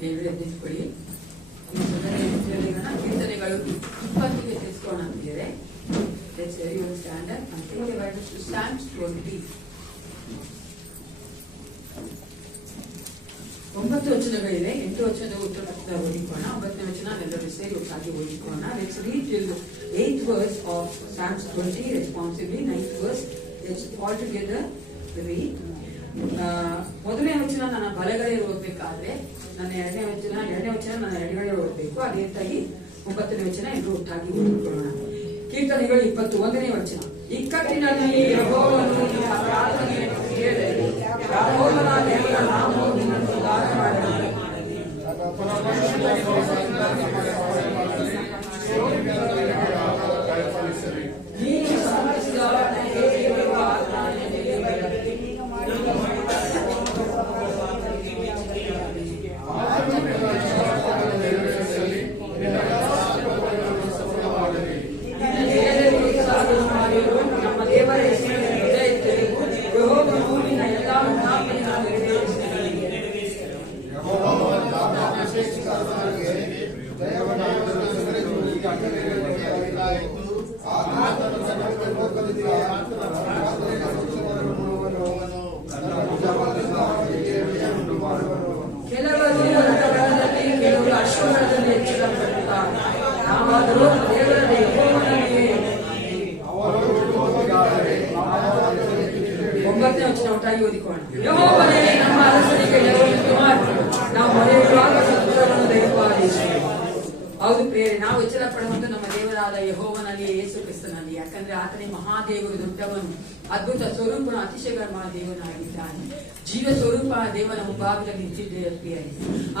ನಿಂತ್ಕೊಳ್ಳಿ. ಕೀರ್ತನೆಗಳು 20ಗೆ ತಿಳಿಸ್ಕೋಣ ಅಂತಿದೆ. Let's everyone stand up and take the Bible to Psalms 20. 9 ವಚನಗಳಿವೆ. 8 ವಚನದ ಉತ್ತರ ಓದಿಕೋಣ. 9ನೇ ವಚನ ಎಲ್ಲರೂ ಸೇರಿ ಒಟ್ಟಾಗಿ ಓದಿಕೋಣ. Let's read till the 8th verse of Psalms 20 responsibly. 9th verse, let's all together read. ಮೊದಲನೇ ವಚನ ನನ್ನ ಬಲಗಡೆ ಓದಬೇಕಾದ್ರೆ ನನ್ನ ಎರಡನೇ ವಚನ ನನ್ನ ಎಡಗಡೆ ಓದಬೇಕು. ಅದೇ ರೀತಿಯಾಗಿ 9ನೇ ವಚನ ಎಲ್ಲರೂ ಒಟ್ಟಾಗಿ ಓದಿಕೊಳ್ಳೋಣ. ಕೀರ್ತನೆಗಳು 21ನೇ ವಚನ. ಇಕ್ಕಟ್ಟಿನಲ್ಲಿ ಯೆಹೋವನು ನಿನ್ನ ಪ್ರಾರ್ಥನೆಯನ್ನು ಕೇಳಲಿ, ಯೆಹೋವನ ದೇವರ ನಾಮವು ನಿನ್ನನ್ನು ಉದ್ಧಾರ ಮಾಡಲಿ. ನೀನು ಸಮರ್ಪಿಸಿದ ನಮ್ಮ ದೇವರ ಹೆಸರನ್ನು ಹೃದಯದಲ್ಲಿಟ್ಟು ಯೆಹೋವನು ನಿನ್ನ ಎಲ್ಲಾ ಕೆಲವರು ರಥಗಳಲ್ಲಿ, ಕೆಲವರು ಅಶ್ವಗಳಲ್ಲಿ ಹೆಚ್ಚಿಸಲ್ಪಡುತ್ತಾರೆ. ನಾವಾದರೂ ದೇವರ ಯೆಹೋವನಿಗೆ 9ನೇ ವಚನ ಒಟ್ಟಾಗಿ ಓದಿಕೊಳ್ಳೋಣ. ಯೆಹೋವನೇ ನಮ್ಮ ಅರಸನಿಗೆ ನಾವು ಮೊರೆಯಿಡುವಾಗ ಸತ್ವವನ್ನು ದಯಪಾಲಿಸು. ಹೌದು ಪ್ರಿಯರೇ, ನಾವು ಎಚ್ಚರ ಪಡುವಂತ ನಮ್ಮ ದೇವರಾದ ಯೆಹೋವನಲ್ಲಿ, ಯೇಸು ಕ್ರಿಸ್ತನಲ್ಲಿ. ಯಾಕಂದ್ರೆ ಆತನೇ ಮಹಾದೇವರು, ದೊಡ್ಡವನು, ಅದ್ಭುತ ಸ್ವರೂಪನು, ಅತಿಶಯಗಳ ದೇವನಾಗಿದ್ದಾನೆ. ಜೀವ ಸ್ವರೂಪ ದೇವನ ಮುಂಭಾಗದಲ್ಲಿ ನಿಂತಿದ್ದೇವೆ ಪ್ರಿಯರೇ.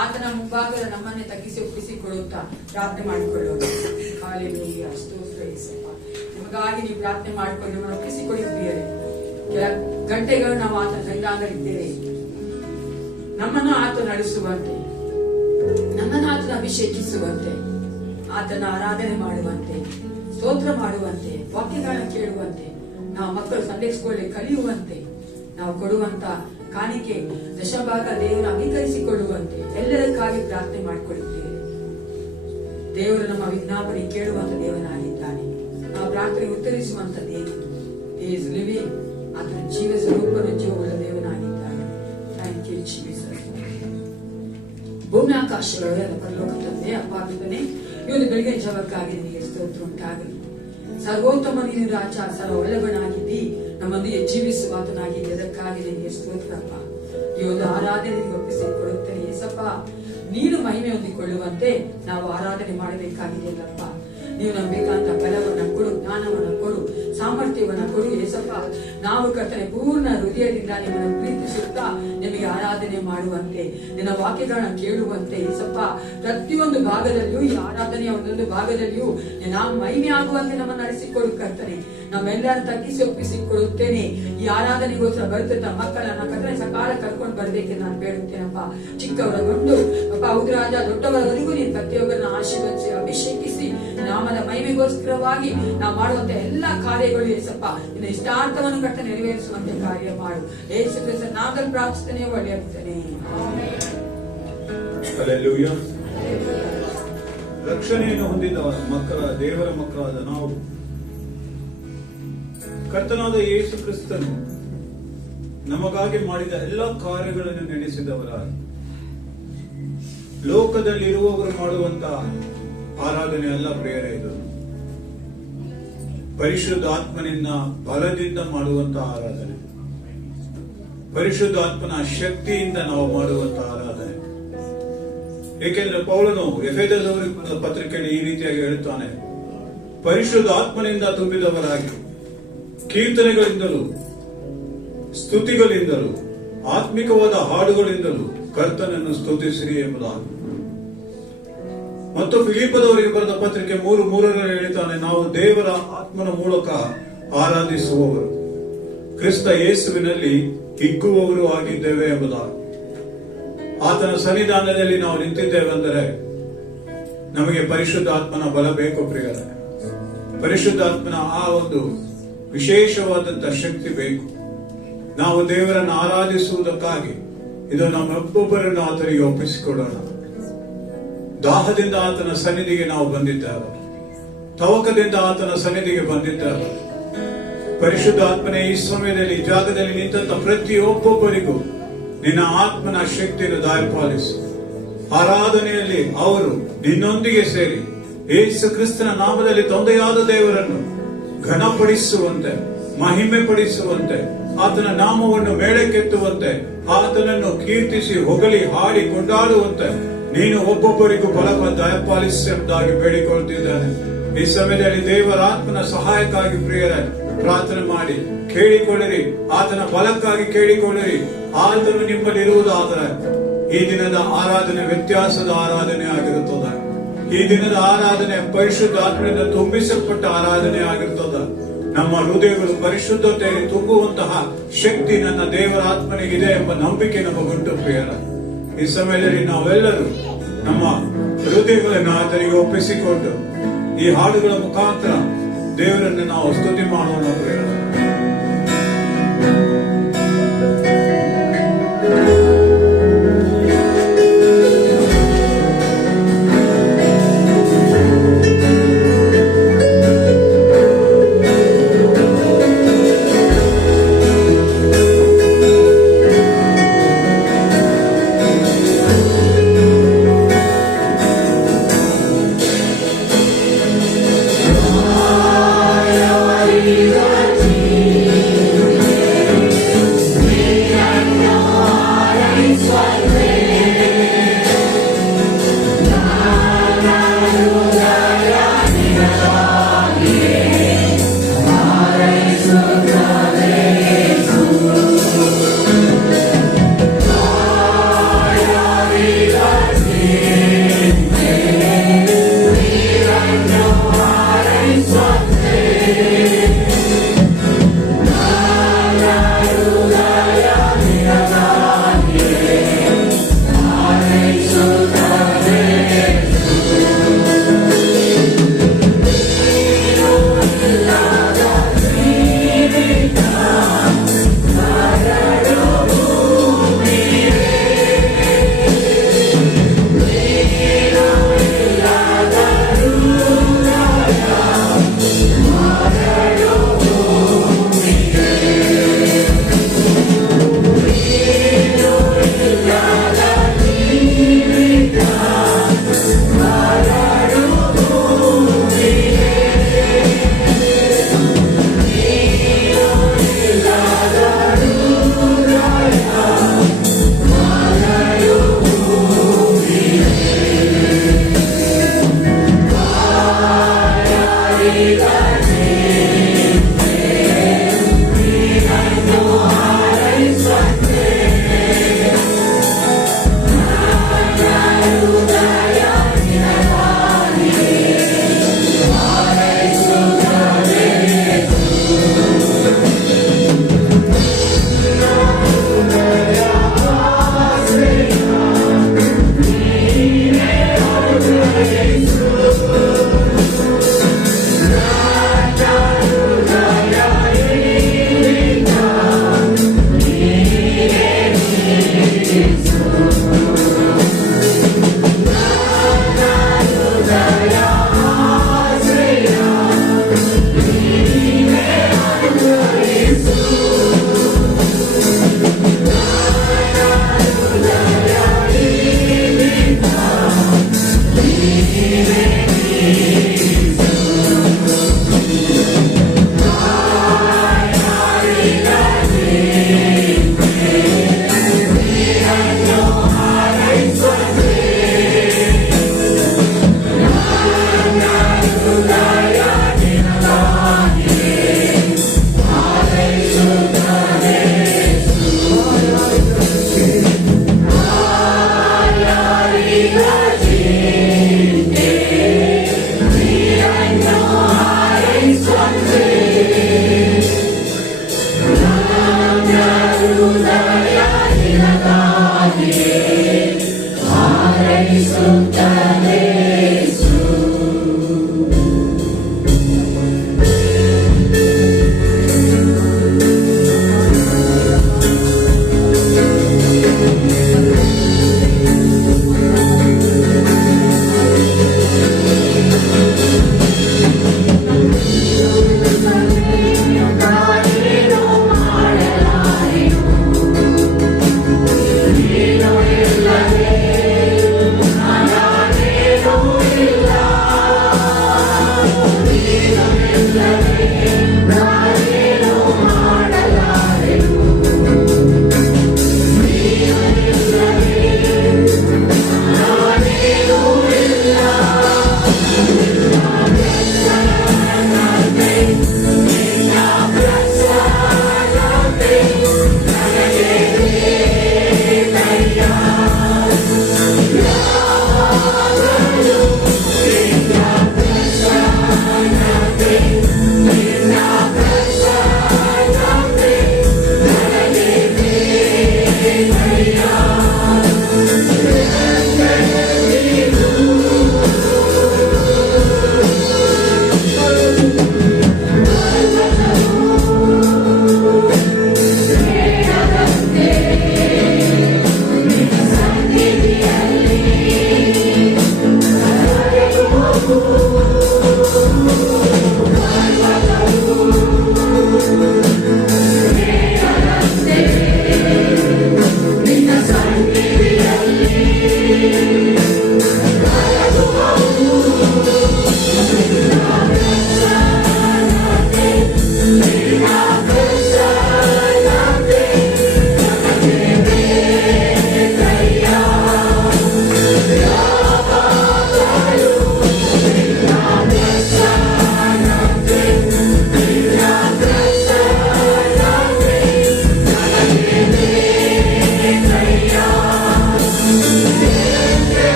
ಆತನ ಮುಂಭಾಗದ ನಮ್ಮನ್ನೇ ತಗ್ಗಿಸಿ ಒಪ್ಪಿಸಿಕೊಳ್ಳುತ್ತಾ ಪ್ರಾರ್ಥನೆ ಮಾಡಿಕೊಳ್ಳೋಣ. ಹಾಲೆಲೂಯಾ, ಸ್ತೋತ್ರ ಯೇಸಪ್ಪ. ನಿಮಗಾಗಿ ನೀವು ಪ್ರಾರ್ಥನೆ ಮಾಡಿಕೊಂಡು ನಮ್ಮನ್ನು ಒಪ್ಪಿಸಿಕೊಳ್ಳಿ ಪ್ರಿಯರೇ. ಕೆಲ ಗಂಟೆಗಳು ನಾವು ಆತನ ಕೈಲಾಗಲಿದ್ದೇವೆ. ನಮ್ಮನ್ನು ಆತ ನಡೆಸುವಂತೆ, ನಮ್ಮನ್ನು ಆತನ ಅಭಿಷೇಕಿಸುವಂತೆ, ಆತನ ಆರಾಧನೆ ಮಾಡುವಂತೆ, ಸ್ತೋತ್ರ ಮಾಡುವಂತೆ, ವಾಕ್ಯಗಳನ್ನು ಕೇಳುವಂತೆ, ನಾವು ಮಕ್ಕಳು ಸಂಡೇ ಸ್ಕೂಲ್ ಕಲಿಯುವಂತೆ, ನಾವು ಕೊಡುವಂತ ಕಾಣಿಕೆ ದಶಭಾಗ ದೇವರು ಅಂಗೀಕರಿಸಿಕೊಳ್ಳುವಂತೆ ಎಲ್ಲದಕ್ಕಾಗಿ ಪ್ರಾರ್ಥನೆ ಮಾಡಿಕೊಳ್ಳುತ್ತೇವೆ. ದೇವರು ನಮ್ಮ ವಿಜ್ಞಾಪನೆ ಕೇಳುವಂತ ದೇವನಾಗಿದ್ದಾನೆ. ನಾವು ಪ್ರಾರ್ಥನೆ ಉತ್ತರಿಸುವಂತ ದೇವರು ಈಸ್ ಲಿವಿಂಗ್. ಆತನ ಜೀವ ಸ್ವರೂಪದ ಜೀವಗಳ ದೇವನಾಗಿದ್ದಾನೆ. Thank you Jesus. ಭೂಮಿ ಆಕಾಶಗಳು ಎಲ್ಲ ಪರಲೋಕ ತಂದೆ, ಅಪ್ಪ ಬಿದ್ದನೆ ಈ ಒಂದು ಬೆಳಗ್ಗೆ ಜವಕ್ಕಾಗಿ ನಿನಗೆ ಸ್ತೋತ್ರ ಉಂಟಾಗಲಿ. ಸರ್ವೋತ್ತಮ ನೀನು ರಾಜ, ಸರ್ವ ಒಳ್ಳೆಯವನಾಗಿದ್ದಿ, ನಮ್ಮೊಂದಿಗೆ ಜೀವಿಸುವ ಆತನಾಗಿದ್ದಿ. ಅದಕ್ಕಾಗಿ ನಿನಗೆ ಸ್ತೋತ್ರಪ್ಪ. ಈ ಒಂದು ಆರಾಧನೆ ನಿನಗೆ ಒಪ್ಪಿಸಿಕೊಡುತ್ತೇನೆ ಯೇಸಪ್ಪ. ನೀನು ಮಹಿಮೆ ಹೊಂದಿಕೊಳ್ಳುವಂತೆ ನಾವು ಆರಾಧನೆ ಮಾಡಬೇಕಾಗಿದೆಯಲ್ಲಪ್ಪ. ನೀವು ನಂಬೇಕಾದ ಬಲವನ್ನ ಕೊಡು, ಜ್ಞಾನವನ್ನ ಕೊಡು, ಸಾಮರ್ಥ್ಯವನ್ನ ಕೊಡು ಯೇಸಪ್ಪ. ನಾವು ಕರ್ತನೆ ಪೂರ್ಣ ಹೃದಯದಿಂದ ನಿಮ್ಮನ್ನು ಪ್ರೀತಿಸುತ್ತಾ ನಿಮಗೆ ಆರಾಧನೆ ಮಾಡುವಂತೆ, ನಿನ್ನ ವಾಕ್ಯಗಳನ್ನ ಕೇಳುವಂತೆ ಯೇಸಪ್ಪ. ಪ್ರತಿಯೊಂದು ಭಾಗದಲ್ಲಿಯೂ, ಈ ಆರಾಧನೆಯ ಒಂದೊಂದು ಭಾಗದಲ್ಲಿಯೂ ನಾವು ಮಹಿಮೆ ಆಗುವಂತೆ ನಮ್ಮನ್ನು ನಡೆಸಿಕೊಡು ಕರ್ತನೆ. ನಮ್ಮೆಲ್ಲರ ತಗ್ಗಿಸಿ ಒಪ್ಪಿಸಿಕೊಳ್ಳುತ್ತೇನೆ. ಈ ಆರಾಧನೆಗೋಸ್ಕರ ಬರುತ್ತ ಮಕ್ಕಳನ್ನ ಕರ್ತನೆ ಸಕಾಲ ಕರ್ಕೊಂಡು ಬರ್ಬೇಕೆಂದು ನಾನು ಬೇಡುತ್ತೇನಪ್ಪ. ಚಿಕ್ಕವರಗೊಂಡು ಅಪ್ಪ ಹೌದು ರಾಜ, ದೊಡ್ಡವರವರೆಗೂ ನೀನು ಪ್ರತಿಯೊಬ್ಬರನ್ನ ಆಶೀರ್ವದಿಸಿ ಅಭಿಷೇಕಿಸಿ ನಾಮದ ಮಹಿಮೆಗೋಸ್ಕರವಾಗಿ ನಾವು ಮಾಡುವಂತ ಎಲ್ಲಾ ಕಾರ್ಯಗಳು ಯೇಸಪ್ಪ ನಿನ್ನ ಇಷ್ಟಾರ್ಥವನ್ನು ಕಟ್ಟ ನೆರವೇರಿಸುವಂತೆ ಕಾರ್ಯ ಮಾಡು. ಯೇಸು ಕ್ರಿಸ್ತನ ನಾಮದಲ್ಲಿ ಪ್ರಾರ್ಥನೆ ಒಳ್ಳೆಯುತ್ತೇನೆ. ಹಲ್ಲೆಲೂಯಾ. ರಕ್ಷಣೆಯನ್ನು ಹೊಂದಿದ ಮಕ್ಕಳ, ದೇವರ ಮಕ್ಕಳಾದ ನಾವು ಕರ್ತನಾದ ಯೇಸು ಕ್ರಿಸ್ತನು ನಮಗಾಗಿ ಮಾಡಿದ ಎಲ್ಲಾ ಕಾರ್ಯಗಳನ್ನು ನೆನೆಸಿದವರಾಗಿ ಲೋಕದಲ್ಲಿರುವವರು ಮಾಡುವಂತ ಆರಾಧನೆ ಅಲ್ಲ ಪ್ರಿಯರೇ. ಇದು ಪರಿಶುದ್ಧಾತ್ಮನಿಂದ ಬಲದಿಂದ ಮಾಡುವಂತ ಆರಾಧನೆ, ಪರಿಶುದ್ಧಾತ್ಮನ ಶಕ್ತಿಯಿಂದ ನಾವು ಮಾಡುವಂತ ಆರಾಧನೆ. ಏಕೆಂದ್ರೆ ಪೌಲನು ಎಫೆಸದವರ ಪತ್ರಿಕೆಯಲ್ಲಿ ಈ ರೀತಿಯಾಗಿ ಹೇಳುತ್ತಾನೆ, ಪರಿಶುದ್ಧಾತ್ಮನಿಂದ ತುಂಬಿದವರಾಗಿ ಕೀರ್ತನೆಗಳಿಂದಲೂ ಸ್ತುತಿಗಳಿಂದಲೂ ಆತ್ಮಿಕವಾದ ಹಾಡುಗಳಿಂದಲೂ ಕರ್ತನನ್ನು ಸ್ತುತಿಸಿರಿ ಎಂಬುದಾಗಿ. ಮತ್ತು ಫಿಲಿಪ್ಪದವರಿಗೆ ಬರೆದ ಪತ್ರಿಕೆ 3:3 ಹೇಳ್ತಾನೆ, ನಾವು ದೇವರ ಆತ್ಮನ ಮೂಲಕ ಆರಾಧಿಸುವವರು, ಕ್ರಿಸ್ತ ಯೇಸುವಿನಲ್ಲಿ ಹಿಗ್ಗುವವರು ಆಗಿದ್ದೇವೆ ಎಂಬುದಾಗಿ. ಆತನ ಸನ್ನಿಧಾನದಲ್ಲಿ ನಾವು ನಿಂತಿದ್ದೇವೆಂದರೆ ನಮಗೆ ಪರಿಶುದ್ಧಾತ್ಮನ ಬಲ ಬೇಕು ಪ್ರಿಯರೇ. ಪರಿಶುದ್ಧಾತ್ಮನ ಆ ಒಂದು ವಿಶೇಷವಾದಂತಹ ಶಕ್ತಿ ಬೇಕು. ನಾವು ದೇವರನ್ನು ಆರಾಧಿಸುವುದಕ್ಕಾಗಿ ಇದು ನಮ್ಮೊಬ್ಬೊಬ್ಬರನ್ನು ಆತನಿಗೆ ಒಪ್ಪಿಸಿಕೊಡೋಣ. ದಾಹದಿಂದ ಆತನ ಸನ್ನಿಧಿಗೆ ನಾವು ಬಂದಿದ್ದೇವೆ, ತವಕದಿಂದ ಆತನ ಸನ್ನಿಧಿಗೆ ಬಂದಿದ್ದೇವೆ. ಪರಿಶುದ್ಧ ಆತ್ಮನೇ, ಈ ಸಮಯದಲ್ಲಿ ಈ ಜಾಗದಲ್ಲಿ ನಿಂತ ಪ್ರತಿಯೊಬ್ಬೊಬ್ಬರಿಗೂ ನಿನ್ನ ಆತ್ಮನ ಶಕ್ತಿಯನ್ನು ದಯಪಾಲಿಸು. ಆರಾಧನೆಯಲ್ಲಿ ಅವರು ನಿನ್ನೊಂದಿಗೆ ಸೇರಿ ಯೇಸು ಕ್ರಿಸ್ತನ ನಾಮದಲ್ಲಿ ತಂದೆಯಾದ ದೇವರನ್ನು ಘನಪಡಿಸುವಂತೆ, ಮಹಿಮೆ ಪಡಿಸುವಂತೆ, ಆತನ ನಾಮವನ್ನು ಮೇಳಕ್ಕೆತ್ತುವಂತೆ, ಆತನನ್ನು ಕೀರ್ತಿಸಿ ಹೊಗಳಿ ಹಾಡಿ ಕೊಂಡಾಡುವಂತೆ ನೀನು ಒಬ್ಬೊಬ್ಬರಿಗೂ ಬಲವ ದಯಪಾಲಿಸುವುದಾಗಿ ಬೇಡಿಕೊಳ್ತಿದ್ದಾನೆ. ಈ ಸಮಯದಲ್ಲಿ ದೇವರ ಆತ್ಮನ ಸಹಾಯಕ್ಕಾಗಿ ಪ್ರಿಯರ ಪ್ರಾರ್ಥನೆ ಮಾಡಿ ಕೇಳಿಕೊಳ್ಳಿರಿ. ಆತನ ಬಲಕ್ಕಾಗಿ ಕೇಳಿಕೊಳ್ಳಿರಿ. ಆತನು ನಿಮ್ಮಲ್ಲಿರುವುದಾದರೆ ಈ ದಿನದ ಆರಾಧನೆ ವ್ಯತ್ಯಾಸದ ಆರಾಧನೆ ಆಗಿರುತ್ತದೆ. ಈ ದಿನದ ಆರಾಧನೆ ಪರಿಶುದ್ಧ ಆತ್ಮದಿಂದ ತುಂಬಿಸಲ್ಪಟ್ಟ ಆರಾಧನೆ ಆಗಿರುತ್ತದೆ. ನಮ್ಮ ಹೃದಯಗಳು ಪರಿಶುದ್ಧತೆಯಲ್ಲಿ ತುಂಬುವಂತಹ ಶಕ್ತಿ ನನ್ನ ದೇವರ ಆತ್ಮನಿಗಿದೆ ಎಂಬ ನಂಬಿಕೆ ನಮಗುಂಟು ಪ್ರಿಯರ. ಈ ಸಮಯದಲ್ಲಿ ನಾವೆಲ್ಲರೂ ನಮ್ಮ ಹೃದಯಗಳನ್ನು ಆತನಿಗೆ ಒಪ್ಪಿಸಿಕೊಂಡು ಈ ಹಾಡುಗಳ ಮುಖಾಂತರ ದೇವರನ್ನು ನಾವು ಸ್ತುತಿ ಮಾಡೋಣ ಪ್ರಿಯರ.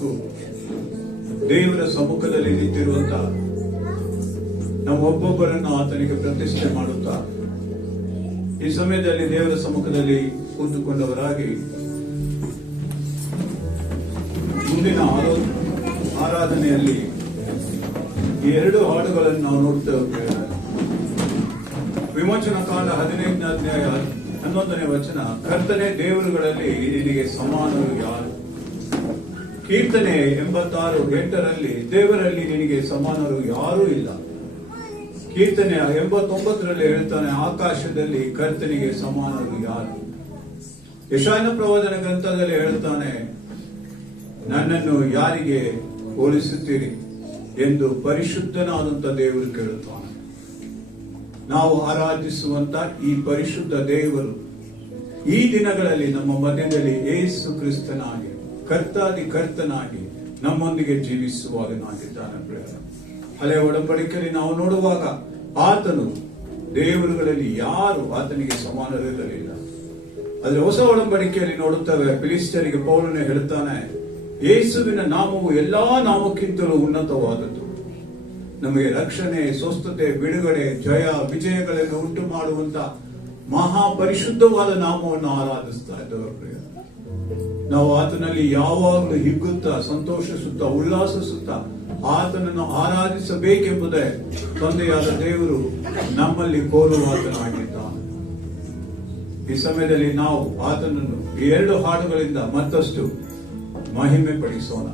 ದಿನಕ್ಕೂ ದೇವರ ಸಮ್ಮುಖದಲ್ಲಿ ನಿಂತಿರುವಂತ ನಾವು ಒಬ್ಬೊಬ್ಬರನ್ನು ಆತನಿಗೆ ಪ್ರತಿಷ್ಠೆ ಮಾಡುತ್ತಾ ಈ ಸಮಯದಲ್ಲಿ ದೇವರ ಸಮ್ಮುಖದಲ್ಲಿ ಕೂತುಕೊಂಡವರಾಗಿ ಮುಂದಿನ ಆರಾಧನೆಯಲ್ಲಿ ಈ 2 ಹಾಡುಗಳನ್ನು ನಾವು ನೋಡ್ತಾ ಹೋಗ್ತೇವೆ. ವಿಮೋಚನಾ ಕಾಲ 15ನೇ ಅಧ್ಯಾಯ 11ನೇ ವಚನ, ಕರ್ತನೆ ದೇವರುಗಳಲ್ಲಿ ನಿನಗೆ ಸಮಾನರು ಯಾರು? ಕೀರ್ತನೆ 86:8 ದೇವರಲ್ಲಿ ನಿನಗೆ ಸಮಾನರು ಯಾರೂ ಇಲ್ಲ. ಕೀರ್ತನೆ 89ರಲ್ಲಿ ಹೇಳ್ತಾನೆ, ಆಕಾಶದಲ್ಲಿ ಕರ್ತನಿಗೆ ಸಮಾನರು ಯಾರು? ಯೆಶಾಯನ ಪ್ರವಾದನ ಗ್ರಂಥದಲ್ಲಿ ಹೇಳ್ತಾನೆ, ನನ್ನನ್ನು ಯಾರಿಗೆ ಹೋಲಿಸುತ್ತೀರಿ ಎಂದು ಪರಿಶುದ್ಧನಾದಂತ ದೇವರು ಕೇಳುತ್ತಾನೆ. ನಾವು ಆರಾಧಿಸುವಂತ ಈ ಪರಿಶುದ್ಧ ದೇವರು ಈ ದಿನಗಳಲ್ಲಿ ನಮ್ಮ ಮಧ್ಯದಲ್ಲಿ ಯೇಸು ಕ್ರಿಸ್ತನಾಗಿ ಕರ್ತಾದಿ ಕರ್ತನಾಗಿ ನಮ್ಮೊಂದಿಗೆ ಜೀವಿಸುವಾಗನಾಗಿದ್ದಾನೆ. ಹಳೆಯ ಒಡಂಬಡಿಕೆಯಲ್ಲಿ ನಾವು ನೋಡುವಾಗ ಆತನು ದೇವರುಗಳಲ್ಲಿ ಯಾರು ಆತನಿಗೆ ಸಮಾನರಿರಲಿಲ್ಲ. ಆದ್ರೆ ಹೊಸ ಒಡಂಬಡಿಕೆಯಲ್ಲಿ ನೋಡುತ್ತೇವೆ, ಫಿಲಿಸ್ಟಿಯರಿಗೆ ಪೌಲನೇ ಹೇಳ್ತಾನೆ, ಯೇಸುವಿನ ನಾಮವು ಎಲ್ಲಾ ನಾಮಕ್ಕಿಂತಲೂ ಉನ್ನತವಾದದ್ದು. ನಮಗೆ ರಕ್ಷಣೆ, ಸ್ವಸ್ಥತೆ, ಬಿಡುಗಡೆ, ಜಯ, ವಿಜಯಗಳನ್ನು ಉಂಟು ಮಾಡುವಂತ ಮಹಾಪರಿಶುದ್ಧವಾದ ನಾಮವನ್ನು ಆರಾಧಿಸ್ತಾ ಇದ್ದವರು. ನಾವು ಆತನಲ್ಲಿ ಯಾವಾಗಲೂ ಹಿಗ್ಗುತ್ತಾ, ಸಂತೋಷಿಸುತ್ತಾ, ಉಲ್ಲಾಸಿಸುತ್ತಾ ಆತನನ್ನು ಆರಾಧಿಸಬೇಕೆಂಬುದೇ ತಂದೆಯಾದ ದೇವರು ನಮ್ಮಲ್ಲಿ ಕೋರುವಾತನಾಗಿದ್ದಾನೆ. ಈ ಸಮಯದಲ್ಲಿ ನಾವು ಆತನನ್ನು ಈ 2 ಹಾಡುಗಳಿಂದ ಮತ್ತಷ್ಟು ಮಹಿಮೆ ಪಡಿಸೋಣ.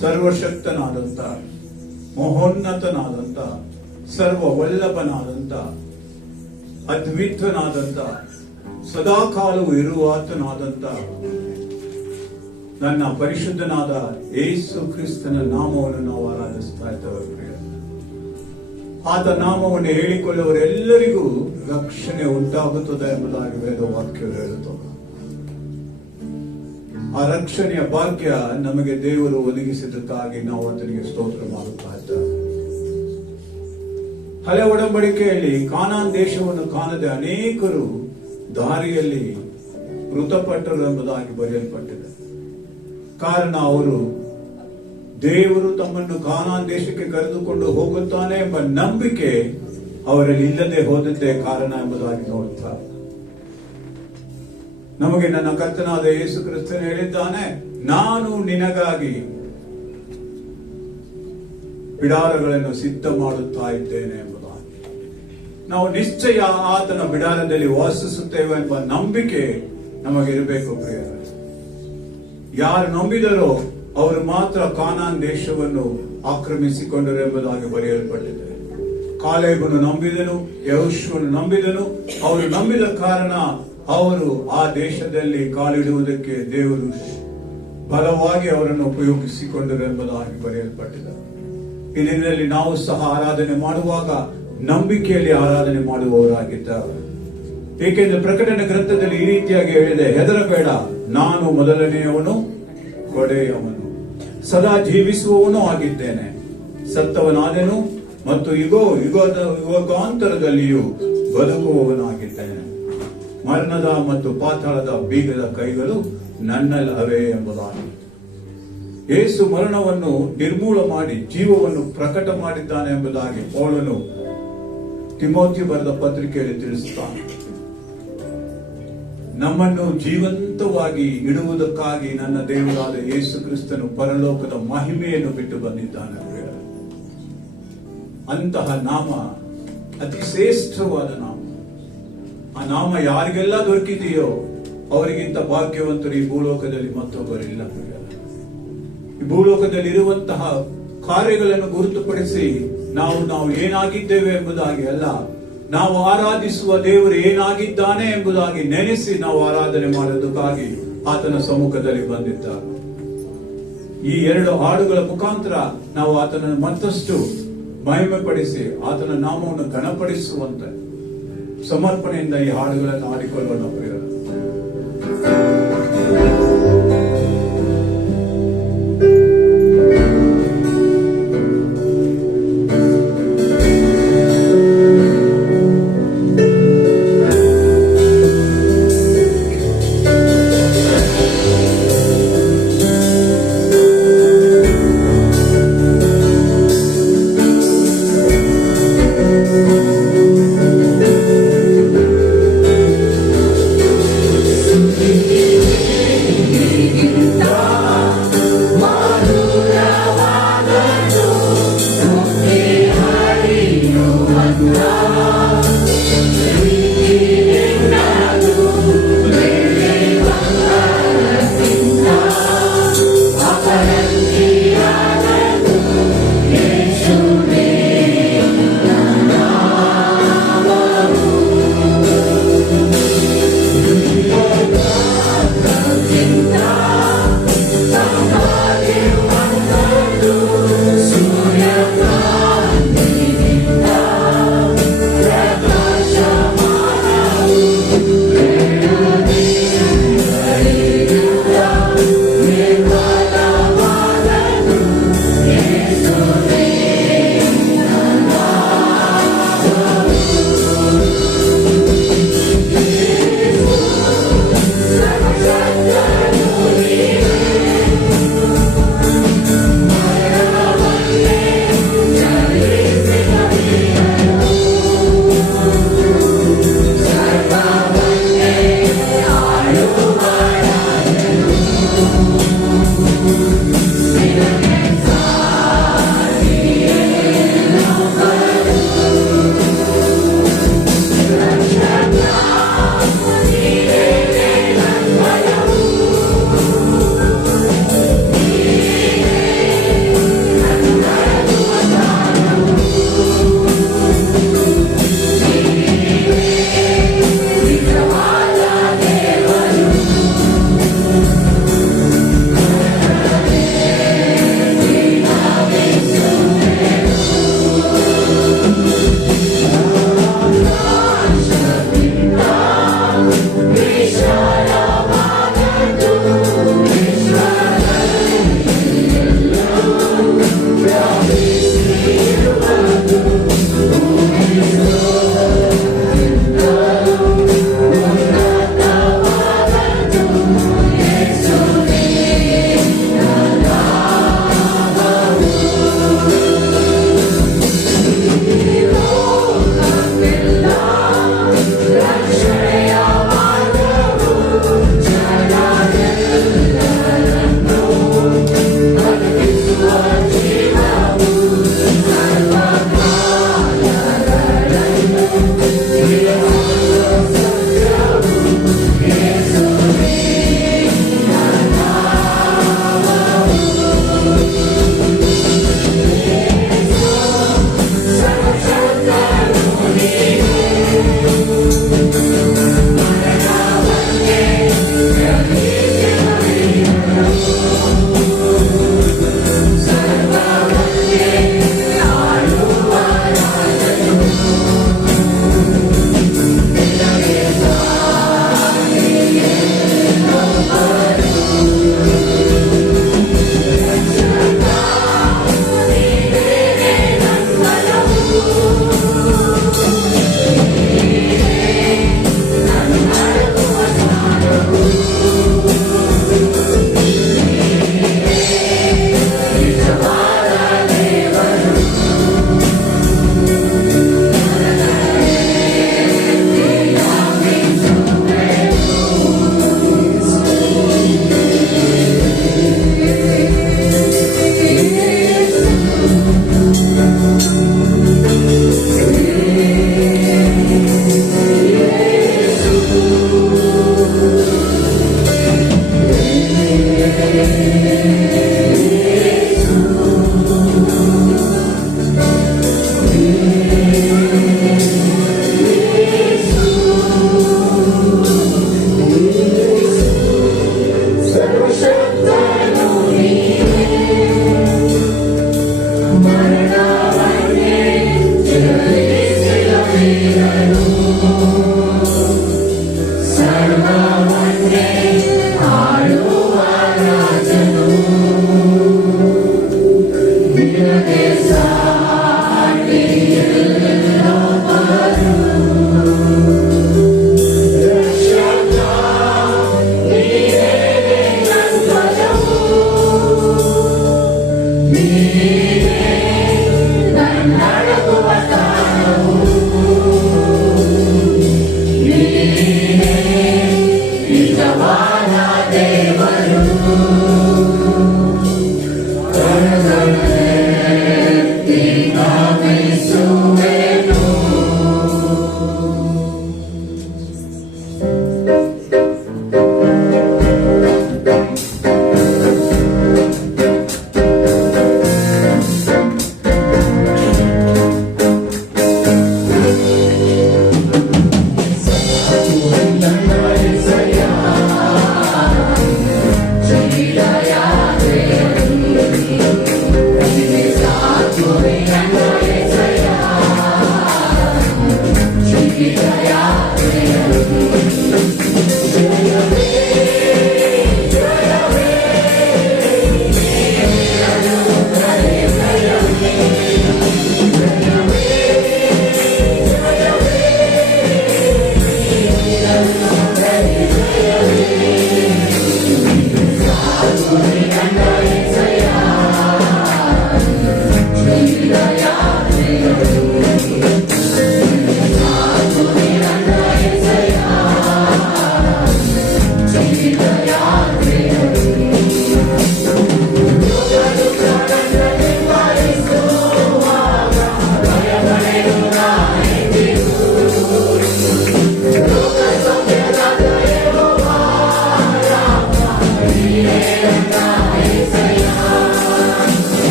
ಸರ್ವಶಕ್ತನಾದಂತ, ಮಹೋನ್ನತನಾದಂತ, ಸರ್ವವಲ್ಲಭನಾದಂತ, ಅದ್ವಿತ್ವನಾದಂತ, ಸದಾಕಾಲವೂ ಇರುವಾತನಾದಂತ ನನ್ನ ಪರಿಶುದ್ಧನಾದ ಯೇಸು ಕ್ರಿಸ್ತನ ನಾಮವನ್ನು ನಾವು ಆರಾಧಿಸ್ತಾ ಇದ್ದೇವೆ. ಆತ ನಾಮವನ್ನು ಹೇಳಿಕೊಳ್ಳುವವರೆಲ್ಲರಿಗೂ ರಕ್ಷಣೆ ಉಂಟಾಗುತ್ತದೆ ಎಂಬುದಾಗಿ ವೇದ ವಾಕ್ಯವು ಹೇಳುತ್ತದೆ. ಆ ರಕ್ಷಣೆಯ ಭಾಗ್ಯ ನಮಗೆ ದೇವರು ಒದಗಿಸಿದ್ದಕ್ಕಾಗಿ ನಾವು ಆತನಿಗೆ ಸ್ತೋತ್ರ ಮಾಡುತ್ತಾ ಇದ್ದೇವೆ. ಹಳೆ ಒಡಂಬಡಿಕೆಯಲ್ಲಿ ಕಾನಾನ್ ದೇಶವನ್ನು ಕಾಣದೆ ಅನೇಕರು ದಾರಿಯಲ್ಲಿ ಮೃತಪಟ್ಟರು ಎಂಬುದಾಗಿ ಬರೆಯಲ್ಪಟ್ಟಿದೆ. ಕಾರಣ ಅವರು ದೇವರು ತಮ್ಮನ್ನು ಕಾನಾನ್ ದೇಶಕ್ಕೆ ಕರೆದುಕೊಂಡು ಹೋಗುತ್ತಾನೆ ಎಂಬ ನಂಬಿಕೆ ಅವರಲ್ಲಿ ಇಲ್ಲದೆ ಹೋದದ್ದೇ ಕಾರಣ ಎಂಬುದಾಗಿ ನೋಡುತ್ತಾರೆ. ನಮಗೆ ನನ್ನ ಕರ್ತನಾದ ಯೇಸು ಕ್ರಿಸ್ತನು ಹೇಳಿದ್ದಾನೆ, ನಾನು ನಿನಗಾಗಿ ಬಿಡಾರಗಳನ್ನು ಸಿದ್ಧ ಮಾಡುತ್ತಾ ಇದ್ದೇನೆ ಎಂಬುದಾಗಿ. ನಾವು ನಿಶ್ಚಯ ಆತನ ಬಿಡಾರದಲ್ಲಿ ವಾಸಿಸುತ್ತೇವೆ ಎಂಬ ನಂಬಿಕೆ ನಮಗಿರಬೇಕು ಪ್ರಿಯರೇ. ಯಾರು ನಂಬಿದರೋ ಅವರು ಮಾತ್ರ ಕಾನಾನ್ ದೇಶವನ್ನು ಆಕ್ರಮಿಸಿಕೊಂಡರು ಎಂಬುದಾಗಿ ಬರೆಯಲ್ಪಟ್ಟಿದೆ. ಕಾಲೇಬನು ನಂಬಿದನು, ಯೆಹೋಶುವನು ನಂಬಿದನು. ಅವರು ನಂಬಿದ ಕಾರಣ ಅವರು ಆ ದೇಶದಲ್ಲಿ ಕಾಲಿಡುವುದಕ್ಕೆ ದೇವರು ಬಲವಾಗಿ ಅವರನ್ನು ಉಪಯೋಗಿಸಿಕೊಂಡರು ಎಂಬುದಾಗಿ ಬರೆಯಲ್ಪಟ್ಟಿದೆ. ಈ ದಿನದಲ್ಲಿ ನಾವು ಸಹ ಆರಾಧನೆ ಮಾಡುವಾಗ ನಂಬಿಕೆಯಲ್ಲಿ ಆರಾಧನೆ ಮಾಡುವವರಾಗಿದ್ದಾರೆ. ಏಕೆಂದರೆ ಪ್ರಕಟಣೆ ಗ್ರಂಥದಲ್ಲಿ ಈ ರೀತಿಯಾಗಿ ಹೇಳಿದೆ, ಹೆದರಬೇಡ, ನಾನು ಮೊದಲನೆಯವನು, ಕೊಡೆಯವನು, ಸದಾ ಜೀವಿಸುವವನೂ ಆಗಿದ್ದೇನೆ, ಸತ್ತವನಾದೆನು ಮತ್ತು ಯುಗಾಂತರದಲ್ಲಿಯೂ ಬದುಕುವವನಾಗಿದ್ದೇನೆ. ಮರಣದ ಮತ್ತು ಪಾತಾಳದ ಬೀಗದ ಕೈಗಳು ನನ್ನಲ್ಲವೇ ಎಂಬುದಾಗಿ. ಯೇಸು ಮರಣವನ್ನು ನಿರ್ಮೂಲ ಮಾಡಿ ಜೀವವನ್ನು ಪ್ರಕಟ ಮಾಡಿದ್ದಾನೆ ಎಂಬುದಾಗಿ ಪೌಲನು ತಿಮೋಥಿ ಬರೆದ ಪತ್ರಿಕೆಯಲ್ಲಿ ತಿಳಿಸುತ್ತಾನೆ. ನಮ್ಮನ್ನು ಜೀವಂತವಾಗಿ ಇಡುವುದಕ್ಕಾಗಿ ನನ್ನ ದೇವರಾದ ಯೇಸು ಕ್ರಿಸ್ತನು ಪರಲೋಕದ ಮಹಿಮೆಯನ್ನು ಬಿಟ್ಟು ಬಂದಿದ್ದಾನೆ. ಅಂತಹ ನಾಮ ಅತಿ ಶ್ರೇಷ್ಠವಾದ ನಾಮ. ಆ ನಾಮ ಯಾರಿಗೆಲ್ಲ ದೊರಕಿದೆಯೋ ಅವರಿಗಿಂತ ಭಾಗ್ಯವಂತರು ಈ ಭೂಲೋಕದಲ್ಲಿ ಮತ್ತೊಬ್ಬರಿಲ್ಲ. ಈ ಭೂಲೋಕದಲ್ಲಿ ಇರುವಂತಹ ಕಾರ್ಯಗಳನ್ನು ಗುರುತುಪಡಿಸಿ ನಾವು ಏನಾಗಿದ್ದೇವೆ ಎಂಬುದಾಗಿ ಅಲ್ಲ, ನಾವು ಆರಾಧಿಸುವ ದೇವರು ಏನಾಗಿದ್ದಾನೆ ಎಂಬುದಾಗಿ ನೆನೆಸಿ ನಾವು ಆರಾಧನೆ ಮಾಡೋದಕ್ಕಾಗಿ ಆತನ ಸಮ್ಮುಖದಲ್ಲಿ ಬಂದಿದ್ದಾರೆ. ಈ 2 ಹಾಡುಗಳ ಮುಖಾಂತರ ನಾವು ಆತನನ್ನು ಮತ್ತಷ್ಟು ಮಹಿಮೆ ಪಡಿಸಿ ಆತನ ನಾಮವನ್ನು ಘನಪಡಿಸುವಂತೆ ಸಮರ್ಪಣೆಯಿಂದ ಈ ಹಾಡುಗಳನ್ನು ಹಾಡಿಕೊಳ್ಳೋಣ ಪ್ರಿಯರೇ.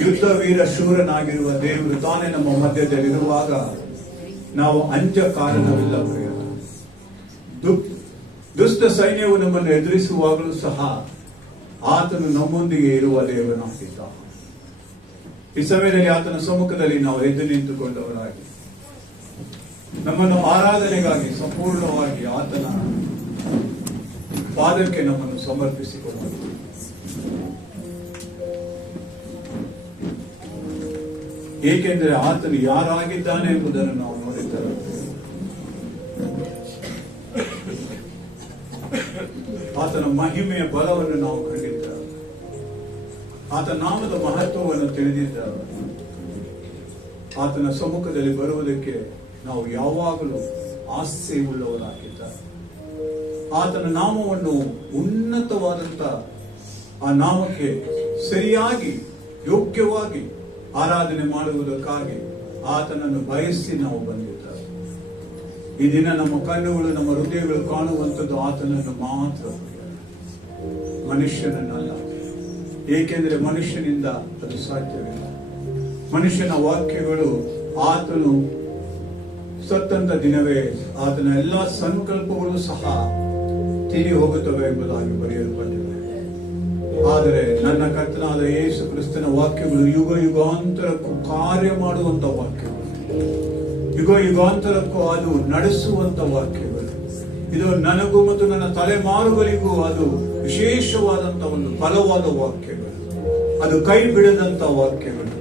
ಯುದ್ಧ ವೀರ ಶೂರನಾಗಿರುವ ದೇವರು ತಾನೇ ನಮ್ಮ ಮಧ್ಯದಲ್ಲಿರುವಾಗ ನಾವು ಅಂಜ ಕಾರಣವಿಲ್ಲ ಪ್ರಿಯ. ದುಷ್ಟ ಸೈನ್ಯವು ನಮ್ಮನ್ನು ಎದುರಿಸುವಾಗಲೂ ಸಹ ಆತನು ನಮ್ಮೊಂದಿಗೆ ಇರುವ ದೇವನಾಗಿದ್ದ. ಈ ಸಮಯದಲ್ಲಿ ಆತನ ಸಮ್ಮುಖದಲ್ಲಿ ನಾವು ಎದ್ದು ನಿಂತುಕೊಂಡವರಾಗಿ ನಮ್ಮನ್ನು ಆರಾಧನೆಗಾಗಿ ಸಂಪೂರ್ಣವಾಗಿ ಆತನ ಪಾದಕ್ಕೆ ನಮ್ಮನ್ನು ಸಮರ್ಪಿಸಿಕೊಳ್ಳಬೇಕು. ಏಕೆಂದರೆ ಆತನು ಯಾರಾಗಿದ್ದಾನೆ ಎಂಬುದನ್ನು ನಾವು ನೋಡಿದ್ದೇವೆ. ಆತನ ಮಹಿಮೆಯ ಬಲವನ್ನು ನಾವು ಕಂಡಿದ್ದೇವೆ. ಆತನ ನಾಮದ ಮಹತ್ವವನ್ನು ತಿಳಿದಿದ್ದೇವೆ. ಆತನ ಸಮ್ಮುಖದಲ್ಲಿ ಬರುವುದಕ್ಕೆ ನಾವು ಯಾವಾಗಲೂ ಆಸೆ ಉಳ್ಳವರಾಗಿದ್ದಾರೆ. ಆತನ ನಾಮವನ್ನು ಉನ್ನತವಾದಂತ ಆ ನಾಮಕ್ಕೆ ಸರಿಯಾಗಿ ಯೋಗ್ಯವಾಗಿ ಆರಾಧನೆ ಮಾಡುವುದಕ್ಕಾಗಿ ಆತನನ್ನು ಬಯಸಿ ನಾವು ಬಂದಿದ್ದೇವೆ. ಈ ದಿನ ನಮ್ಮ ಕಣ್ಣುಗಳು ನಮ್ಮ ಹೃದಯಗಳು ಕಾಣುವಂಥದ್ದು ಆತನನ್ನು ಮಾತ್ರ, ಮನುಷ್ಯನನ್ನಲ್ಲ. ಏಕೆಂದರೆ ಮನುಷ್ಯನಿಂದ ಅದು ಸಾಧ್ಯವಿಲ್ಲ. ಮನುಷ್ಯನ ವಾಕ್ಯಗಳು ಆತನು ಸತ್ತಂತ ದಿನವೇ ಆತನ ಎಲ್ಲಾ ಸಂಕಲ್ಪಗಳು ಸಹ ತೀರಿ ಹೋಗುತ್ತವೆ ಎಂಬುದಾಗಿ ಬರೆಯಲ್ಪಟ್ಟಿದೆ. ಆದರೆ ನನ್ನ ಕರ್ತನಾದ ಯೇಸು ಕ್ರಿಸ್ತನ ವಾಕ್ಯಗಳು ಯುಗ ಯುಗಾಂತರಕ್ಕೂ ಕಾರ್ಯ ಮಾಡುವಂತ ವಾಕ್ಯಗಳು, ಯುಗ ಯುಗಾಂತರಕ್ಕೂ ಅದು ನಡೆಸುವಂತ ವಾಕ್ಯಗಳು. ಇದು ನನಗೂ ಮತ್ತು ನನ್ನ ತಲೆಮಾರುಗಳಿಗೂ ಅದು ವಿಶೇಷವಾದಂತ ಒಂದು ಬಲವಾದ ವಾಕ್ಯಗಳು. ಅದು ಕೈ ಬಿಡದಂತ ವಾಕ್ಯಗಳು,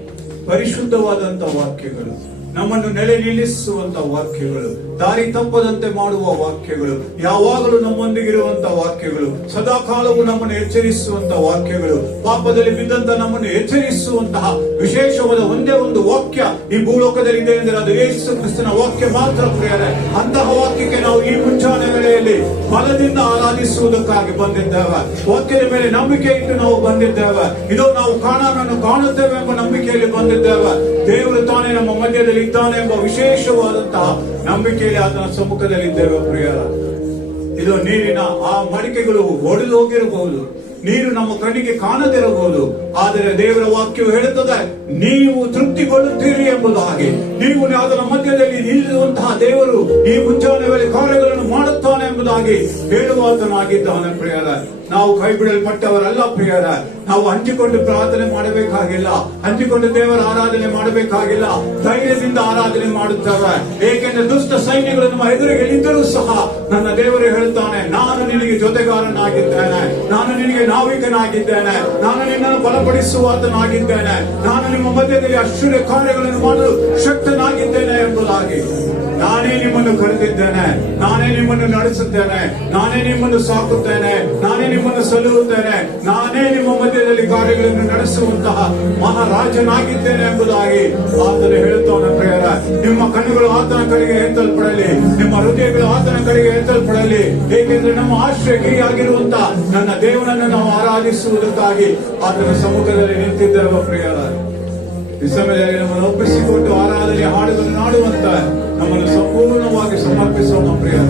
ಪರಿಶುದ್ಧವಾದಂತ ವಾಕ್ಯಗಳು, ನಮ್ಮನ್ನು ನೆಲೆ ನಿಲ್ಲಿಸುವಂತ ವಾಕ್ಯಗಳು, ದಾರಿ ತಪ್ಪದಂತೆ ಮಾಡುವ ವಾಕ್ಯಗಳು, ಯಾವಾಗಲೂ ನಮ್ಮೊಂದಿಗಿರುವಂತ ವಾಕ್ಯಗಳು, ಸದಾಕಾಲವೂ ನಮ್ಮನ್ನು ಎಚ್ಚರಿಸುವಂತ ವಾಕ್ಯಗಳು, ಪಾಪದಲ್ಲಿ ಬಿದ್ದಂತ ನಮ್ಮನ್ನು ಎಚ್ಚರಿಸುವಂತಹ ವಿಶೇಷವಾದ ಒಂದೇ ಒಂದು ವಾಕ್ಯ ಈ ಭೂಲೋಕದಲ್ಲಿ ಇದೆ ಎಂದರೆ ಅದು ಯೇಸು ಕ್ರಿಸ್ತನ ವಾಕ್ಯ ಮಾತ್ರ ಪ್ರಿಯರೇ. ಅಂತಹ ವಾಕ್ಯಕ್ಕೆ ನಾವು ಈ ಮುಂಜಾನೆ ವೇಳೆಯಲ್ಲಿ ಬಲದಿಂದ ಆರಾಧಿಸುವುದಕ್ಕಾಗಿ ಬಂದಿದ್ದೇವೆ. ವಾಕ್ಯದ ಮೇಲೆ ನಂಬಿಕೆ ಇಟ್ಟು ನಾವು ಬಂದಿದ್ದೇವೆ. ಇದು ನಾವು ಕಾಣಾನನ್ನು ಕಾಣುತ್ತೇವೆ ಎಂಬ ನಂಬಿಕೆಯಲ್ಲಿ ಬಂದಿದ್ದೇವೆ. ದೇವರು ತಾನೇ ನಮ್ಮ ಮಧ್ಯದಲ್ಲಿ ಇದ್ದಾನೆ ಎಂಬ ವಿಶೇಷವಾದಂತಹ ನಂಬಿಕೆಯಲ್ಲಿ ಆತನ ಸಮ್ಮುಖದಲ್ಲಿದ್ದೇವೆ ಪ್ರಿಯರ. ಇದು ನೀರಿನ ಆ ಮಡಿಕೆಗಳು ಒಡೆದು ಹೋಗಿರಬಹುದು, ನೀರು ನಮ್ಮ ಕಣ್ಣಿಗೆ ಕಾಣದಿರಬಹುದು, ಆದರೆ ದೇವರ ವಾಕ್ಯವು ಹೇಳುತ್ತದೆ ನೀವು ತೃಪ್ತಿಗೊಳ್ಳುತ್ತೀರಿ ಎಂಬುದಾಗಿ. ನೀವು ಅದರ ಮಧ್ಯದಲ್ಲಿ ನಿಲ್ಲುವಂತಹ ದೇವರು ಈ ಮುಂಜಾನೆ ವೇಳೆ ಕಾರ್ಯಗಳನ್ನು ಮಾಡುತ್ತಾನೆ ಎಂಬುದಾಗಿ ಹೇಳುವಾತನಾಗಿದ್ದಾನೆ ಪ್ರಿಯರ. ನಾವು ಕೈ ಬಿಡಲ್ಪಟ್ಟವರಲ್ಲ ಪ್ರಿಯರ. ನಾವು ಹಂಚಿಕೊಂಡು ಪ್ರಾರ್ಥನೆ ಮಾಡಬೇಕಾಗಿಲ್ಲ, ಹಂಚಿಕೊಂಡು ದೇವರ ಆರಾಧನೆ ಮಾಡಬೇಕಾಗಿಲ್ಲ. ಧೈರ್ಯದಿಂದ ಆರಾಧನೆ ಮಾಡುತ್ತೇವೆ. ಏಕೆಂದರೆ ದುಷ್ಟ ಸೈನ್ಯಗಳು ನಮ್ಮ ಎದುರಿಗೆ ನಿಂತರೂ ಸಹ ನನ್ನ ದೇವರು ಹೇಳುತ್ತಾನೆ, ನಾನು ನಿನಗೆ ಜೊತೆಗಾರನಾಗಿದ್ದೇನೆ, ನಾನು ನಿನಗೆ ನಾವಿಕನಾಗಿದ್ದೇನೆ, ನಾನು ನಿನ್ನನ್ನು ಬಲಪಡಿಸುವಾತನಾಗಿದ್ದೇನೆ, ನಾನು ನಿಮ್ಮ ಮಧ್ಯದಲ್ಲಿ ಆಶ್ಚರ್ಯ ಕಾರ್ಯಗಳನ್ನು ಮಾಡಲು ಶಕ್ತ ಎಂಬುದಾಗಿ. ನಾನೇ ನಿಮ್ಮನ್ನು ಕರೆದಿದ್ದೇನೆ, ನಾನೇ ನಿಮ್ಮನ್ನು ನಡೆಸುತ್ತೇನೆ, ನಾನೇ ನಿಮ್ಮನ್ನು ಸಾಕುತ್ತೇನೆ, ನಾನೇ ನಿಮ್ಮನ್ನು ಸಲುಹುತ್ತೇನೆ, ನಾನೇ ನಿಮ್ಮ ಮಧ್ಯದಲ್ಲಿ ಕಾರ್ಯಗಳನ್ನು ನಡೆಸುವಂತಹ ಮಹಾರಾಜನಾಗಿದ್ದೇನೆ ಎಂಬುದಾಗಿ ಆತನು ಹೇಳುತ್ತಾನೆ. ಪ್ರಿಯರ, ನಿಮ್ಮ ಕಣ್ಣುಗಳು ಆತನ ಕಡೆಗೆ ಎತ್ತಲ್ಪಡಲಿ, ನಿಮ್ಮ ಹೃದಯಗಳು ಆತನ ಕಡೆಗೆ ಎತ್ತಲ್ಪಡಲಿ. ಏಕೆಂದ್ರೆ ನಮ್ಮ ಆಶ್ರಯಗಿರಿಯಾಗಿರುವಂತ ನನ್ನ ದೇವನನ್ನು ನಾವು ಆರಾಧಿಸುವುದಕ್ಕಾಗಿ ಆತನ ಸಮ್ಮುಖದಲ್ಲಿ ನಿಂತಿದ್ದೇವೆ. ಪ್ರಿಯರ, ಈ ಸಮಯದಲ್ಲಿ ನಮ್ಮನ್ನು ಒಪ್ಪಿಸಿಕೊಟ್ಟು ಆರಾಧನೆ ಹಾಡುಗಳನ್ನು ನಾಡುವಂತ ನಮ್ಮನ್ನು ಸಂಪೂರ್ಣವಾಗಿ ಸಮರ್ಪಿಸೋಣ. ಪ್ರಿಯರ,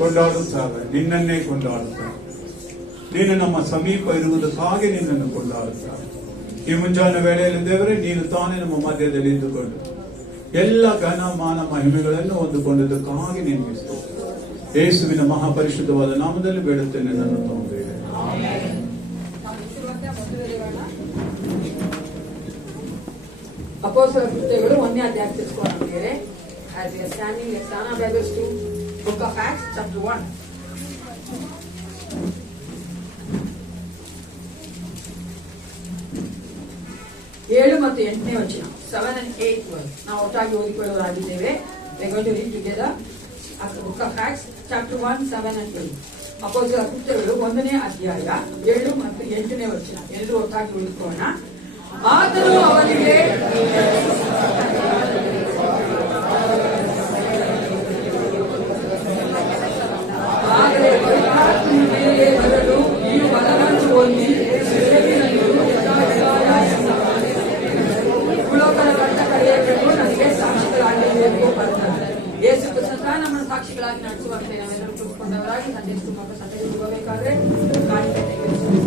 ಕೊಂಡಾಡುತ್ತಾರೆ, ನಿನ್ನನ್ನೇ ಕೊಂಡಾಡುತ್ತಾರೆ. ನೀನು ನಮ್ಮ ಸಮೀಪ ಇರುವುದಕ್ಕಾಗಿ ನಿನ್ನನ್ನು ಕೊಂಡಾಡುತ್ತಾರೆ. ಈ ಮುಂಜಾನೆ ವೇಳೆಯಲ್ಲಿ ದೇವರೇ, ನೀನು ತಾನೇ ನಮ್ಮ ಮಧ್ಯದಲ್ಲಿ ಇದ್ದುಕೊಂಡು ಎಲ್ಲ ಘನ ಮಾನ ಮಹಿಮೆಗಳನ್ನು ಹೊಂದಿಕೊಂಡದಕ್ಕಾಗಿ ನಿನಗೆ ಸ್ತೋತ್ರ. ಯೇಸುವಿನ ಮಹಾಪರಿಶುದ್ಧವಾದ ನಾಮದಲ್ಲಿ ಬೇಡುತ್ತೇನೆ, ನನ್ನ ತಂದೆಯೇ. ಅಪೊಸ್ತಲರ ಕೃತ್ಯಗಳು 1ನೇ ಅಧ್ಯಾಯ ತಿಳ್ಕೊಳ್ಳೋಣ. As we are standing, let's turn our Bibles to Book of Acts, chapter 1. ಏಳು ಮತ್ತು 8ನೇ ವಚನ. 7 and 8 verse. ನಾವು ಒಟ್ಟಾಗಿ ಓದಿಕೊಳ್ಳುವರಾಗಿದ್ದೇವೆ. We are going to read together as the book of Acts, chapter 1, 7 and 8. ಅಪೊಸ್ತಲರ ಕೃತ್ಯಗಳು 1ನೇ ಅಧ್ಯಾಯ 7 ಮತ್ತು 8ನೇ ವಚನ. ಎಲ್ಲರೂ ಒಟ್ಟಾಗಿ ಓದಿಕೊಳ್ಳೋಣ. ಆತನು ಅವರಿಗೆ ಆಗಲೇ ಪವಿತ್ರಾತ್ಮನು ಮೇಲೆ ಬರಲು ನೀವು ಬಲವನ್ನು ಹೊಂದಿ ಭೂಲೋಕದ ಕಟ್ಟ ಕಡೆಯವರು ನನಗೆ ಸಾಕ್ಷಿಗಳಾಗಬೇಕು ಬರ್ತಾರೆ. ಯೇಸು ಕ್ರಿಸ್ತ ನಮ್ಮನ್ನು ಸಾಕ್ಷಿಗಳಾಗಿ ನಡೆಸುವಂತೆ ನಾವೆಲ್ಲರೂ ಕೂತ್ಕೊಂಡವರಾಗಿ ಸಂದೇಶ ತುಂಬ ಸಂದೇಶ ಹೋಗಬೇಕಾದ್ರೆ ಕಾಣಿಕೆ ತೆಗೆದುಕೊಳ್ಳಿ.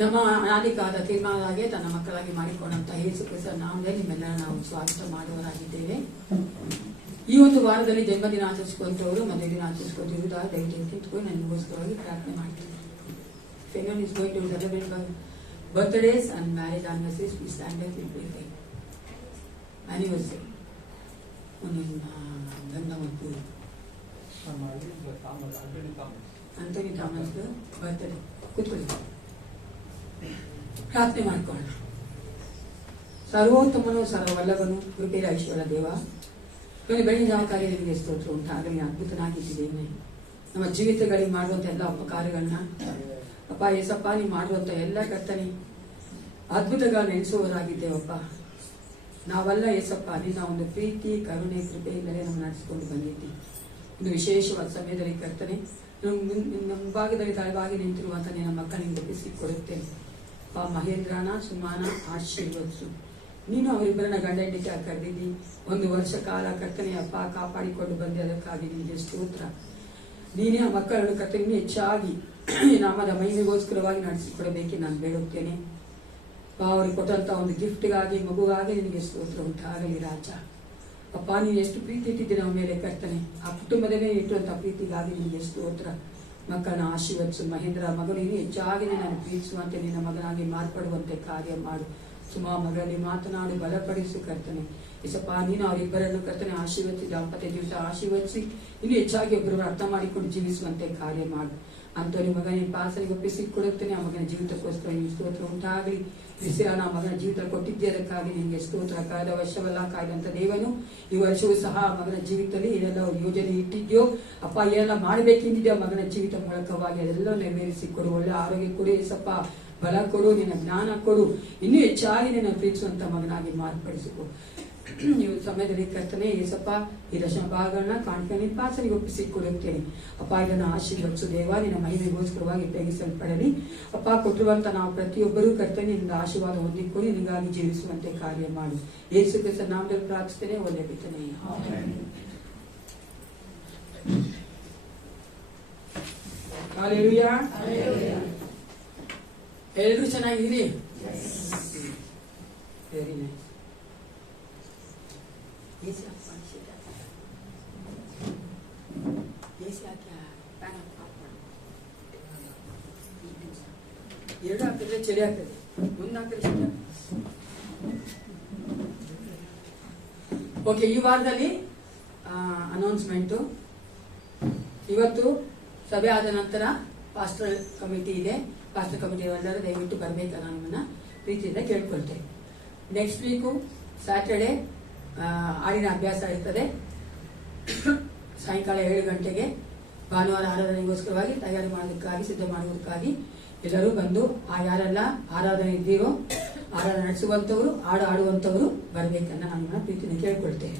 ನಮ್ಮ ಅನಾದಿಕಾದ ತೀರ್ಮಾನದಾಗೆ ತನ್ನ ಮಕ್ಕಳಾಗಿ ಮಾಡಿಕೊಂಡಂತ ಯೇಸು ಕ್ರಿಸ್ತ ನಾಮದಲ್ಲಿ ನಿಮ್ಮೆಲ್ಲರ ನಾವು ಸ್ವಾಗತ ಮಾಡುವವರಾಗಿದ್ದೇವೆ. ಈ ಒಂದು ವಾರದಲ್ಲಿ ಜನ್ಮದಿನ ಆಚರಿಸಿಕೊಂಡವರು ಮದುವೆ ದಿನ ಆಚರಿಸಿಕೊಂಡಿರುವುದಾದ ದಯವಿಟ್ಟು ನಿಂತ್ಕೊಂಡು ನನಗೋಸ್ಕರವಾಗಿ ಪ್ರಾರ್ಥನೆ ಮಾಡ್ತೀನಿ. If anyone is going to celebrate birthdays and marriage anniversaries, we stand up and pray for you. Anniversary. ಗಂಧ ಮತ್ತು ಅಂಥೋನಿ ಥಾಮಸ್ ಬರ್ತ್ಡೇ ಕೂತ್ಕೊಳ್ಳಿ, ಪ್ರಾರ್ಥನೆ ಮಾಡ್ಕೊಳ್ಳೋಣ. ಸರ್ವೋತ್ತಮನು ಸರ್ವವಲ್ಲಭನು ಕೃಪೆಯ ಐಶ್ವರ್ಯ ದೇವ, ಬೆಳಗಿನ ಯಾವ ಕಾರ್ಯ ನಿಮಗೆ ಸ್ತೋತ್ರ ಉಂಟಾಗಲಿ. ಅದ್ಭುತನಾಗಿದ್ದೇನೆ ನಮ್ಮ ಜೀವಿತಗಳಿಗೆ ಮಾಡುವಂತ ಎಲ್ಲ ಉಪಕಾರಗಳನ್ನ ಅಪ್ಪ ಏಸಪ್ಪ ನೀವು ಮಾಡುವಂತ ಎಲ್ಲ ಕರ್ತನೆ ಅದ್ಭುತಗಳನ್ನ ಎಣಿಸುವವರಾಗಿದ್ದೇವಪ್ಪ. ನಾವೆಲ್ಲ ಏಸಪ್ಪ ನಿನ್ನ ಒಂದು ಪ್ರೀತಿ ಕರುಣೆ ಕೃಪೆಯಿಂದಲೇ ನಾವು ನಡೆಸಿಕೊಂಡು ಬಂದಿದ್ದೀವಿ. ಒಂದು ವಿಶೇಷವಾದ ಸಮಯದಲ್ಲಿ ಕರ್ತನೆ ನಮ್ಮ ಭಾಗದಲ್ಲಿ ತಳವಾಗಿ ನಿಂತಿರುವಂತ ನಿನ್ನ ಮಕ್ಕಳಿಂದ ಒಪ್ಪಿಸಿಕೊಡುತ್ತೇನೆ. ಅಪ್ಪ ಮಹೇಂದ್ರನ ಸುಮಾನ ಆಶೀರ್ವದಿಸು. ನೀನು ಅವರಿಬ್ಬರನ್ನ ಗಂಡ ಹೆಂಡತಿ ಕರೆದಿದ್ದಿ. 1 ವರ್ಷ ಕಾಲ ಕರ್ತನೆ ಅಪ್ಪ ಕಾಪಾಡಿಕೊಂಡು ಬಂದೆ, ಅದಕ್ಕಾಗಿ ನಿಮಗೆ ಸ್ತೋತ್ರ. ನೀನೇ ಆ ಮಕ್ಕಳನ್ನು ಕರ್ತನೆ ಹೆಚ್ಚಾಗಿ ನಾಮದ ಮಹಿಮೆಗೋಸ್ಕರವಾಗಿ ನಡೆಸಿಕೊಡಬೇಕೆ ನಾನು ಬೇಡುತ್ತೇನೆ. ಅವ್ರಿಗೆ ಕೊಟ್ಟಂತ ಒಂದು ಗಿಫ್ಟ್ಗಾಗಿ ಮಗುವಾಗಿ ನಿನಗೆ ಸ್ತೋತ್ರ ಉಂಟಾಗಲಿ ರಾಜ. ಅಪ್ಪ ನೀನು ಎಷ್ಟು ಪ್ರೀತಿ ಇಟ್ಟಿದ್ದೆ ನಮ್ಮ ಮೇಲೆ ಕರ್ತನೆ, ಆ ಕುಟುಂಬದಲ್ಲೇ ಇಟ್ಟುವಂತ ಪ್ರೀತಿಗಾಗಿ ನಿನಗೆ ಸ್ತೋತ್ರ. ಮಕ್ಕಳನ್ನ ಆಶೀರ್ವದಿಸು. ಮಹೇಂದ್ರ ಮಗನು ನೀನು ಹೆಚ್ಚಾಗಿ ನಾನು ಪ್ರೀತಿಸುವಂತೆ ನಿನ್ನ ಮಗನಾಗಿ ಮಾರ್ಪಡುವಂತೆ ಕಾರ್ಯ ಮಾಡು. ಸುಮಾ ಮಗಳಲ್ಲಿ ಮಾತನಾಡಿ ಬಲಪಡಿಸು ಕರ್ತನೆ. ಇಸಪ್ಪ ನೀನು ಅವರಿಬ್ಬರನ್ನು ಕರ್ತನೆ ಆಶೀರ್ವದಿಸಿ ದಾಂಪತ್ಯ ಜೀವಿತ ಆಶೀರ್ವದಿಸಿ ಇನ್ನು ಹೆಚ್ಚಾಗಿ ಒಬ್ಬರು ಅರ್ಥ ಮಾಡಿಕೊಂಡು ಜೀವಿಸುವಂತೆ ಕಾರ್ಯ ಮಾಡು. ಅಂಥವ್ರಿಗೆ ಮಗನ ಪಾಸನಿಗೆ ಒಪ್ಪಿಸಿಕೊಡುತ್ತೇನೆ. ಆ ಮಗನ ಜೀವಿತಕ್ಕೋಸ್ಕರ ನಿನ್ನ ಸ್ತೋತ್ರ ಉಂಟಾಗಲಿ. ಬಿಸಿರಾನ ಮಗನ ಜೀವಿತ ಕೊಟ್ಟಿದ್ದೆ, ಅದಕ್ಕಾಗಿ ನಿಮಗೆ ಸ್ತೋತ್ರ. ಕಾಯ್ದ ವರ್ಷವಲ್ಲ ಕಾಯ್ದಂತ ದೇವನು ಈ ವರ್ಷವೂ ಸಹ ಮಗನ ಜೀವಿತದಲ್ಲಿ ಏನೆಲ್ಲ ಯೋಜನೆ ಇಟ್ಟಿದ್ಯೋ ಅಪ್ಪ, ಏನೆಲ್ಲ ಮಾಡಬೇಕೆಂದಿದ್ಯೋ ಮಗನ ಜೀವಿತ ಮೂಲಕವಾಗಿ ಅದೆಲ್ಲ ನೆರವೇರಿಸಿಕೊಡು. ಒಳ್ಳೆ ಆರೋಗ್ಯ ಕೊಡು ಏಸಪ್ಪ, ಬಲ ಕೊಡು, ನಿನ್ನ ಜ್ಞಾನ ಕೊಡು. ಇನ್ನೂ ಹೆಚ್ಚಾಗಿ ನಿನ್ನ ಪ್ರೀತಿಸುವಂತ ಮಗನಾಗಿ ಮಾರ್ಪಡಿಸಿಕೊ. ನೀವು ಸಮಯದಲ್ಲಿ ಕರ್ತನೆ ಏಸಪ್ಪ ಈ ದಶಮ ಭಾಗಗಳನ್ನ ಕಾಣ್ಕೊಂಡು ಪಾಸನಿಗೆ ಒಪ್ಪಿಸಿಕೊಡುತ್ತೇನೆ. ಅಪ್ಪ ಇದನ್ನು ಆಶೀರ್ವದಿಸು ದೇವ, ನಿನ್ನ ಮಹಿಮೆಗೋಸ್ಕರವಾಗಿ ಉಪಯೋಗಿಸಲ್ಪಡಲಿ. ಅಪ್ಪ ಕೊಟ್ಟಿರುವಂತ ನಾವು ಪ್ರತಿಯೊಬ್ಬರೂ ಕರ್ತನೆ ನಿನ್ನ ಆಶೀರ್ವಾದ ಹೊಂದಿಕೊಂಡು ನಿನಗಾಗಿ ಜೀವಿಸುವಂತೆ ಕಾರ್ಯ ಮಾಡಿ. ಯೇಸು ಕ್ರಿಸ್ತ ನಾಮದಲ್ಲಿ ಪ್ರಾರ್ಥಿಸ್ತೇನೆ. ಒಳ್ಳೆ ಬಿತ್ತನೆ. ಹಲ್ಲೆಲೂಯಾ. ಎಲ್ಲರೂ ಚೆನ್ನಾಗಿದ್ದೀರಿ? Very nice. ಎರಡು ಹಾಕಿದ್ರೆ ಚಳಿ ಆಗ್ತದೆ, ಒಂದು ಹಾಕಿದ್ರೆ ಚಳಿ ಆಗ್ತದೆ. ಓಕೆ, ಈ ವಾರದಲ್ಲಿ ಅನೌನ್ಸ್ಮೆಂಟು. ಇವತ್ತು ಸಭೆ ಆದ ನಂತರ ಪಾಸ್ಟರ್ ಕಮಿಟಿ ಇದೆ. ಪಾಸ್ಟರ್ ಕಮಿಟಿ ಎಲ್ಲರೂ ದಯವಿಟ್ಟು ಬರಬೇಕು, ನಾನು ನಿಮ್ಮನ್ನ ಪ್ರೀತಿಯಿಂದ ಕೇಳ್ಕೊಳ್ತೇನೆ. ನೆಕ್ಸ್ಟ್ ವೀಕು ಸ್ಯಾಟರ್ಡೆ ಹಾಡಿನ ಅಭ್ಯಾಸ ಇರ್ತದೆ ಸಾಯಂಕಾಲ 7 ಗಂಟೆಗೆ. ಭಾನುವಾರ ಆರಾಧನೆಗೋಸ್ಕರವಾಗಿ ತಯಾರಿ ಮಾಡೋದಕ್ಕಾಗಿ ಸಿದ್ಧ ಮಾಡುವುದಕ್ಕಾಗಿ ಎಲ್ಲರೂ ಬಂದು ಯಾರೆಲ್ಲ ಆರಾಧನೆ ಇದ್ದೀರೋ, ಆರಾಧನೆ ನಡೆಸುವಂತವರು, ಹಾಡು ಆಡುವಂತವರು ಬರಬೇಕನ್ನ ನಾನು ಪ್ರೀತಿನ ಕೇಳ್ಕೊಳ್ತೇನೆ.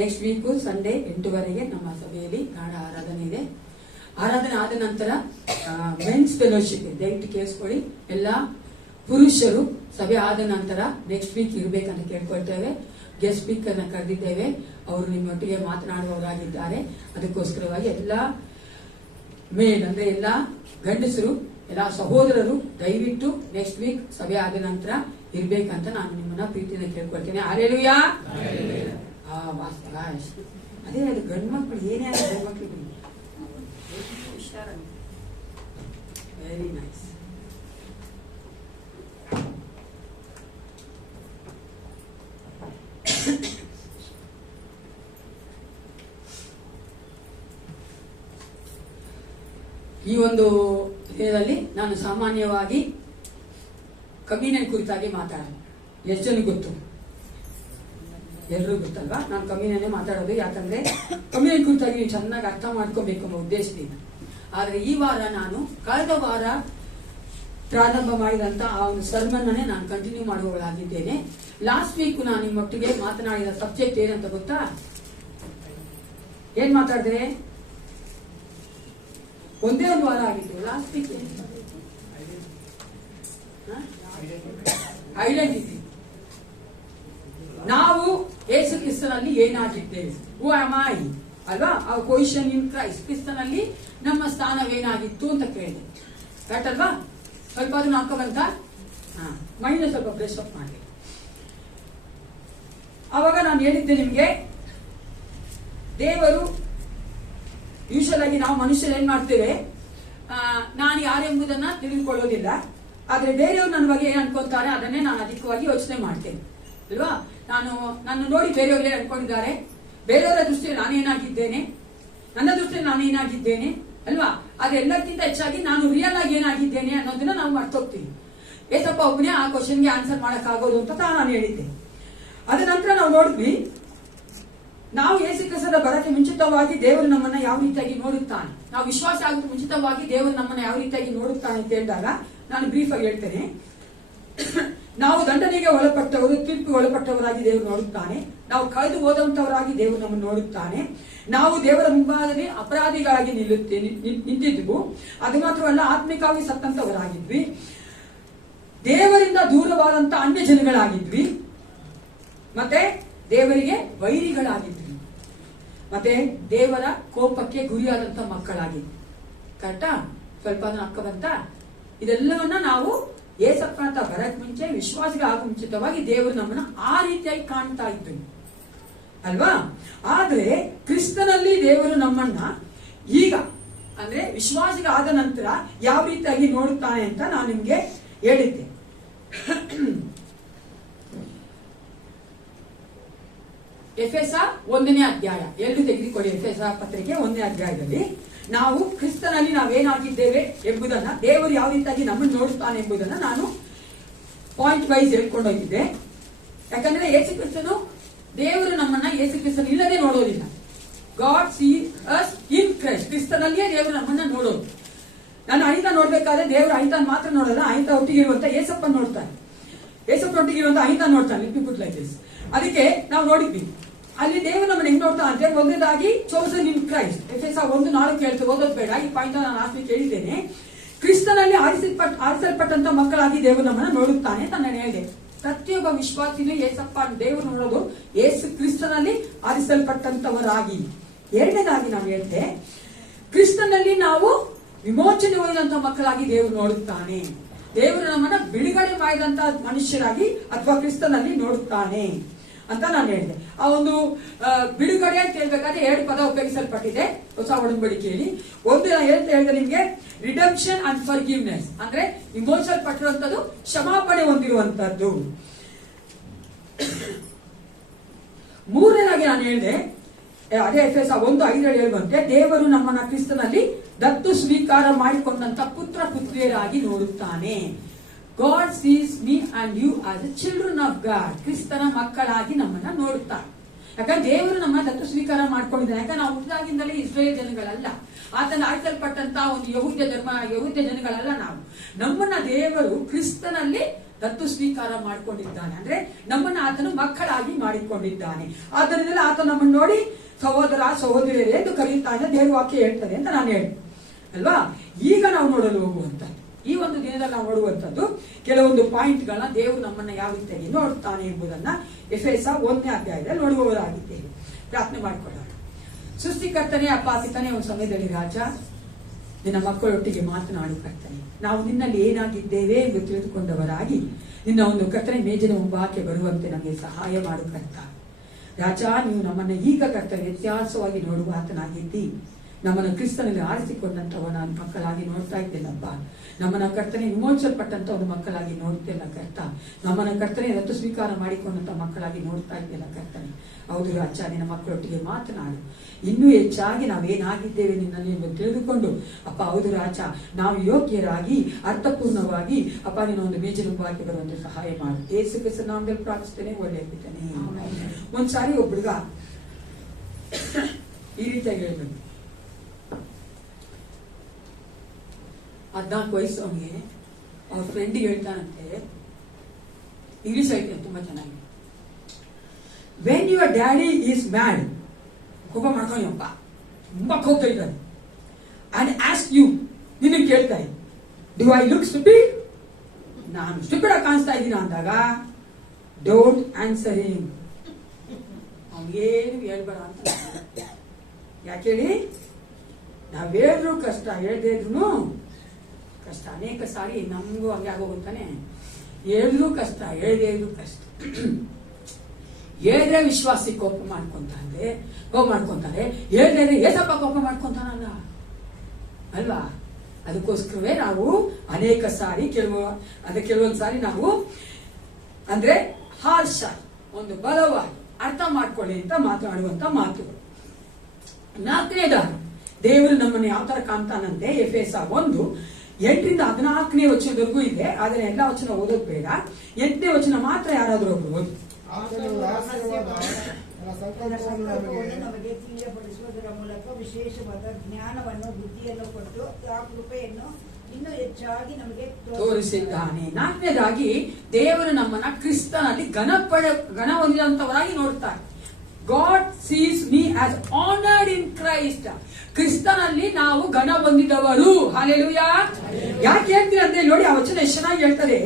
ನೆಕ್ಸ್ಟ್ ವೀಕು ಸಂಡೇ 8 ನಮ್ಮ ಸಭೆಯಲ್ಲಿ ನಾಡ ಆರಾಧನೆ ಇದೆ. ಆರಾಧನೆ ಆದ ನಂತರ ಮೆನ್ಸ್ ಫೆಲೋಶಿಪ್ ದಯವಿಟ್ಟು ಕೇಳಿಸ್ಕೊಳ್ಳಿ. ಎಲ್ಲ ಪುರುಷರು ಸಭೆ ಆದ ನಂತರ ನೆಕ್ಸ್ಟ್ ವೀಕ್ ಇರಬೇಕಂತ ಕೇಳ್ಕೊಳ್ತೇವೆ. ಗೆಸ್ಟ್ ಸ್ಪೀಕರ್ ನ ಕರೆದಿದ್ದೇವೆ, ಅವರು ನಿಮ್ಮೊಟ್ಟಿಗೆ ಮಾತನಾಡುವವರಾಗಿದ್ದಾರೆ. ಅದಕ್ಕೋಸ್ಕರವಾಗಿ ಎಲ್ಲ ಮೇಲ್ ಅಂದ್ರೆ ಎಲ್ಲ ಗಂಡಸರು, ಎಲ್ಲ ಸಹೋದರರು ದಯವಿಟ್ಟು ನೆಕ್ಸ್ಟ್ ವೀಕ್ ಸಭೆ ಆದ ನಂತರ ಇರ್ಬೇಕಂತ ನಾನು ನಿಮ್ಮನ್ನ ಪ್ರೀತಿಯಿಂದ ಕೇಳ್ಕೊಳ್ತೇನೆ. ಹಲ್ಲೆಲೂಯಾ. ಅದೇ ಅದು ಗಂಡು ಮಕ್ಕಳು ಏನೇ ಆಗ ಗಂಡು ಮಕ್ಕಳಿಗೆ ವೆರಿ ನೈಸ್. ಈ ಒಂದು ದಿನದಲ್ಲಿ ನಾನು ಸಾಮಾನ್ಯವಾಗಿ ಕಮ್ಯುನಿಯನ್ ಕುರಿತಾಗಿ ಮಾತಾಡೋದು. ಎಷ್ಟು ಜನ ಗೊತ್ತು? ಎಲ್ಲರೂ ಗೊತ್ತಲ್ವಾ? ನಾನು ಕಮ್ಯುನಿಯನ್ನೇ ಮಾತಾಡೋದು. ಯಾಕಂದ್ರೆ ಕಮ್ಯುನಿಯನ್ ಕುರಿತಾಗಿ ನೀವು ಚೆನ್ನಾಗಿ ಅರ್ಥ ಮಾಡ್ಕೋಬೇಕು ಅನ್ನೋ ಉದ್ದೇಶದಿಂದ. ಆದ್ರೆ ಈ ವಾರ ನಾನು ಕಳೆದ ವಾರ ಪ್ರಾರಂಭ ಮಾಡಿದಂತ ಆ ಒಂದು ಸರ್ಮನ್ ಅನ್ನೇ ನಾನು ಕಂಟಿನ್ಯೂ ಮಾಡುವವಳಾಗಿದ್ದೇನೆ. ಲಾಸ್ಟ್ ವೀಕ್ ನಾನು ನಿಮ್ಮೊಟ್ಟಿಗೆ ಮಾತನಾಡಿದ ಸಬ್ಜೆಕ್ಟ್ ಏನಂತ ಗೊತ್ತಾ? ಏನ್ ಮಾತಾಡಿದೆ? ಒಂದೇ ಒಂದು ವಾರ ಆಗಿತ್ತು. Last week identity. ನಾವು ಯೇಸು ಕ್ರಿಸ್ತನಲ್ಲಿ ಏನಾಗಿದ್ದೇವೆ? ಹೂ ಆಮ್ ಐ ಅಲ್ವಾ? ಆ ಪೊಸಿಷನ್ ಇನ್ ಕ್ರೈಸ್ಟ್. ಕ್ರಿಸ್ತನಲ್ಲಿ ನಮ್ಮ ಸ್ಥಾನವೇನಾಗಿತ್ತು ಅಂತ ಕೇಳಿದೆ. ಕರೆಕ್ಟ್ ಅಲ್ವಾ? ಸ್ವಲ್ಪ ಅದನ್ನ ಹಾಕೋಬಂತ ಮೈಂಡ್ ಸ್ವಲ್ಪ ಬ್ರಷ್ ಅಪ್ ಮಾಡಿ. ಆವಾಗ ನಾನು ಹೇಳಿದ್ದೆ ನಿಮ್ಗೆ, ದೇವರು ಯೂಶಲ್ ಆಗಿ ನಾವು ಮನುಷ್ಯರು ಏನ್ ಮಾಡ್ತೇವೆ, ನಾನು ಯಾರೆಂಬುದನ್ನ ತಿಳಿದುಕೊಳ್ಳೋದಿಲ್ಲ. ಆದ್ರೆ ಬೇರೆಯವರು ನನ್ನ ಬಗ್ಗೆ ಏನ್ ಅನ್ಕೊಂತಾರೆ ಅದನ್ನೇ ನಾನು ಅಧಿಕವಾಗಿ ಯೋಚನೆ ಮಾಡ್ತೇನೆ ಅಲ್ವಾ. ನನ್ನ ನೋಡಿ ಬೇರೆಯವ್ರು ಏನ್ ಅನ್ಕೊಂಡಿದ್ದಾರೆ, ಬೇರೆಯವರ ದೃಷ್ಟಿಯಲ್ಲಿ ನಾನೇನಾಗಿದ್ದೇನೆ, ನನ್ನ ದೃಷ್ಟಿಯಲ್ಲಿ ನಾನೇನಾಗಿದ್ದೇನೆ ಅಲ್ವಾ. ಆದ್ರೆ ಎಲ್ಲಕ್ಕಿಂತ ಹೆಚ್ಚಾಗಿ ನಾನು ರಿಯಲ್ ಆಗಿ ಏನಾಗಿದ್ದೇನೆ ಅನ್ನೋದನ್ನ ನಾವು ಮರ್ತೋಗ್ತೀವಿ. ಏಸಪ್ಪ ಒಬ್ಬನೇ ಆ ಕ್ವಶನ್ಗೆ ಆನ್ಸರ್ ಮಾಡಕ್ ಆಗೋದು ಅಂತ ನಾನು ಹೇಳಿದ್ದೆ. ಅದ ನಂತರ ನಾವು ನೋಡಿದ್ವಿ, ನಾವು ಯೇಸು ಕ್ರಿಸ್ತನ ಬರಕ್ಕೆ ಮುಂಚಿತವಾಗಿ ದೇವರು ನಮ್ಮನ್ನ ಯಾವ ರೀತಿಯಾಗಿ ನೋಡುತ್ತಾನೆ, ನಾವು ವಿಶ್ವಾಸ ಆಗೋದು ಮುಂಚಿತವಾಗಿ ದೇವರು ನಮ್ಮನ್ನ ಯಾವ ರೀತಿಯಾಗಿ ನೋಡುತ್ತಾನೆ ಅಂತ ಹೇಳಿದಾಗ ನಾನು ಬ್ರೀಫ್ ಆಗಿ ಹೇಳ್ತೇನೆ. ನಾವು ದಂಡನೆಗೆ ಒಳಪಟ್ಟವರು, ತೀರ್ಪಿಗೆ ಒಳಪಟ್ಟವರಾಗಿ ದೇವರು ನೋಡುತ್ತಾನೆ. ನಾವು ಕಳೆದು ಹೋದಂತವರಾಗಿ ದೇವರು ನಮ್ಮನ್ನು ನೋಡುತ್ತಾನೆ. ನಾವು ದೇವರ ಮುಂಭಾಗದಲ್ಲಿ ಅಪರಾಧಿಗಳಾಗಿ ನಿಂತಿದ್ವು. ಅದು ಮಾತ್ರವಲ್ಲ, ಆತ್ಮಿಕವಾಗಿ ಸತ್ತಂತವರಾಗಿದ್ವಿ, ದೇವರಿಂದ ದೂರವಾದಂತ ಅನ್ಯ ಜನಗಳಾಗಿದ್ವಿ, ಮತ್ತೆ ದೇವರಿಗೆ ವೈರಿಗಳಾಗಿದ್ವಿ, ಮತ್ತೆ ದೇವರ ಕೋಪಕ್ಕೆ ಗುರಿಯಾದಂತ ಮಕ್ಕಳಾಗಿದ್ವಿ. ಕರೆಕ್ಟಾ? ಸ್ವಲ್ಪ ಅದನ್ನ ಅಕ್ಕ ಬಂತ. ಇದೆಲ್ಲವನ್ನ ನಾವು ಏಸಪ್ಪ ಅಂತ ಬರಕ್ ಮುಂಚೆ, ವಿಶ್ವಾಸಿಗಳಾಗ ಮುಂಚಿತವಾಗಿ ದೇವರು ನಮ್ಮನ್ನ ಆ ರೀತಿಯಾಗಿ ಕಾಣ್ತಾ ಇದ್ವಿ ಅಲ್ವಾ. ಆದ್ರೆ ಕ್ರಿಸ್ತನಲ್ಲಿ ದೇವರು ನಮ್ಮನ್ನ ಈಗ ಅಂದ್ರೆ ವಿಶ್ವಾಸಿಗಳಾದ ನಂತರ ಯಾವ ರೀತಿಯಾಗಿ ನೋಡುತ್ತಾನೆ ಅಂತ ನಾನು ನಿಮ್ಗೆ ಹೇಳಿದ್ದೆ. ಎಫೆಸ 1ನೇ ಅಧ್ಯಾಯ, 2 ತೆಗೆದುಕೊಳ್ಳಿ. ಎಫೆಸ ಪತ್ರಿಕೆ 1ನೇ ಅಧ್ಯಾಯದಲ್ಲಿ ನಾವು ಕ್ರಿಸ್ತನಲ್ಲಿ ನಾವೇನಾಗಿದ್ದೇವೆ ಎಂಬುದನ್ನ, ದೇವರು ಯಾವ ರೀತಿಯಾಗಿ ನಮ್ಮನ್ನು ನೋಡುತ್ತಾನೆ ಎಂಬುದನ್ನ ನಾನು ಪಾಯಿಂಟ್ ವೈಸ್ ಹೇಳ್ಕೊಂಡು ಹೋಗಿದ್ದೆ. ಯಾಕಂದ್ರೆ ಯೇಸು ಕ್ರಿಸ್ತನು, ದೇವರು ನಮ್ಮನ್ನ ಯೇಸು ಕ್ರಿಸ್ತನ ಇಲ್ಲದೆ ನೋಡೋದಿಲ್ಲ. God see us in Christ. ಕ್ರಿಸ್ತನಲ್ಲಿಯೇ ದೇವರು ನಮ್ಮನ್ನ ನೋಡೋದು. ನಾನು ಅಹಿತ ನೋಡ್ಬೇಕಾದ್ರೆ ದೇವರು ಅಹಿತನ್ ಮಾತ್ರ ನೋಡಲ್ಲ, ಅಹಿತ ಒಟ್ಟಿಗಿರುವಂತ ಏಸಪ್ಪ ನೋಡ್ತಾನೆ. ಏಸಪ್ಪ ಒಟ್ಟಿಗಿರುವಂತ ಅಹಿತ ನೋಡ್ತಾನೆ. ಅದಕ್ಕೆ ನಾವು ನೋಡಿದ್ವಿ ಅಲ್ಲಿ ದೇವರು ನಮ್ಮನ್ನ ಹೆಂಗ್ ನೋಡ್ತಾ ಅಂತ. ಒಂದನೇದಾಗಿ ಚೋಸನ್ ಇನ್ ಕ್ರೈಸ್ಟ್, ಎಫೆಸ 1:4 ಹೇಳ್ತು, ಓದೋದು ಬೇಡ, ಈ ಪಾಯಿಂಟ್ ನಾನು ಆಸ್ತಿ ಕೇಳಿದ್ದೇನೆ. ಕ್ರಿಸ್ತನಲ್ಲಿ ಆರಿಸಲ್ಪಟ್ಟಂತ ಮಕ್ಕಳಾಗಿ ದೇವರು ನಮ್ಮನ್ನ ನೋಡುತ್ತಾನೆ ಅಂತ ನಾನು ಹೇಳಿದೆ. ಪ್ರತಿಯೊಬ್ಬ ವಿಶ್ವಾಸಿನೂ ಏಸಪ್ಪ ದೇವರು ನೋಡೋದು ಏಸು ಕ್ರಿಸ್ತನಲ್ಲಿ ಆರಿಸಲ್ಪಟ್ಟಂತವರಾಗಿ. ಎರಡನೇದಾಗಿ ನಾವು ಹೇಳಿದೆ, ಕ್ರಿಸ್ತನಲ್ಲಿ ನಾವು ವಿಮೋಚನೆ ಹೊಂದಿದಂತ ಮಕ್ಕಳಾಗಿ ದೇವರು ನೋಡುತ್ತಾನೆ. ದೇವರು ನಮ್ಮನ್ನ ಬಿಡುಗಡೆ ಮಾಡಿದಂತ ಮನುಷ್ಯರಾಗಿ ಅಥವಾ ಕ್ರಿಸ್ತನಲ್ಲಿ ನೋಡುತ್ತಾನೆ ಅಂತ ನಾನು ಹೇಳಿದೆ. ಆ ಒಂದು ಬಿಡುಗಡೆ ಅಂತ ಹೇಳ್ಬೇಕಾದ್ರೆ 2 ಪದ ಉಪಯೋಗಿಸಲ್ಪಟ್ಟಿದೆ ಹೊಸ ಒಡಂಬಡಿಕೆಯಲ್ಲಿ. ಒಂದು ಹೇಳಿದೆ ನಿಮ್ಗೆ, ರಿಡಂಪ್ಷನ್ ಅಂಡ್ ಫರ್ಗಿವ್ನೆಸ್, ಅಂದ್ರೆ ವಿಮೋಚಲ್ಪಟ್ಟಿರುವಂತದ್ದು, ಕ್ಷಮಾಪಣೆ ಹೊಂದಿರುವಂತದ್ದು. ಮೂರನೇದಾಗಿ ನಾನು ಹೇಳಿದೆ, ಅದೇ ಎಫೆಸ 1:5 ಹೇಳುವಂತೆ, ದೇವರು ನಮ್ಮನ್ನ ಕ್ರಿಸ್ತನಲ್ಲಿ ದತ್ತು ಸ್ವೀಕಾರ ಮಾಡಿಕೊಂಡಂತ ಪುತ್ರ ಪುತ್ರಿಯರಾಗಿ ನೋಡುತ್ತಾನೆ. God sees me and you as the children of God. ಕ್ರಿಸ್ತನ ಮಕ್ಕಳಾಗಿ ನಮ್ಮನ್ನ ನೋಡುತ್ತಾರೆ. ಯಾಕಂದ್ರೆ ದೇವರು ನಮ್ಮ ದತ್ತು ಸ್ವೀಕಾರ ಮಾಡ್ಕೊಂಡಿದ್ದಾನೆ. ಯಾಕಂದ್ರೆ ನಾವು ಹುಟ್ಟಿದಾಗಿಂದಲೇ ಇಸ್ರೇಲ್ ಜನಗಳಲ್ಲ, ಆತನ ಆಯ್ಸಲ್ಪಟ್ಟಂತಹ ಒಂದು ಯಹೂದ್ಯ ಜನಗಳಲ್ಲ ನಾವು. ನಮ್ಮನ್ನ ದೇವರು ಕ್ರಿಸ್ತನಲ್ಲಿ ದತ್ತು ಸ್ವೀಕಾರ ಮಾಡಿಕೊಂಡಿದ್ದಾನೆ. ಅಂದ್ರೆ ನಮ್ಮನ್ನ ಆತನು ಮಕ್ಕಳಾಗಿ ಮಾಡಿಕೊಂಡಿದ್ದಾನೆ. ಆದ್ದರಿಂದ ಆತ ನಮ್ಮನ್ನು ನೋಡಿ ಸಹೋದರ ಸಹೋದರಿಯರೇ ಎಂದು ಕರೆಯುತ್ತಾನೆ, ದೇವರ ವಾಕ್ಯ ಹೇಳ್ತದೆ ಅಂತ ನಾನು ಹೇಳಿ ಅಲ್ವಾ. ಈಗ ನಾವು ನೋಡಲು ಹೋಗುವಂತ ಈ ಒಂದು ದಿನದಲ್ಲಿ ನಾವು ನೋಡುವಂತದ್ದು ಕೆಲವೊಂದು ಪಾಯಿಂಟ್ಗಳನ್ನ ದೇವರು ನಮ್ಮನ್ನ ಯಾವ ರೀತಿಯಾಗಿ ನೋಡುತ್ತಾನೆ ಎಂಬುದನ್ನ ಎಫೆಸ 1ನೇ ಅಧ್ಯಾಯದಲ್ಲಿ ನೋಡುವವರಾಗಿದ್ದೇವೆ. ಪ್ರಾರ್ಥನೆ ಮಾಡಿಕೊಳ್ಳೋಣ. ಸೃಷ್ಟಿಕರ್ತನೇ, ಅಪ್ಪ ಪಿತನೇ, ಒಂದು ಸಮಯದಲ್ಲಿ ರಾಜ ನಿನ್ನ ಮಕ್ಕಳೊಟ್ಟಿಗೆ ಮಾತನಾಡಿ ಕರ್ತನೆ, ನಾವು ನಿನ್ನಲ್ಲಿ ಏನಾಗಿದ್ದೇವೆ ಎಂದು ತಿಳಿದುಕೊಂಡವರಾಗಿ ನಿನ್ನ ಒಂದು ಕರ್ತನೆ ಮೇಜಿನ ಮುಂಭಾಗಕ್ಕೆ ಬರುವಂತೆ ನಮಗೆ ಸಹಾಯ ಮಾಡು ಕರ್ತ. ರಾಜ, ನೀವು ನಮ್ಮನ್ನ ಈಗ ಕರ್ತನೆ ವ್ಯತ್ಯಾಸವಾಗಿ ನೋಡುವ ಆತನಾಗಿದ್ದಿ. ನಮ್ಮನ್ನು ಕ್ರಿಸ್ತನಲ್ಲಿ ಆರಿಸಿಕೊಂಡಂತವನ ಮಕ್ಕಳಾಗಿ ನೋಡ್ತಾ ಇದ್ದೇನಪ್ಪ. ನಮ್ಮನ್ನ ಕರ್ತನೆ ವಿಮೋಚಿಸಲ್ಪಟ್ಟಂತ ಒಂದು ಮಕ್ಕಳಾಗಿ ನೋಡ್ತೇಲ್ಲ ಕರ್ತ. ನಮ್ಮನ್ನ ಕರ್ತನೆ ದತ್ತು ಸ್ವೀಕಾರ ಮಾಡಿಕೊಂಡಂತ ಮಕ್ಕಳಾಗಿ ನೋಡ್ತಾ ಇದ್ದೇಲ್ಲ ಕರ್ತನೆ. ಹೌದು ರಾಜ, ನಿನ್ನ ಮಕ್ಕಳೊಟ್ಟಿಗೆ ಮಾತನಾಡು. ಇನ್ನೂ ಹೆಚ್ಚಾಗಿ ನಾವೇನಾಗಿದ್ದೇವೆ ನಿನ್ನಲ್ಲಿ ಎಂದು ತಿಳಿದುಕೊಂಡು ಅಪ್ಪ, ಹೌದು ರಾಜ, ನಾವು ಯೋಗ್ಯರಾಗಿ ಅರ್ಥಪೂರ್ಣವಾಗಿ ಅಪ್ಪ ನಿನ್ನ ಒಂದು ಮೇಜಿನ ಮುಂಭಾಗಕ್ಕೆ ಬರುವಂತೆ ಸಹಾಯ ಮಾಡು. ಯೇಸು ಕ್ರಿಸ್ತನ ನಾಮದಲ್ಲಿ ಪ್ರಾರ್ಥಿಸ್ತೇನೆ, ಒಳ್ಳೆಯ ಪಿತನೇ. ಒಂದ್ಸಾರಿ ಒಬ್ಬ ಈ ರೀತಿಯಾಗಿ ಹೇಳ್ಬೇಕು, 14 ವಯಸ್ಸು ಅವನಿಗೆ, ಅವ್ರ ಫ್ರೆಂಡಿಗೆ ಹೇಳ್ತಾನಂತೆ, ಇಂಗ್ಲಿಷ್ ಹೇಳ್ತೇನೆ ತುಂಬಾ ಚೆನ್ನಾಗಿ, when your daddy is mad, ಕೋಪ ಮಾಡ್ಕೊಂಡಪ್ಪ, ತುಂಬಾ ಕೋಪ ಇದ್ದಾರೆ, ಅಂಡ್ ಆಸ್ಕ್ ಯು, ನಿನ್ನ ಕೇಳ್ತಾರೆ, ಡು ಐ ಲುಕ್ ಸ್ಟುಪಿಡ್, ನಾನು ಸ್ಟುಪಿಡ್ ಆಗಿ ಕಾಣಿಸ್ತಾ ಇದ್ದೀನ ಅಂದಾಗ, ಡೋಂಟ್ ಆನ್ಸರ್ ಹಿಮ್, ಅವನಿಗೇನು ಹೇಳ್ಬೇಡ ಅಂತ. ಯಾಕೆ ಹೇಳಿ, ನಾವ್ ಹೇಳಿದ್ರು ಕಷ್ಟ, ಹೇಳ್ದೇ ಇದ್ರು ಕಷ್ಟ. ಅನೇಕ ಸಾರಿ ನಮಗೂ ಹಂಗೆ ಆಗೋಗುತ್ತಾನೆ. ಹೇಳಿದ್ರು ಕಷ್ಟ, ಹೇಳದೇ ಇದ್ರು ಕಷ್ಟ. ಹೇಳಿದ್ರೆ ವಿಶ್ವಾಸಿ ಕೋಪ ಮಾಡ್ಕೊಂತಾರೆ, ಹೇಳಿದ್ರೆ ಏಸಪ್ಪ ಕೋಪ ಮಾಡ್ಕೊಂತಾನಲ್ಲ ಅಲ್ವಾ. ಅದಕ್ಕೋಸ್ಕರವೇ ನಾವು ಅನೇಕ ಸಾರಿ ಕೆಲವೊಂದು ಸಾರಿ ನಾವು ಅಂದ್ರೆ ಹಾರ್ಷ ಒಂದು ಬಲವಾಗಿ ಅರ್ಥ ಮಾಡ್ಕೊಳ್ಳಿ ಅಂತ ಮಾತನಾಡುವಂತ ಮಾತುಗಳು. 4ನೇದಾಗಿ ದೇವರು ನಮ್ಮನ್ನು ಯಾವ ತರ ಕಾಣ್ತಾನಂತೆ, ಎಫೆಸ 1:8-14 ವಚನದವರೆಗೂ ಇದೆ. ಆದ್ರೆ ಎಲ್ಲ ವಚನ ಓದೋದು ಬೇಡ. 8ನೇ ವಚನ ಮಾತ್ರ ಯಾರಾದ್ರೂ ಒಬ್ರು ಓದಿ. ನಮಗೆ ತಿಳಿಯಪಡಿಸುವುದರ ಮೂಲಕ ವಿಶೇಷವಾದ ಜ್ಞಾನವನ್ನು ಬುದ್ಧಿಯನ್ನು ಕೊಟ್ಟು ಆ ಕೃಪೆಯನ್ನು ಇನ್ನೂ ಹೆಚ್ಚಾಗಿ ನಮಗೆ ತೋರಿಸಿದ್ದಾನೆ. 4ನೇದಾಗಿ ದೇವರು ನಮ್ಮನ್ನ ಕ್ರಿಸ್ತನಲ್ಲಿ ಘನ ಹೊಂದಿದಂತವರಾಗಿ ನೋಡ್ತಾರೆ. God seize me as honoured ಇನ್ ಕ್ರೈಸ್ಟ್. ಕ್ರಿಸ್ತನಲ್ಲಿ ನಾವು ಘನ ಹೊಂದಿದವರು. ಹಲ್ಲೆಲೂಯಾ. ಯಾಕೆ ಹೇಳ್ತೀನಿ ಅಂದ್ರೆ ನೋಡಿ, ಆ ವಚನ ಎಷ್ಟು ಚೆನ್ನಾಗಿ ಹೇಳ್ತಾರೆ.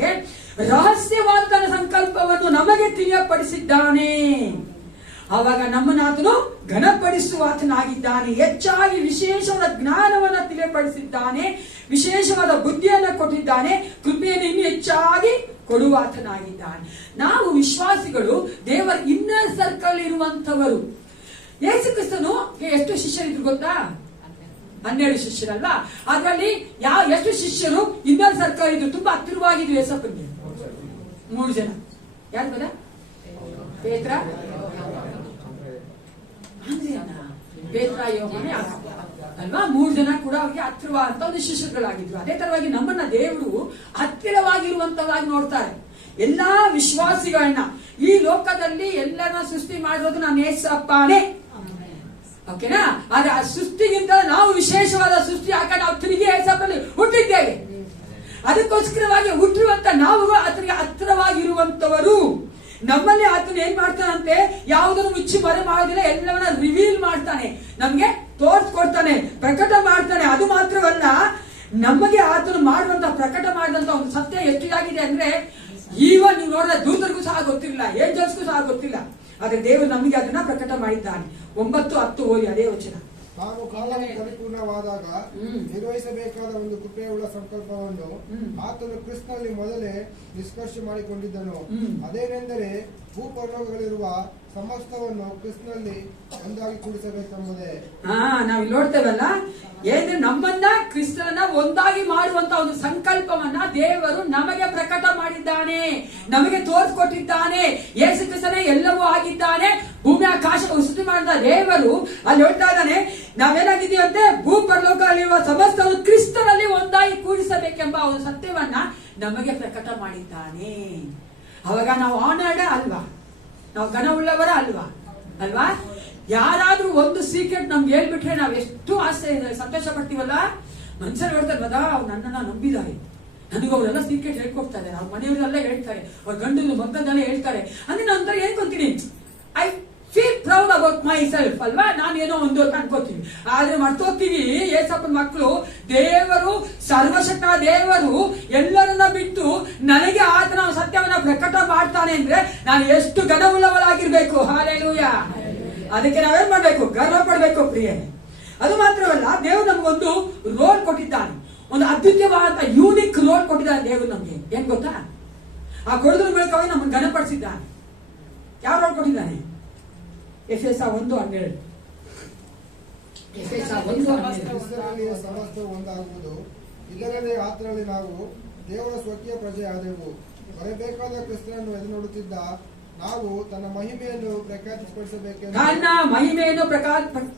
ರಹಸ್ಯವಾದ ತನ್ನ ಸಂಕಲ್ಪವನ್ನು ನಮಗೆ ತಿಳಿಯಪಡಿಸಿದ್ದಾನೆ. ಆವಾಗ ನಮ್ಮನ್ನಾತನು ಘನಪಡಿಸುವಾತನಾಗಿದ್ದಾನೆ. ಹೆಚ್ಚಾಗಿ ವಿಶೇಷವಾದ ಜ್ಞಾನವನ್ನು ತಿಳಿಯಪಡಿಸಿದ್ದಾನೆ, ವಿಶೇಷವಾದ ಬುದ್ಧಿಯನ್ನು ಕೊಟ್ಟಿದ್ದಾನೆ, ಕೃಪೆಯನ್ನು ಇನ್ನೂ ಹೆಚ್ಚಾಗಿ ಕೊಡುವಾತನಾಗಿದ್ದಾನೆ. ನಾವು ವಿಶ್ವಾಸಿಗಳು ದೇವರ ಇನ್ನರ್ ಸರ್ಕಲ್ ಇರುವಂತವರು. ಯೇಸು ಕ್ರಿಸ್ತನು ಎಷ್ಟು ಶಿಷ್ಯರಿದ್ರು ಗೊತ್ತಾ? 12 ಶಿಷ್ಯರಲ್ಲ. ಅದರಲ್ಲಿ ಎಷ್ಟು ಶಿಷ್ಯರು ಇನ್ನರ್ ಸರ್ಕಲ್ ಇದ್ರು, ತುಂಬಾ ಹತ್ತಿರವಾಗಿದ್ರು ಯೇಸಪ್ಪನಿಗೆ? 3 ಜನ. ಯಾರು ಬದ? ಪೇತ್ರ, ಪೇತ್ರ, ಯೋಹಾನ ಅಲ್ವಾ? 3 ಜನ ಕೂಡ ಅವ್ರಿಗೆ ಹತ್ತಿರವಾದಂತ ಒಂದು ಶಿಷ್ಯರುಗಳಾಗಿದ್ರು. ಅದೇ ತರವಾಗಿ ನಮ್ಮನ್ನ ದೇವರು ಹತ್ತಿರವಾಗಿರುವಂತವಾಗಿ ನೋಡ್ತಾರೆ. ಎಲ್ಲಾ ವಿಶ್ವಾಸಿಗಳನ್ನ ಈ ಲೋಕದಲ್ಲಿ ಎಲ್ಲರನ್ನ ಸೃಷ್ಟಿ ಮಾಡಿರೋದು ನಾನು ಏಸಪ್ಪನೇ. ಓಕೆನಾ? ಆದ್ರೆ ಆ ಸೃಷ್ಟಿಗಿಂತ ನಾವು ವಿಶೇಷವಾದ ಸೃಷ್ಟಿ ಹಾಕ ನಾವು ತಿರುಗಿ ಏಸಪ್ಪನಲ್ಲಿ ಹುಟ್ಟಿದ್ದೇವೆ. ಅದಕ್ಕೋಸ್ಕರವಾಗಿ ಹುಟ್ಟಿರುವಂತ ನಾವು ಆತನಿಗೆ ಹತ್ತಿರವಾಗಿರುವಂತವರು. ನಮ್ಮಲ್ಲಿ ಆತನ ಏನ್ ಮಾಡ್ತಾನಂತೆ, ಯಾವುದನ್ನು ಮುಚ್ಚಿ ಮರೆ ಮಾಡೋದಿಲ್ಲ, ಎಲ್ಲವನ್ನ ರಿವೀಲ್ ಮಾಡ್ತಾನೆ, ನಮ್ಗೆ ತೋರ್ಸ್ಕೊಡ್ತಾನೆ, ಪ್ರಕಟ ಮಾಡ್ತಾನೆ. ಅದು ಮಾತ್ರವಲ್ಲ, ನಮಗೆ ಆತನು ಮಾಡುವಂತ ಪ್ರಕಟ ಮಾಡಿದಂತ ಒಂದು ಸತ್ಯ ಎಷ್ಟಿದಾಗಿದೆ ಅಂದ್ರೆ, ಈವನ್ ನೀವು ನೋಡಿದ್ರೆ ದೂತರಿಗೂ ಸಹ ಗೊತ್ತಿಲ್ಲ, ಏಂಜಲ್ಸ್ಗೂ ಸಹ ಗೊತ್ತಿಲ್ಲ. ಆದ್ರೆ ದೇವರು ನಮಗೆ ಅದನ್ನ ಪ್ರಕಟ ಮಾಡಿದ್ದಾನೆ. 9:10 ಓದಿ ಅದೇ ವಚನ. ತಾನು ಕಾಲವು ಪರಿಪೂರ್ಣವಾದಾಗ ನಿರ್ವಹಿಸಬೇಕಾದ ಒಂದು ಕೃಪೆಯುಳ್ಳ ಸಂಕಲ್ಪವನ್ನು ಆತನು ಕ್ರಿಸ್ತನಲ್ಲಿ ಮೊದಲೇ ನಿಷ್ಕರ್ಷ ಮಾಡಿಕೊಂಡಿದ್ದನು. ಅದೇನೆಂದರೆ ಭೂಪರಲೋಕಗಳಿರುವ ಸಮಸ್ತವನ್ನು ಕ್ರಿಸ್ತನಲ್ಲಿ ಒಂದಾಗಿ ಕೂಡಿಸಬೇಕೆಂಬುದೇ. ನಾವು ನೋಡ್ತೇವಲ್ಲ, ಏನ್ರೆ ನಮ್ಮನ್ನ ಕ್ರಿಸ್ತನ ಒಂದಾಗಿ ಮಾಡುವಂತ ಒಂದು ಸಂಕಲ್ಪವನ್ನ ದೇವರು ನಮಗೆ ಪ್ರಕಟ ಮಾಡಿದ್ದಾನೆ, ನಮಗೆ ತೋರಿಸ್ಕೊಟ್ಟಿದ್ದಾನೆ. ಯೇಸು ಕ್ರಿಸ್ತನೇ ಎಲ್ಲವೂ ಆಗಿದ್ದಾನೆ. ಭೂಮಿ ಆಕಾಶ ಸೃಷ್ಟಿ ಮಾಡಿದ ದೇವರು ಅಲ್ಲಿ ಹೇಳ್ತಾ ಇದ್ದಾನೆ, ನಾವೇನಾಗಿದ್ದೀವಿ ಅಂತೆ, ಭೂಪರಲೋಕದಲ್ಲಿರುವ ಸಮಸ್ತವನ್ನು ಕ್ರಿಸ್ತನಲ್ಲಿ ಒಂದಾಗಿ ಕೂಡಿಸಬೇಕೆಂಬ ಒಂದು ಸತ್ಯವನ್ನ ನಮಗೆ ಪ್ರಕಟ ಮಾಡಿದ್ದಾನೆ. ಅವಾಗ ನಾವು ಆನರ್ಡ್ ಅಲ್ವಾ? ನಾವು ಘನವುಳ್ಳವರ ಅಲ್ವಾ? ಯಾರಾದ್ರೂ ಒಂದು ಸೀಕ್ರೆಟ್ ನಮ್ಗೆ ಹೇಳ್ಬಿಟ್ರೆ ನಾವ್ ಎಷ್ಟು ಆಸೆ ಸಂತೋಷ ಪಡ್ತೀವಲ್ಲ. ಮನುಷ್ಯರು ಹೇಳ್ತಾರೆ, ಬದಾ ಅವ್ರು ನನ್ನನ್ನ ನಂಬಿದ್ದಾರೆ, ನನಗೂ ಅವರೆಲ್ಲ ಸೀಕ್ರೆಟ್ ಹೇಳ್ಕೊಡ್ತಾ ಇದ್ದಾರೆ, ಅವ್ರ ಮನೆಯವರೆಲ್ಲ ಹೇಳ್ತಾರೆ, ಅವ್ರ ಗಂಡು ಮಕ್ಕಳನ್ನೆಲ್ಲ ಹೇಳ್ತಾರೆ ಅಂದ್ರೆ ನಂತರ ಏನ್ ಕೊಡ್ತೀನಿ, I feel proud about my self ಅಲ್ವಾ? ನಾನೇನೋ ಒಂದು ಅನ್ಕೋತೀವಿ. ಆದ್ರೆ ಮರ್ತೋಗ್ತೀವಿ, ಏಸಪ್ಪನ ಮಕ್ಕಳು ದೇವರು, ಸರ್ವಶಕ್ತ ದೇವರು ಎಲ್ಲರನ್ನ ಬಿಟ್ಟು ನನಗೆ ಆತನ ಸತ್ಯವನ್ನ ಪ್ರಕಟ ಮಾಡ್ತಾನೆ ಅಂದ್ರೆ ನಾನು ಎಷ್ಟು ಘನವುಳ್ಳವರಾಗಿರ್ಬೇಕು. ಹಾಲೆಲೂಯಾ. ಅದಕ್ಕೆ ನಾವೇನ್ ಮಾಡ್ಬೇಕು? ಗರ್ವ ಪಡ್ಬೇಕು ಪ್ರಿಯೆ. ಅದು ಮಾತ್ರವಲ್ಲ, ದೇವರು ನಮ್ಗೊಂದು ರೋಲ್ ಕೊಟ್ಟಿದ್ದಾನೆ, ಒಂದು ಅದ್ವಿತೀಯವಾದ ಯೂನಿಕ್ ರೋಲ್ ಕೊಟ್ಟಿದ್ದಾನೆ ದೇವರು ನಮ್ಗೆ. ಏನ್ ಗೊತ್ತಾ? ಆ ಕೊಡೋದ್ರ ಮೂಲಕವಾಗಿ ನಮ್ಮನ್ನು ಘನಪಡಿಸಿದ್ದಾನೆ. ಯಾವ ರೋಲ್ ಕೊಟ್ಟಿದ್ದಾನೆ? ಎಫೆಸ 1:12. ಸಮಸ್ತ ಒಂದಾಗುವುದು, ಇದಲ್ಲದೆ ಆತನಲ್ಲಿ ನಾವು ದೇವರ ಸ್ವಕೀಯ ಪ್ರಜೆ ಆದೆವು. ಬರಬೇಕಾದ ಕ್ರಿಸ್ತನನ್ನು ಎದುರು ನೋಡುತ್ತಿದ್ದ ನಾವು ತನ್ನ ಮಹಿಮೆಯನ್ನು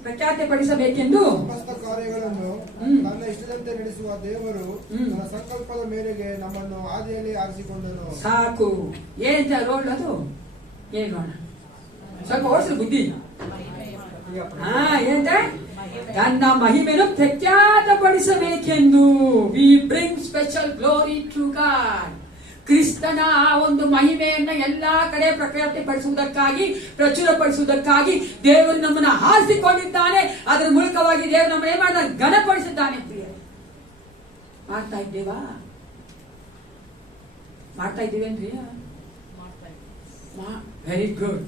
ಪ್ರಖ್ಯಾತಿಪಡಿಸಬೇಕೆಂದು ಸಮಸ್ತ ಕಾರ್ಯಗಳನ್ನು ತನ್ನ ಇಷ್ಟದಂತೆ ನಡೆಸುವ ದೇವರು ತನ್ನ ಸಂಕಲ್ಪದ ಮೇರೆಗೆ ನಮ್ಮನ್ನು ಆದಿಯಲ್ಲಿ ಆರಿಸಿಕೊಂಡನು. ಸಾಕು. ಏನ್ ರೋಲ್ ಅದು? ಏನ್ ಮಾಡೋಣ? ಸ್ವಲ್ಪ ಓಡಿಸಿ ಬುದ್ಧಿ. ಏನಂತ? ತನ್ನ ಮಹಿಮೆಯನ್ನು ಪ್ರಖ್ಯಾತಪಡಿಸಬೇಕೆಂದು. We bring special glory to God. ಕ್ರಿಸ್ತನ ಆ ಒಂದು ಮಹಿಮೆಯನ್ನ ಎಲ್ಲಾ ಕಡೆ ಪ್ರಖ್ಯಾತಿಪಡಿಸುವುದಕ್ಕಾಗಿ, ಪ್ರಚುರಪಡಿಸುವುದಕ್ಕಾಗಿ ದೇವರು ನಮ್ಮನ್ನ ಆರಿಸಿಕೊಂಡಿದ್ದಾನೆ. ಅದರ ಮೂಲಕವಾಗಿ ದೇವರು ನಮ್ಮನ್ನ ಏನ್ ಮಾಡಿದ? ಘನಪಡಿಸಿದ್ದಾನೆ. ಪ್ರಿಯ, ಮಾಡ್ತಾ ಇದ್ದೇವಾ? ಮಾಡ್ತಾ ಇದ್ದೀವೇನ್ರಿ? Very good.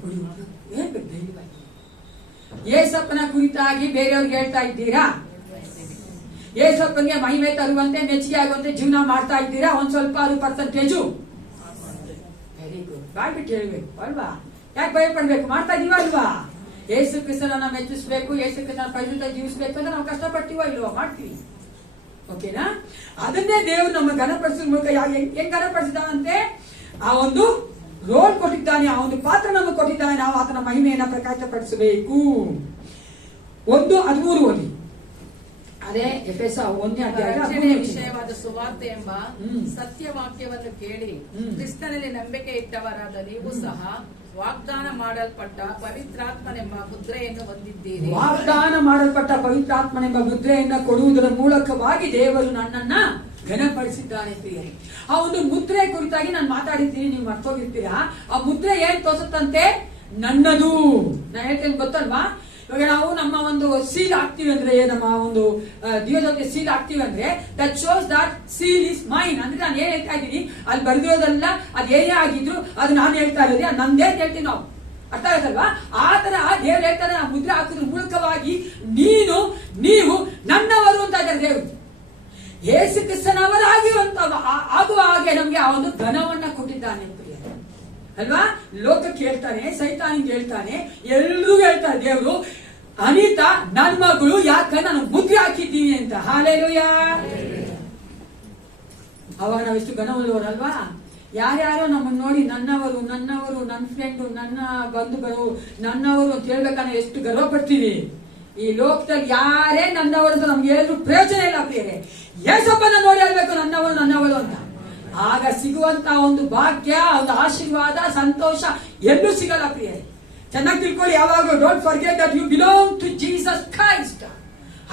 ಏಸಪ್ಪನ ಕುರಿತಾಗಿ ಬೇರೆಯವ್ರಿಗೆ ಹೇಳ್ತಾ ಇದ್ದೀರಾ? ಯೇಸಪ್ಪನಿಗೆ ಮಹಿಮೆ ತರುವಂತೆ ಮೆಚ್ಚುಗೆ ಆಗುವಂತೆ ಜೀವನ ಮಾಡ್ತಾ ಇದ್ದೀರಾ? ಒಂದ್ ಸ್ವಲ್ಪ ಪರ್ಸೆಂಟೇಜು. Very good. ಬಾಯ್ಬಿಟ್ಟು ಹೇಳ್ಬೇಕು ಅಲ್ವಾ? ಯಾಕೆ ಭಯ ಪಡ್ಬೇಕು? ಮಾಡ್ತಾ ಇದೀವ ಅಲ್ವಾ? ಯೇಸು ಕ್ರಿಸ್ತನನ್ನ ಮೆಚ್ಚಿಸ್ಬೇಕು, ಯೇಸು ಕ್ರಿಸ್ತನ ಪರಿಶುದ್ಧ ಜೀವಿಸ್ಬೇಕು ಅಂತ ನಾವು ಕಷ್ಟಪಡ್ತೀವೋ ಇಲ್ವೋ? ಮಾಡ್ತೀವಿ. ಓಕೆನಾ? ಅದನ್ನೇ ದೇವರು ನಮ್ಮ ಘನಪಡಿಸಿದ ಮೂಲಕ ಹೆಂಗ್ ಘನಪಡಿಸಿದಾನಂತೆ? ಆ ಒಂದು ರೋಲ್ ಕೊಟ್ಟಿದ್ದಾನೆ, ಆ ಒಂದು ಪಾತ್ರ ನಮಗೆ ಕೊಟ್ಟಿದ್ದಾನೆ. ನಾವು ಆತನ ಮಹಿಮೆಯನ್ನ ಪ್ರಕಾಶಪಡಿಸಬೇಕು. 1:13 ಓದಿ. ಅದೇ ಎಫೆಸ 1:13 ವಿಷಯವಾದ ಸುವಾರ್ತೆ ಎಂಬ ಸತ್ಯವಾಕ್ಯವನ್ನು ಕೇಳಿ ಕ್ರಿಸ್ತನಲ್ಲಿ ನಂಬಿಕೆ ಇಟ್ಟವರಾದ ನೀವು ಸಹ ವಾಗ್ದಾನ ಮಾಡಲ್ಪಟ್ಟ ಪವಿತ್ರಾತ್ಮನೆಂಬ ಮುದ್ರೆಯನ್ನು ಹೊಂದಿದ್ದೀರಿ. ವಾಗ್ದಾನ ಮಾಡಲ್ಪಟ್ಟ ಪವಿತ್ರಾತ್ಮನೆಂಬ ಮುದ್ರೆಯನ್ನ ಕೊಡುವುದರ ಮೂಲಕವಾಗಿ ದೇವರು ನನ್ನನ್ನ ಘನಪಡಿಸಿದ್ದಾನೆ ಪ್ರಿಯರೇ. ಆ ಒಂದು ಮುದ್ರೆ ಕುರಿತಾಗಿ ನಾನು ಮಾತಾಡಿದ್ದೀನಿ, ನೀವು ಮರ್ತೋಗಿರ್ತೀರಾ. ಆ ಮುದ್ರೆ ಏನ್ ತೋರಿಸುತ್ತಂತೆ? ನನ್ನದು. ನಾನು ಹೇಳ್ತೇನೆ ಗೊತ್ತಲ್ವಾ? ಇವಾಗ ನಾವು ನಮ್ಮ ಒಂದು ಸೀಲ್ ಹಾಕ್ತಿವಿ ಅಂದ್ರೆ, ನಮ್ಮ ಒಂದು ದೇವದೊಂದಿಗೆ ಸೀಲ್ ಹಾಕ್ತಿವಿ ಅಂದ್ರೆ that shows that seal is mine. ಅಂದ್ರೆ ನಾನು ಏನ್ ಹೇಳ್ತಾ ಇದ್ದೀನಿ, ಅಲ್ಲಿ ಬರ್ದಿರೋದಲ್ಲ, ಅದೇನೇ ಆಗಿದ್ರು ಅದು ನಾನು ಹೇಳ್ತಾ ಇರೋದೇ, ಅದು ನಂದೇ ಅಂತ ಹೇಳ್ತೀವಿ ನಾವು. ಅರ್ಥ ಆಗುತ್ತಲ್ವಾ? ಆ ತರ ದೇವ್ರು ಹೇಳ್ತಾರೆ, ಆ ಮುದ್ರೆ ಹಾಕೋದ್ರ ಮೂಲಕವಾಗಿ ನೀವು ನನ್ನವರು ಅಂತ ಇದ್ದಾರೆ ದೇವರು. ಯೇಸು ಕ್ರಿಸ್ತನವರಾಗಿರುವಂತ ಆಗುವ ಹಾಗೆ ನಮ್ಗೆ ಆ ಒಂದು ಧನವನ್ನ ಕೊಟ್ಟಿದ್ದಾನೆ ಪ್ರಿಯರೇ ಅಲ್ವಾ? ಲೋಕಕ್ಕೆ ಹೇಳ್ತಾನೆ, ಸೈತಾನಿಗೆ ಹೇಳ್ತಾನೆ, ಎಲ್ರಿಗೂ ಹೇಳ್ತಾರೆ ದೇವರು, ಅನಿತಾ ನನ್ ಮಗಳು, ಯಾಕ ನಾನು ಮುದ್ರೆ ಹಾಕಿದ್ದೀನಿ ಅಂತ. ಹಾಲೆಲೂಯಾ. ಅವಾಗ ನಾವೆಷ್ಟು ಘನವುಳ್ಳವರಲ್ವಾ? ಯಾರ್ಯಾರೋ ನಮ್ಮನ್ನು ನೋಡಿ ನನ್ನವರು, ನನ್ನ ಫ್ರೆಂಡು, ನನ್ನ ಬಂಧುಗಳು, ನನ್ನವರು ಅಂತ ಹೇಳ್ಬೇಕಾದ್ರೆ ಎಷ್ಟು ಗರ್ವ ಪಡ್ತೀವಿ. ಈ ಲೋಕದಲ್ಲಿ ಯಾರೇ ನನ್ನವರು ಅಂತ ನಮ್ಗೆ ಹೇಳಿದ್ರು ಪ್ರಯೋಜನ ಇಲ್ಲ ಪ್ರಿಯರೇ. ಯೇಸಪ್ಪನ ನೋಡಿ ಹೇಳ್ಬೇಕು ನನ್ನವರು ಅಂತ. ಆಗ ಸಿಗುವಂತ ಒಂದು ಭಾಗ್ಯ, ಒಂದು ಆಶೀರ್ವಾದ, ಸಂತೋಷ ಎಲ್ಲೂ ಸಿಗಲ್ಲ ಪ್ರಿಯರೇ. ಚೆನ್ನಾಗಿ ತಿಳ್ಕೊಳ್ಳಿ. ಯಾವಾಗ don't forget that you belong to Jesus Christ.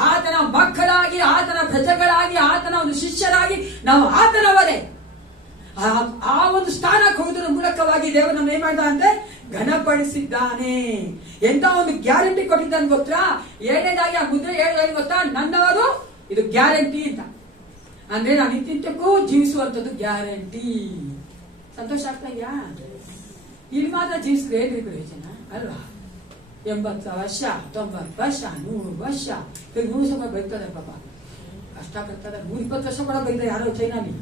ಆತನ ಮಕ್ಕಳಾಗಿ, ಆತನ ಪ್ರಜೆಗಳಾಗಿ, ಆತನ ಒಂದು ಶಿಷ್ಯರಾಗಿ ನಾವು ಆತನವರೇ. ಆ ಒಂದು ಸ್ಥಾನಕ್ಕೆ ಹೋಗುವುದರ ಮೂಲಕವಾಗಿ ದೇವರು ನಮ್ಮ ಏನ್ ಮಾಡಿದಂತೆ ಘನಪಡಿಸಿದ್ದಾನೆ. ಎಂತ ಒಂದು ಗ್ಯಾರಂಟಿ ಕೊಟ್ಟಿದ್ದಾನೆ ಗೊತ್ತಾ? ಏನೇದಾಗಿ ಆ ಮುದ್ರೆ ಹೇಳಿದ ಗೊತ್ತಾ? ನನ್ನವರು, ಇದು ಗ್ಯಾರಂಟಿ ಅಂತ. ಅಂದ್ರೆ ನಾನು ಇಂತಿಂತಕ್ಕೂ ಜೀವಿಸುವಂತದ್ದು ಗ್ಯಾರಂಟಿ. ಸಂತೋಷ ಆಗ್ತಾ ಇದೆಯಾ? ಇಲ್ಲಿ ಮಾತ್ರ ಜೀವಿಸಿದ್ರೆ ಏನ್ರಿ ಪ್ರಯೋಜನ ಅಲ್ವಾ? 80 ವರ್ಷ, 90 ವರ್ಷ, 100 ವರ್ಷ, 100 ಸಮ ಬೈತಾರೆ ಪಾಪ. ಕಷ್ಟ ಪಡ್ತಾರೆ. 120 ವರ್ಷ ಕೂಡ ಬೈತಾರೆ ಯಾರೋ ಚೈನಾಲಿ.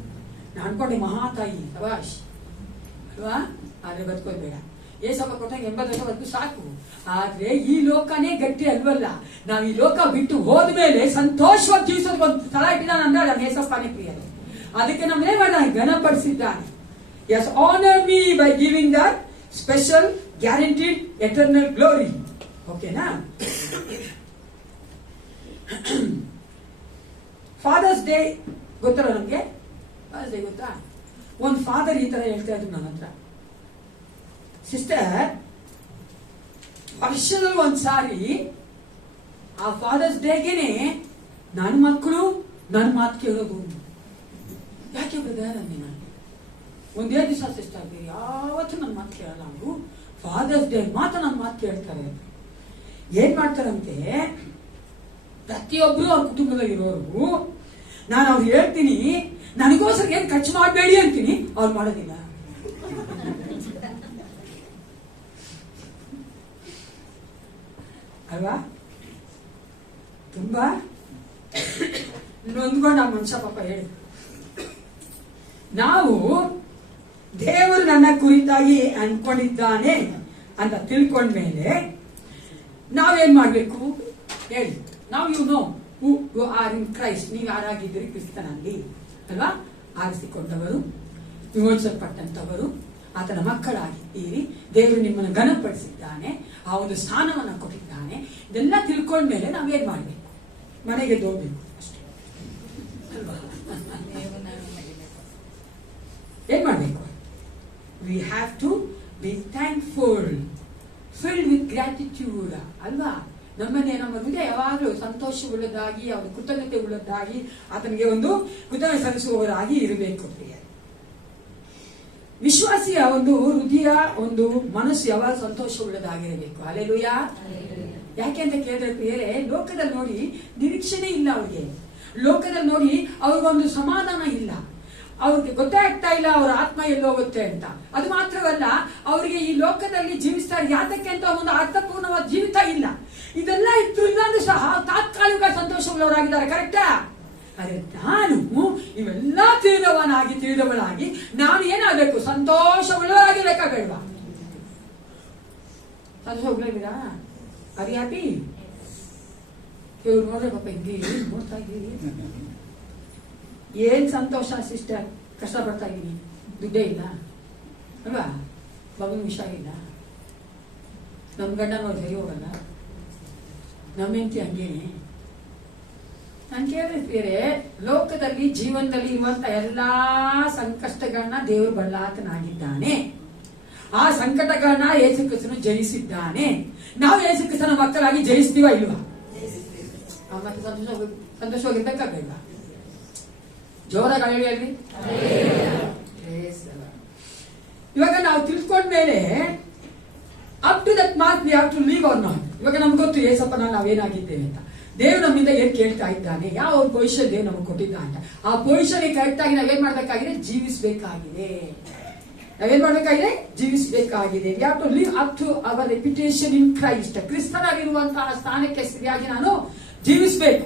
ನಾನು ಅನ್ಕೊಂಡೆ ಮಹಾತಾಯಿ ಸವಾಶ್ ಅಲ್ವಾ? ಆದ್ರೆ ಬದುಕೋದು ಬೇಡ. ಏಸಪ್ಪ ಕೊಟ್ಟಂಗೆ 80 ವರ್ಷ ಬದುಕು ಸಾಕು. ಆದ್ರೆ ಈ ಲೋಕನೇ ಗಟ್ಟಿ ಅಲ್ವಲ್ಲ. ನಾವ್ ಈ ಲೋಕ ಬಿಟ್ಟು ಹೋದ್ಮೇಲೆ ಸಂತೋಷವಾಗಿ ಜೀವಿಸೋದಕ್ಕೆ ಒಂದು ಸ್ಥಳ ಇಟ್ಟಿದ್ದಾನೆ ಅಂದ್ರೆ ಏಸಪ್ಪನೇ ಪ್ರಿಯರೇ. ಅದಕ್ಕೆ ನಮ್ಗೆ ಏನ್ ಮಾಡಿದಾನೆ? ಘನಪಡಿಸಿದ್ದಾನೆ. Yes, honour me by giving that special guaranteed eternal glory. ಓಕೆನಾ? ಫಾದರ್ಸ್ ಡೇ ಗೊತ್ತಲ್ಲ ನಮ್ಗೆ? ಫಾದರ್ಸ್ ಡೇ ಗೊತ್ತಾ? ಒಂದು ಫಾದರ್ ಈ ತರ ಹೇಳ್ತಾ ಇದ್ರು ನನ್ನ ಹತ್ರ, ಸಿಸ್ಟರ್, ವರ್ಷದಲ್ಲಿ ಒಂದ್ಸಾರಿ ಆ ಫಾದರ್ಸ್ ಡೇಗೆನೆ ನನ್ನ ಮಕ್ಕಳು ನನ್ನ ಮಾತು ಕೇಳೋದು. ಯಾಕೆ ಬ್ರದರ್ ಅಂದೆ ನಾನು. ಒಂದೇ ದಿವಸ ಸಿಸ್ಟರ್ ಬೇರೆ ಯಾವತ್ತೂ ನನ್ನ ಮಾತು ಕೇಳಲ್ಲ ಅವರು. ಫಾದರ್ಸ್ ಡೇ ಮಾತ್ರ ನನ್ನ ಮಾತು ಕೇಳ್ತಾರೆ. ಏನ್ ಮಾಡ್ತಾರಂತೆ, ಪ್ರತಿಯೊಬ್ರು ಅವ್ರ ಕುಟುಂಬದಲ್ಲಿರೋರು ನಾನು ಅವ್ರು ಹೇಳ್ತೀನಿ, ನನಗೋಸ್ಕರ ಏನ್ ಖರ್ಚು ಮಾಡಬೇಡಿ ಅಂತೀನಿ, ಅವ್ರು ಮಾಡೋದಿಲ್ಲ. ಅಲ್ವಾ? ತುಂಬಾ ನೊಂದ್ಕೊಂಡು ಆ ಮನುಷ್ಯ ಪಾಪ ಹೇಳಿ. ನಾವು ದೇವರು ನನ್ನ ಕುರಿತಾಗಿ ಅನ್ಕೊಂಡಿದ್ದಾನೆ ಅಂತ ತಿಳ್ಕೊಂಡ್ಮೇಲೆ ನಾವೇನ್ ಮಾಡ್ಬೇಕು ಹೇಳಿ? ನಾವು you know who you are in Christ. ನೀವು ಯಾರಾಗಿದ್ದೀರಿ ಕ್ರಿಸ್ತನಲ್ಲಿ ಅಲ್ವಾ? ಆರಿಸಿಕೊಂಡವರು, ವಿಮೋಚಿಸಲ್ಪಟ್ಟಂತವರು, ಆತನ ಮಕ್ಕಳಾಗಿದ್ದೀರಿ. ದೇವರು ನಿಮ್ಮನ್ನು ಘನಪಡಿಸಿದ್ದಾನೆ, ಆ ಒಂದು ಸ್ಥಾನವನ್ನು ಕೊಟ್ಟಿದ್ದಾನೆ. ಇದೆಲ್ಲ ತಿಳ್ಕೊಂಡ್ಮೇಲೆ ನಾವೇನ್ ಮಾಡ್ಬೇಕು? ಮನೆಗೆ ಹೋಗ್ಬೇಕು ಅಷ್ಟೇ ಅಲ್ವಾ? ಏನ್ ಮಾಡ್ಬೇಕು? We have to be thankful, filled with gratitude ಅಲ್ವಾ? ನಮ್ಮ ಹೃದಯ ಯಾವಾಗಲೂ ಸಂತೋಷ ಉಳ್ಳದಾಗಿ, ಅವರ ಕೃತಜ್ಞತೆ ಉಳ್ಳದಾಗಿ, ಆತನಿಗೆ ಒಂದು ಕೃತಜ್ಞತೆ ಸಲ್ಲಿಸುವವರಾಗಿ ಇರಬೇಕು. ವಿಶ್ವಾಸಿಯ ಒಂದು ಹೃದಯ, ಒಂದು ಮನಸ್ಸು ಯಾವಾಗ ಸಂತೋಷ ಉಳ್ಳದಾಗಿರಬೇಕು. ಹಲ್ಲೆಲೂಯಾ. ಯಾಕೆ ಅಂತ ಕೇಳಿದ್ರೆ ಪ್ರಿಯರೇ, ಲೋಕದಲ್ಲಿ ನೋಡಿ ನಿರೀಕ್ಷಣೆ ಇಲ್ಲ ಅವ್ರಿಗೆ. ಲೋಕದಲ್ಲಿ ನೋಡಿ ಅವ್ರಿಗೊಂದು ಸಮಾಧಾನ ಇಲ್ಲ. ಅವ್ರಿಗೆ ಗೊತ್ತಾಗ್ತಾ ಇಲ್ಲ ಅವರ ಆತ್ಮ ಎಲ್ಲೋಗುತ್ತೆ ಅಂತ. ಅದು ಮಾತ್ರವಲ್ಲ, ಅವರಿಗೆ ಈ ಲೋಕದಲ್ಲಿ ಜೀವಿಸ್ತಾರೆ ಯಾತಕ್ಕೆ ಅಂತ ಒಂದು ಅರ್ಥಪೂರ್ಣವಾದ ಜೀವಿತ ಇಲ್ಲ. ಇದೆಲ್ಲ ಇತ್ತು ಇಲ್ಲ ಅಂದ್ರೆ ಸಹ ತಾತ್ಕಾಲಿಕ ಸಂತೋಷವುಳ್ಳವರಾಗಿದ್ದಾರೆ. ಕರೆಕ್ಟಾ? ಅರೆ ನಾನು ಇವೆಲ್ಲ ತಿಳಿದವಳಾಗಿ ನಾನು ಏನಾಗಬೇಕು? ಸಂತೋಷವುಳ್ಳವರಾಗಿರ್ಬೇಕಾಗಲ್ವಾ? ಸಂತೋಷ ಉಳ್ಳವಿರಾ? ಅರಿ ಹ್ಯಾಪಿ? ಇವ್ರು ನೋಡ್ರೆ ಪಾಪ ಹಿಂಗೆ ನೋಡ್ತಾ ಇದ್ದೀವಿ. ಏನ್ ಸಂತೋಷ ಸಿಸ್ಟರ್, ಕಷ್ಟಪಡ್ತಾ ಇದ್ದೀನಿ, ದುಡ್ಡೇ ಇಲ್ಲ ಅಲ್ವಾ? ಮಗನ ವಿಷಯ ಇಲ್ಲ, ನಮ್ ಗಂಡ ನೋಡಿ ಸರಿ ಹೋಗಲ್ಲ, ನಮ್ಮ ಹೆಂಡತಿ ಹಂಗೇನೆ. ನಾನು ಕೇಳಿದ್ರೆ ಲೋಕದಲ್ಲಿ ಜೀವನದಲ್ಲಿ ಇರುವಂತ ಎಲ್ಲಾ ಸಂಕಷ್ಟಗಳನ್ನ ದೇವರು ಬಲ್ಲಾತನಾಗಿದ್ದಾನೆ. ಆ ಸಂಕಟಗಳನ್ನ ಯೇಸು ಕ್ರಿಸ್ತನು ಜಯಿಸಿದ್ದಾನೆ. ನಾವು ಯೇಸು ಕ್ರಿಸ್ತನ ಮಕ್ಕಳಾಗಿ ಜಯಿಸ್ತೀವ ಇಲ್ವಾ? ಮತ್ತೆ ಸಂತೋಷವಾಗಿರ್ಬೇಕಾಗಲ್ವಾ? ಜೋರಾಗಿ ಹೇಳಿ. ಇವಾಗ ನಾವು ತಿಳ್ಕೊಂಡ್ಮೇಲೆ up to that mark we have to leave or not. ಇವಾಗ ನಮ್ಗೆ ಗೊತ್ತು ಏಸಪ್ಪನ ನಾವೇನಾಗಿದ್ದೇವೆ ಅಂತ. ದೇವ್ರು ನಮ್ಮಿಂದ ಏನ್ ಕೇಳ್ತಾ ಇದ್ದಾನೆ, ಯಾವ ಪೊಸಿಷನ್ ದೇವ್ ನಮ್ಗೆ ಕೊಟ್ಟಿದ್ದ ಅಂತ. ಆ ಪೊಸಿಷನ್ ಕರೆಕ್ಟ್ ಆಗಿ ನಾವೇನ್ ಮಾಡ್ಬೇಕಾಗಿದೆ? ಜೀವಿಸಬೇಕಾಗಿದೆ. ನಾವೇನ್ ಮಾಡ್ಬೇಕಾಗಿದೆ? ಜೀವಿಸಬೇಕಾಗಿದೆ. We have to live up to our reputation in Christ. ಕ್ರಿಸ್ತನಾಗಿರುವಂತಹ ಸ್ಥಾನಕ್ಕೆ ಸರಿಯಾಗಿ ನಾನು ಜೀವಿಸಬೇಕು.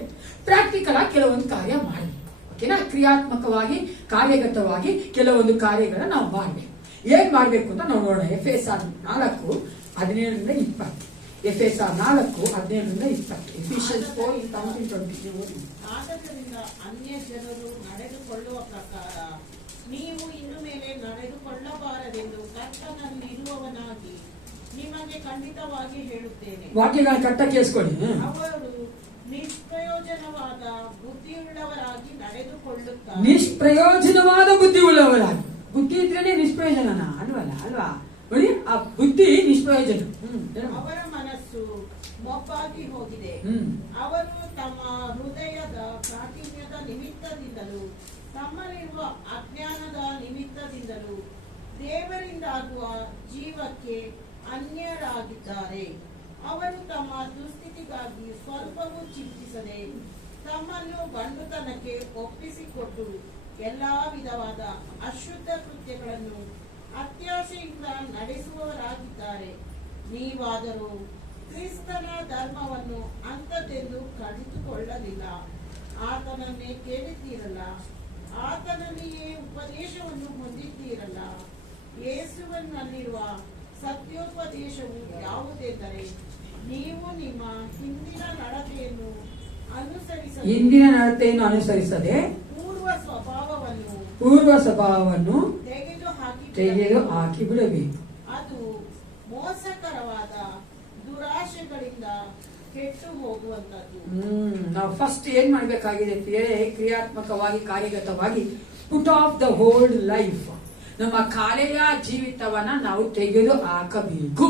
ಪ್ರಾಕ್ಟಿಕಲ್ ಆಗಿ ಕೆಲವೊಂದು ಕಾರ್ಯ ಮಾಡಿ, ಓಕೆನಾ? ಕ್ರಿಯಾತ್ಮಕವಾಗಿ ಕಾರ್ಯಗತವಾಗಿ ಕೆಲವೊಂದು ಕಾರ್ಯಗಳನ್ನ ನಾವು ಮಾಡಬೇಕು. ಏನ್ ಮಾಡ್ಬೇಕು ಅಂತ ನಾವು ನೋಡೋಣ. ಎಫೆಸರ್ 4:17-20. ಎಫೆಸರ್ 4:17-20. ಎಫಿಷಿಯನ್ಸ್ 4:19-20. ಆದ್ದರಿಂದ ಅನ್ಯ ಜನರು ನಡೆದುಕೊಳ್ಳುವ ಪ್ರಕಾರ ನೀವು ಇನ್ನು ಮೇಲೆ ನಡೆದುಕೊಳ್ಳಬಾರದೆಂದು ಕರ್ತನಲ್ಲಿರುವವನಾಗಿ ನಿಮಗೆ ಖಂಡಿತವಾಗಿ ಹೇಳುತ್ತೇನೆ. ವಾಕ್ಯಗಳ ಕಟ್ಟ ಕೇಳಿಸ್ಕೊಳ್ಳಿ. ಅವರು ನಿಷ್ಪ್ರಯೋಜನವಾದ ಬುದ್ಧಿಯುಳ್ಳವರಾಗಿ ನಡೆದುಕೊಳ್ಳುತ್ತಾರೆ. ನಿಷ್ಪ್ರಯೋಜನವಾದ ಬುದ್ಧಿ ಉಳ್ಳವರಾಗಿ. ಬುದ್ಧಿ ಇದ್ರೇನೆ ನಿಷ್ಪ್ರಯೋಜನ ಅಲ್ವಾ? ನೋಡಿ, ಆ ಬುದ್ಧಿ ನಿಷ್ಪ್ರಯೋಜನ. ಅವರ ಮನಸ್ಸು ಮೊಬ್ಬಾಗಿ ಹೋಗಿದೆ. ಅವರು ತಮ್ಮ ಹೃದಯದ ಕಾಠಿಣ್ಯದ ನಿಮಿತ್ತದಿಂದಲೂ ತಮ್ಮಲ್ಲಿರುವ ಅಜ್ಞಾನದ ನಿಮಿತ್ತದಿಂದಲೂ ದೇವರಿಂದಾಗುವ ಜೀವಕ್ಕೆ ಅನ್ಯರಾಗಿದ್ದಾರೆ. ಅವರು ತಮ್ಮ ದುಸ್ಥಿತಿಗಾಗಿ ಸ್ವಲ್ಪವೂ ಚಿಂತಿಸದೆ ತಮ್ಮನ್ನು ಗಂಡುತನಕ್ಕೆ ಒಪ್ಪಿಸಿಕೊಟ್ಟು ಎಲ್ಲಾ ವಿಧವಾದ ಅಶುದ್ಧ ಕೃತ್ಯಗಳನ್ನು ಅತ್ಯಾಶೆಯಿಂದ ನಡೆಸುವವರಾಗಿದ್ದಾರೆ. ನೀವಾದರೂ ಕ್ರಿಸ್ತನ ಧರ್ಮವನ್ನು ಅಂಥದ್ದೆಂದು ಕಲಿತುಕೊಳ್ಳಲಿಲ್ಲ. ಆತನನ್ನೇ ಕೇಳಿದ್ದೀರಲ್ಲ, ಆತನಲ್ಲಿಯೇ ಉಪದೇಶವನ್ನು ಹೊಂದಿದ್ದೀರಲ್ಲ. ಯೇಸುವಿನಲ್ಲಿರುವ ಸತ್ಯೋಪದೇಶವು ಯಾವುದೆಂದರೆ, ನೀವು ನಿಮ್ಮ ಹಿಂದಿನ ನಡತೆಯನ್ನು ಅನುಸರಿಸದೆ ಪೂರ್ವ ಸ್ವಭಾವವನ್ನು ತೆಗೆದು ಹಾಕಿ ಬಿಡಬೇಕು. ಅದು ಮೋಸಕರವಾದ ದುರಾಶೆಗಳಿಂದ ಕೆಟ್ಟು ಹೋಗುವಂತದ್ದು. ನಾವು ಫಸ್ಟ್ ಏನ್ ಮಾಡ್ಬೇಕಾಗಿದೆ? ಕ್ರಿಯಾತ್ಮಕವಾಗಿ ಕಾರ್ಯಗತವಾಗಿ ಪುಟ್ ಆಫ್ ದ ಹೋಲ್ಡ್ ಲೈಫ್. ನಮ್ಮ ಹಳೆಯ ಜೀವಿತವನ್ನ ನಾವು ತೆಗೆದು ಹಾಕಬೇಕು.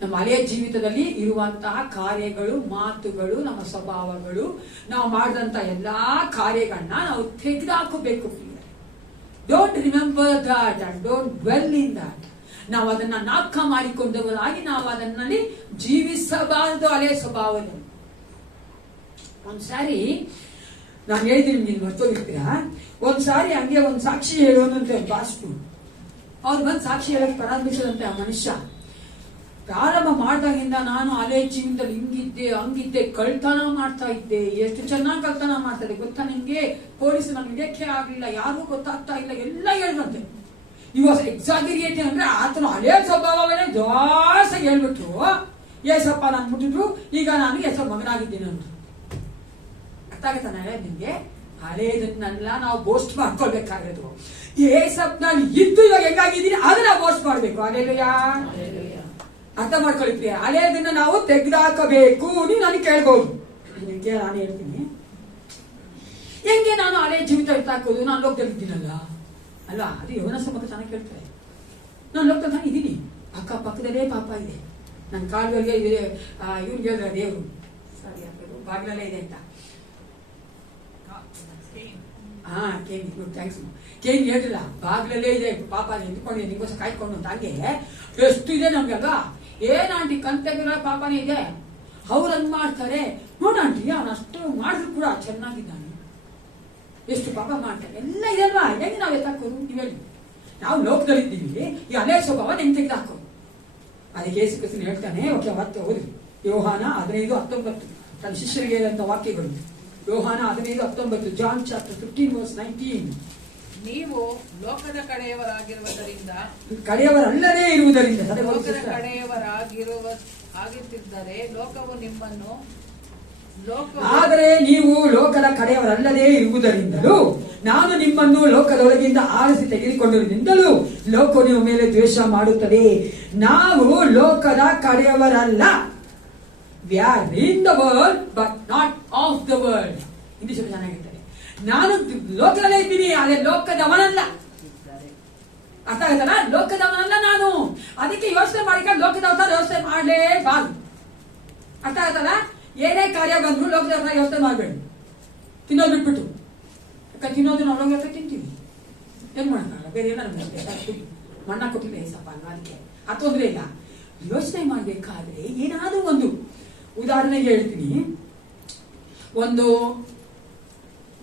ನಮ್ಮ ಹಳೆಯ ಜೀವಿತದಲ್ಲಿ ಇರುವಂತಹ ಕಾರ್ಯಗಳು, ಮಾತುಗಳು, ನಮ್ಮ ಸ್ವಭಾವಗಳು, ನಾವು ಮಾಡಿದಂತ ಎಲ್ಲಾ ಕಾರ್ಯಗಳನ್ನ ನಾವು ತೆಗೆದುಹಾಕಬೇಕು. Don't remember that and don't dwell in that. ನಾವು ಅದನ್ನ ನಾಕ ಮಾಡಿಕೊಂಡವರಾಗಿ ನಾವು ಅದನ್ನಲ್ಲಿ ಜೀವಿಸಬಾರದು. ಹಳೆಯ ಸ್ವಭಾವದಲ್ಲಿ ಒಂದ್ಸಾರಿ ನಾನು ಹೇಳಿದ್ದೀನಿ, ನಿಮ್ಗೆ ಮರ್ತೋಗಿರ್ತೀರಾ? ಒಂದ್ಸಾರಿ ಹಂಗೆ ಒಂದ್ ಸಾಕ್ಷಿ ಹೇಳೋದಂತೆ ಬಾಸ್ಟು ಅವ್ರು ಬಂದು ಸಾಕ್ಷಿ ಹೇಳಕ್ ಪ್ರಾರಂಭಿಸಿದಂತೆ ಆ ಮನುಷ್ಯ ಪ್ರಾರಂಭ ಮಾಡಿದಾಗಿಂದ ನಾನು ಹಳೆ ಜೀವನದಲ್ಲಿ ಹಿಂಗಿದ್ದೆ ಹಂಗಿದ್ದೆ, ಕಳ್ತನ ಮಾಡ್ತಾ ಇದ್ದೆ, ಎಷ್ಟು ಚೆನ್ನಾಗಿ ಕಳ್ತನ ಮಾಡ್ತಾ ಇದ್ದೆ ಗೊತ್ತಾ ನಿಮ್ಗೆ, ಪೊಲೀಸ್ ನನ್ಗೆ ಇದಕ್ಕೆ ಆಗ್ಲಿಲ್ಲ, ಯಾರಿಗೂ ಗೊತ್ತಾಗ್ತಾ ಇಲ್ಲ, ಎಲ್ಲ ಹೇಳಿದಂತೆ. ಇವಾಗ ಎಕ್ಸಾಗಿರಿಯೇಟ್ ಅಂದ್ರೆ ಆತನ ಹಳೆ ಸ್ವಭಾವವನ್ನೇ ಜಾಸ್ತಿ ಹೇಳ್ಬಿಟ್ಟು ಏಸಪ್ಪ ನಾನು ಮುಟ್ಟಿದ್ರು, ಈಗ ನಾನು ಏಸಪ್ಪ ಮಗನಾಗಿದ್ದೀನಿ ಅಂತ. ಅರ್ಥ ಆಗತ್ತಾನ ನಿಮ್ಗೆ? ಹಳೇದನ್ನೆಲ್ಲ ನಾವು ಬೋಸ್ಟ್ ಮಾಡ್ಕೊಳ್ಬೇಕಾಗಿರೋದು. ಏಸಪ್ನಲ್ಲಿ ಇದ್ದು ಇವಾಗ ಹೆಂಗಾಗಿದ್ದೀನಿ ಅದನ್ನ ಬೋಸ್ಟ್ ಮಾಡ್ಬೇಕು. ಅಲ್ಲೇಲೂಯಾ, ಅರ್ಥ ಮಾಡ್ಕೊಳ್ತೀವಿ. ಹಳೇದನ್ನ ನಾವು ತೆಗೆದಾಕಬೇಕು. ನೀವು ನನಗೆ ಕೇಳ್ಬಹುದು, ನಿಮ್ಗೆ ನಾನು ಹೇಳ್ತೀನಿ ಹೆಂಗೆ ನಾನು ಹಳೆ ಜೀವಿತ ಎತ್ತಾಕೋದು? ನಾನು ಲೋಕದಲ್ಲಿ ಇದ್ದೀನಲ್ಲ ಅಲ್ವಾ? ಅದು ಯವನ ಸಂಬಂಧ ಚೆನ್ನಾಗಿ ಕೇಳ್ತಾರೆ. ನಾನು ಲೋಕದಲ್ಲಿ ನಾನು ಇದ್ದೀನಿ, ಅಕ್ಕ ಪಕ್ಕದಲ್ಲೇ ಪಾಪ ಇದೆ, ನನ್ನ ಕಾಲುಗಳಿಗೆ ಇವ್ರಿಗೆ ಹೇಳಿದ್ರೆ ದೇವರು ಸರಿ ಬಾಗಿಲಲ್ಲೇ ಇದೆ ಅಂತ. Kane good thanks. ಕೇನ್ ಹೇಳಿಲ್ಲ, ಬಾಗಿಲಲ್ಲೇ ಇದೆ ಪಾಪ, ನಿಂತ್ಕೊಂಡಿದೆ ನಿಗೋಸ್ಕರ ಕಾಯ್ಕೊಂಡು ಅಂತ. ಹಂಗೆ ಎಷ್ಟು ಇದೆ ನಮ್ಗೆಲ್ವಾ? ಏನ್ ಆಂಟಿ ಕಂತೆಗಿರ ಪಾಪನೇ ಇದೆ, ಅವ್ರು ಹಂಗ್ ಮಾಡ್ತಾರೆ ನೋಡ ಆಂಟಿ, ಅವ್ನು ಅಷ್ಟು ಮಾಡಿದ್ರು ಕೂಡ ಚೆನ್ನಾಗಿದ್ದಾನೆ, ಎಷ್ಟು ಪಾಪ ಮಾಡ್ತಾರೆ, ಎಲ್ಲ ಇದಲ್ವಾ? ಹೆಂಗೆ ನಾವ್ ಎತ್ತಾಕೋದು? ನೀವ್ ಹೇಳಿ. ನಾವು ಲೋಕದಲ್ಲಿದ್ದೀವಿ, ಈ ಹಳೆ ಸ್ವಭಾವ ನೆನ್ ತೆಗೆದಾಕೋದು. ಅದಕ್ಕೆ ಯೇಸು ಕ್ರಿಸ್ತನು ಹೇಳ್ತಾನೆ, ಓಕೆ ಅವತ್ತು ಹೋದ್ರಿ ಯೋಹಾನ 15:19 ತನ್ನ ಶಿಷ್ಯರಿಗೆ ಹೇಳಂತ ವಾಕ್ಯಗಳು. ಯೋಹಾನ 15:19, John chapter 15 verse 19. ನೀವು ಲೋಕದ ಕಡೆಯವರಾಗಿರುವುದರಿಂದ ಕಡೆಯವರಲ್ಲದೇ ಇರುವುದರಿಂದ ಲೋಕದ ಆಗಿತ್ತಿದ್ದರೆ ಲೋಕವು ನಿಮ್ಮನ್ನು ಆದರೆ ನೀವು ಲೋಕದ ಕಡೆಯವರಲ್ಲದೇ ಇರುವುದರಿಂದಲೂ ನಾನು ನಿಮ್ಮನ್ನು ಲೋಕದೊಳಗಿಂದ ಆರಿಸಿ ತೆಗೆದುಕೊಂಡಿರುವುದರಿಂದಲೂ ಲೋಕವು ನಿಮ್ಮ ಮೇಲೆ ದ್ವೇಷ ಮಾಡುತ್ತದೆ. ನಾವು ಲೋಕದ ಕಡೆಯವರಲ್ಲ. We are in the world but not of the world. English ಚೆನ್ನಾಗಿರ್ತದೆ. ನಾನು ಲೋಕದಲ್ಲೇ ಇದ್ದೀನಿ, ಆದರೆ ಲೋಕದವನಲ್ಲ. ಅರ್ಥ ಆಗುತ್ತಲ್ಲ? ಲೋಕದವನಲ್ಲ ನಾನು. ಅದಕ್ಕೆ ಯೋಚನೆ ಮಾಡಿಕೊಂಡು ಲೋಕದವರ ಯೋಚನೆ ಮಾಡಲೇಬಾರ್ದು. ಅರ್ಥ ಆಗುತ್ತಲ್ಲ? ಏನೇ ಕಾರ್ಯ ಬಂದ್ರು ಲೋಕದವರ ಯೋಚನೆ ಮಾಡಬೇಡಿ. ತಿನ್ನೋದು ಬಿಟ್ಬಿಟ್ಟು, ಯಾಕಂದ್ರೆ ತಿನ್ನೋದು ನಾವು ಲೋಕ ತಿಂತೀವಿ, ಏನ್ ಮಾಡೋಣ, ಬೇರೆ ಏನಾದ್ರು ಮಣ್ಣ ಕೊಟ್ಟಿಲ್ಲ ಏಸಪ್ಪ ಅದಕ್ಕೆ ಆ ತೊಂದರೆ ಇಲ್ಲ. ಯೋಚನೆ ಮಾಡ್ಬೇಕಾದ್ರೆ ಏನಾದ್ರೂ ಒಂದು ಉದಾಹರಣೆಗೆ ಹೇಳ್ತೀನಿ. ಒಂದು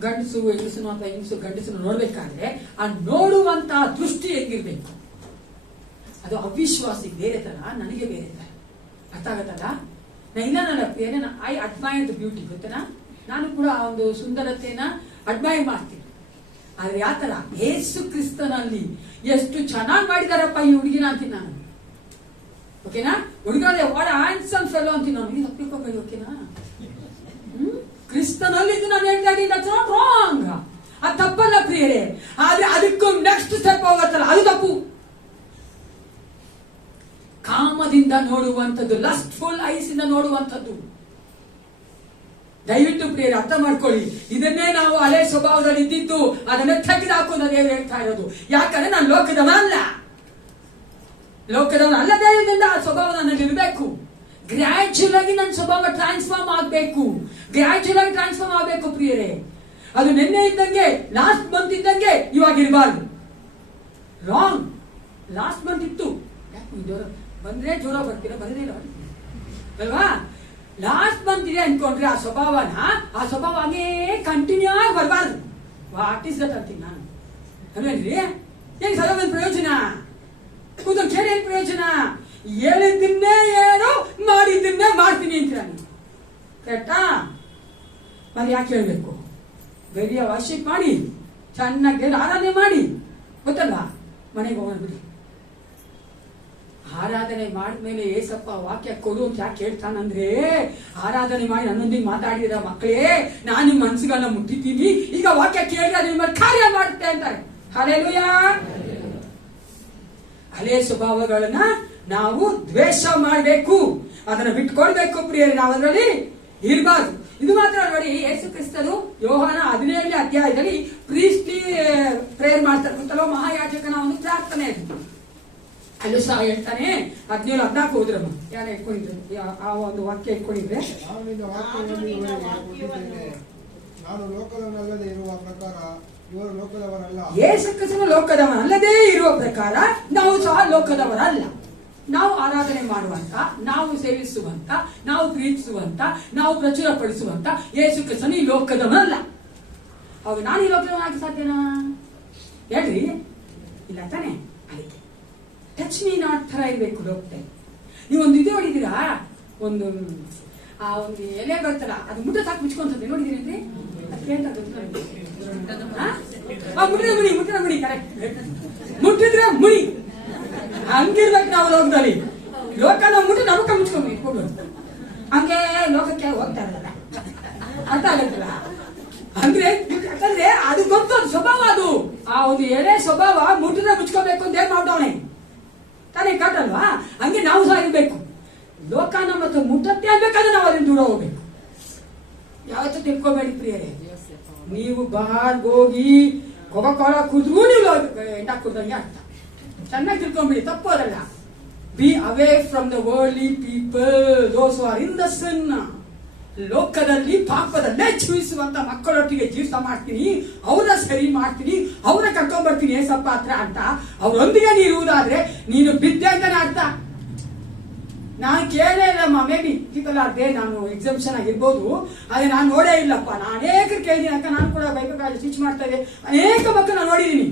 ಗಂಡಸು ಹೆಂಗಸು ಅಥವಾ ಹೆಂಗಸು ಗಂಡಸನ್ನು ನೋಡ್ಬೇಕಾದ್ರೆ ಆ ನೋಡುವಂತಹ ದೃಷ್ಟಿ ಹೆಂಗಿರ್ಬೇಕು? ಅದು ಅವಿಶ್ವಾಸಿ ಬೇರೆ ತರ, ನನಗೆ ಬೇರೆ ತರ. ಅರ್ಥ ಆಗತ್ತಲ್ಲ? ಐ ಅಡ್ಮೈರ್ ದ ಬ್ಯೂಟಿ, ಗೊತ್ತನಾ? ನಾನು ಕೂಡ ಆ ಒಂದು ಸುಂದರತೆನ ಅಡ್ಮೈರ್ ಮಾಡ್ತೀನಿ. ಆದ್ರೆ ಯಾವ ತರ ಯೇಸು ಕ್ರಿಸ್ತನಲ್ಲಿ ಎಷ್ಟು ಚೆನ್ನಾಗಿ ಮಾಡಿದಾರಪ್ಪ ಈ ಹುಡುಗಿನ ಅಂತೀನಿ ನಾನು. ಓಕೆನಾ? ಹುಡುಗರೇ ವಾಡ ಹ್ಯಾಂಡ್ಸಮ್ ಫೆಲೋ ಅಂತೀನಿ ನಾನು. ಇದು ತಪ್ಪಿಕೋಬೇಡಿ, ಓಕೆನಾ? ಕ್ರಿಸ್ತನಲ್ಲಿ ಇದು ನಾನು ಹೇಳ್ತಾ ಇದ್ದೀನಿ, ದಟ್ಸ್ ನಾಟ್ ರಾಂಗ್. ಅದು ತಪ್ಪಲ್ಲ ಪ್ರಿಯರೇ. ಆದ್ರೆ ಅದಕ್ಕೂ ನೆಕ್ಸ್ಟ್ ಸ್ಟೆಪ್ ಹೋಗತ್ತಲ್ಲ, ಅದು ತಪ್ಪು. ಕಾಮದಿಂದ ನೋಡುವಂಥದ್ದು, ಲಸ್ಟ್ಫುಲ್ ಐಸ್ ಇಂದ ನೋಡುವಂಥದ್ದು. ದಯವಿಟ್ಟು ಪ್ರಿಯರೇ ಅರ್ಥ ಮಾಡ್ಕೊಳ್ಳಿ. ಇದನ್ನೇ ನಾವು ಹಳೆ ಸ್ವಭಾವದಲ್ಲಿ ಇದ್ದಿದ್ದು ಅದನ್ನ ತೆಗೆದುಹಾಕು ಅಂತ ದೇವರು ಹೇಳ್ತಾ ಇರೋದು. ಯಾಕಂದ್ರೆ ನಾನು ಲೋಕದವನಲ್ಲ. ಲೋಕದವನಲ್ಲದೇ ಇರೋದ್ರಿಂದ ಆ ಸ್ವಭಾವ ನನ್ನಲ್ಲಿ ಇರಬೇಕು. ಗ್ರಾಜುಯಲ್ ಆಗಿ ನನ್ನ ಸ್ವಭಾವ ಟ್ರಾನ್ಸ್ಫಾರ್ಮ್ ಆಗಬೇಕು. ಗ್ರಾಜುಯಲ್ ಆಗಿ ಟ್ರಾನ್ಸ್ಫಾರ್ಮ್ ಆಗಬೇಕು ಪ್ರಿಯರೇ. ಅದು ನಿನ್ನೆ ಇದ್ದಂಗೆ, ಲಾಸ್ಟ್ ಮಂತ್ ಇದ್ದಂಗೆ ಇವಾಗ ಇರಬಾರ್ದು. ರಾಂಗ್. ಲಾಸ್ಟ್ ಮಂತ್ ಇತ್ತು, ಬಂದ್ರೆ ಜೋರ ಬರ್ತೀರಾ, ಬರದಿಲ್ಲ ಅಲ್ವಾ? ಲಾಸ್ಟ್ ಮಂತ್ ಇದೆ ಅನ್ಕೊಂಡ್ರೆ ಆ ಸ್ವಭಾವ ಹಂಗೇ ಕಂಟಿನ್ಯೂ ಆಗಿ ಬರಬಾರ್ದು. ವಾಟ್ ಇಸ್ ದಟ್ ಅಂತೀನಿ ನಾನು. ಅಲ್ವೇನ್ರಿ? ಏನ್ ಸಲಹೆ ಪ್ರಯೋಜನ? ಕೂತ್ಕೊಂಡು ಕೇಳಿ ಏನ್ ಪ್ರಯೋಜನ? ಹೇಳಿದ್ದನ್ನೇ ಏನು, ಮಾಡಿದ್ದನ್ನೇ ಮಾಡ್ತೀನಿ ಅಂತೀರ ನೀವು. ಕರೆಕ್ಟಾ? ಮತ್ತೆ ಯಾಕೆ ಹೇಳ್ಬೇಕು? ಬೆರಿಯ ವಾಶಿಪ್ ಮಾಡಿ, ಚೆನ್ನಾಗಿ ಆರಾಧನೆ ಮಾಡಿ, ಗೊತ್ತಲ್ವಾ? ಮನೆಗೆ ಹೋಗೋಣ ಬಿಡಿ. ಆರಾಧನೆ ಮಾಡಿದ್ಮೇಲೆ ಏಸಪ್ಪ ವಾಕ್ಯ ಕೊಡು ಅಂತ ಯಾಕೆ ಹೇಳ್ತಾನಂದ್ರೆ, ಆರಾಧನೆ ಮಾಡಿ ನನ್ನೊಂದಿಗೆ ಮಾತಾಡಿದ ಮಕ್ಕಳೇ, ನಾನು ನಿಮ್ಮ ಮನಸ್ಸುಗಳನ್ನ ಮುಟ್ಟಿದ್ದೀನಿ, ಈಗ ವಾಕ್ಯ ಕೇಳಿದ್ರೆ ನಿಮ್ಮ ಕಾರ್ಯ ಮಾಡುತ್ತೆ ಅಂತಾರೆ. ಹಲ್ಲೆಲೂಯಾ. ಹಳೆ ಸ್ವಭಾವಗಳನ್ನ ನಾವು ದ್ವೇಷ ಮಾಡಬೇಕು, ಅದನ್ನ ಬಿಟ್ಕೊಡ್ಬೇಕು ಪ್ರಿಯರೇ. ನಾವು ಅದರಲ್ಲಿ ಇರಬಾರ್ದು. ಇದು ಮಾತ್ರ ನೋಡಿ, ಯೇಸು ಕ್ರಿಸ್ತರು ಯೋಹಾನ 17ನೇ ಅಧ್ಯಾಯದಲ್ಲಿ ಪ್ರೀಸ್ಟ್ಲಿ ಪ್ರೇಯರ್ ಮಾಡ್ತಾರೆ, ಗೊತ್ತಲ್ಲ? ಮಹಾಯಾಜಕನ ಒಂದು ಪ್ರಾರ್ಥನೆ ಅದು. ಅಲ್ಲೂ ಸಹ ಹೇಳ್ತಾನೆ, 17-14 ಹೋದ್ರಮ್ಮ. ಯಾರು ಇಟ್ಕೊಂಡಿದ್ರು ಆ ಒಂದು ವಾಕ್ಯ ಇಟ್ಕೊಂಡಿದ್ರೆ? ನಾನು ನಿನ್ನ ವಾಕ್ಯವನ್ನು ಕೊಟ್ಟಿದ್ದೇನೆ, ನಾನು ಲೋಕದವನಲ್ಲದೆ ಇರುವ ಪ್ರಕಾರ ಇವರು ಲೋಕದವರಲ್ಲ. ಯೇಸು ಕ್ರಿಸ್ತನು ಲೋಕದವನಲ್ಲದೇ ಇರುವ ಪ್ರಕಾರ ನಾವು ಸಹ ಲೋಕದವರಲ್ಲ. ನಾವು ಆರಾಧನೆ ಮಾಡುವಂತ, ನಾವು ಸೇವಿಸುವಂತ, ನಾವು ಪ್ರೀತಿಸುವಂತ, ನಾವು ಪ್ರಚುರಪಡಿಸುವಂತ ಯೇಸು ಕ್ರಿಸ್ತನು ಈ ಲೋಕದವನಲ್ಲ. ಅವಾಗ ನಾನು ಈ ಲೋಕದವನಾಗಿ ಸಾಧ್ಯನಾ? ಹೇಳ್ರಿ, ಇಲ್ಲ ತಾನೆ? ಅದಕ್ಕೆ ಟಚ್ ಮೀ ನಾಟ್ ತರ ಇರ್ಬೇಕು ಲೋಕದಲ್ಲಿ. ನೀವೊಂದು ಇದು ನೋಡಿದೀರಾ? ಒಂದು ಆ ಒಂದು ಎಲೆ ಬರ್ತಲ್ಲ, ಅದು ಮುಟ್ಟ ಸಾಕು ಮುಚ್ಕೊಂತದ್ದು ನೋಡಿದೀರೇನ್ರಿ? ಮುಟ್ಟಿದ್ರೆ ಮುಡಿ ಕರೆಕ್ಟ್, ಮುಟ್ಟಿದ್ರೆ ಮುಡಿ. ಹಂಗಿರ್ಬೇಕು ನಾವು ಲೋಕದಲ್ಲಿ. ಲೋಕ ನಾವು ಮುಟ್ಟಿ ನಮಕ ಮುಚ್ಕೊಂಡು ಹಂಗೆ ಲೋಕಕ್ಕೆ ಹೋಗ್ತಾ ಇರಲ್ಲ. ಅರ್ಥ ಆಗತ್ತಲ್ಲ? ಅಂದ್ರೆ ಯಾಕಂದ್ರೆ ಅದು ಗೊತ್ತು, ಅದು ಸ್ವಭಾವ. ಅದು ಆ ಒಂದು ಎಳೆ ಸ್ವಭಾವ ಮುಟ್ಟಿದ್ರೆ ಮುಚ್ಕೋಬೇಕು ಅಂತ ಏನ್ ಮಾಡ್ದವನೆ ತಾನೇ? ಕಾಟಲ್ವಾ? ಹಂಗೆ ನಾವು ಸಹ ಇರ್ಬೇಕು. ಲೋಕ ನಮ್ಮ ಮುಟ್ಟತ್ತೆ ಅನ್ಬೇಕಾದ್ರೆ ನಾವು ಅದನ್ನ ದೂರ ಹೋಗ್ಬೇಕು. ಯಾವತ್ತೂ ತಿಳ್ಕೊಬೇಡಿ ಪ್ರಿಯರೇ. ನೀವು ಬಾರ್ಗ್ ಹೋಗಿ ಕೊಕೊಕೋಲ ಕುಡಿದ್ರೂ ನೀವು ಎಂಡ ಕುಡ್ದಂಗೆ ಅರ್ಥ. ಚೆನ್ನಾಗಿ ತಿಳ್ಕೊಂಬಿಡಿ, ತಪ್ಪು ಅದಲ್ಲ. Be away from the worldly people, those who are in the sin. ಲೋಕದಲ್ಲಿ ಪಾಪದಲ್ಲೇ ಜೀವಿಸುವಂತ ಮಕ್ಕಳೊಟ್ಟಿಗೆ ಜೀವಿಸ ಮಾಡ್ತೀನಿ, ಅವರ ಸರಿ ಮಾಡ್ತೀನಿ, ಅವರ ಕರ್ಕೊಂಡ್ ಬರ್ತೀನಿ ಏಸಪ್ಪ ಹತ್ರ ಅಂತ ಅವರೊಂದಿಗೆ ನೀನು ಇರುವುದಾದ್ರೆ ನೀನು ಬಿದ್ದೆ ಅಂತಾನೆ ಅರ್ಥ. ನಾನು ಕೇಳೇ ಇಲ್ಲಮ್ಮ, may be people are they, ನಾನು ಎಕ್ಸಾಮ್ಷನ್ ಆಗಿರ್ಬೋದು, ಆದ್ರೆ ನಾನು ನೋಡೇ ಇಲ್ಲಪ್ಪ. ನಾನು ಅನೇಕರು ಕೇಳಿದ್ದೀನಿ, ಅಕ್ಕ ನಾನು ಕೂಡ ಬೈಬಲ್ ಸ್ಟಿಚ್ ಮಾಡ್ತಾ ಇದ್ದೆ, ಅನೇಕ ಮಕ್ಕಳು ನಾನು ನೋಡಿದ್ದೀನಿ.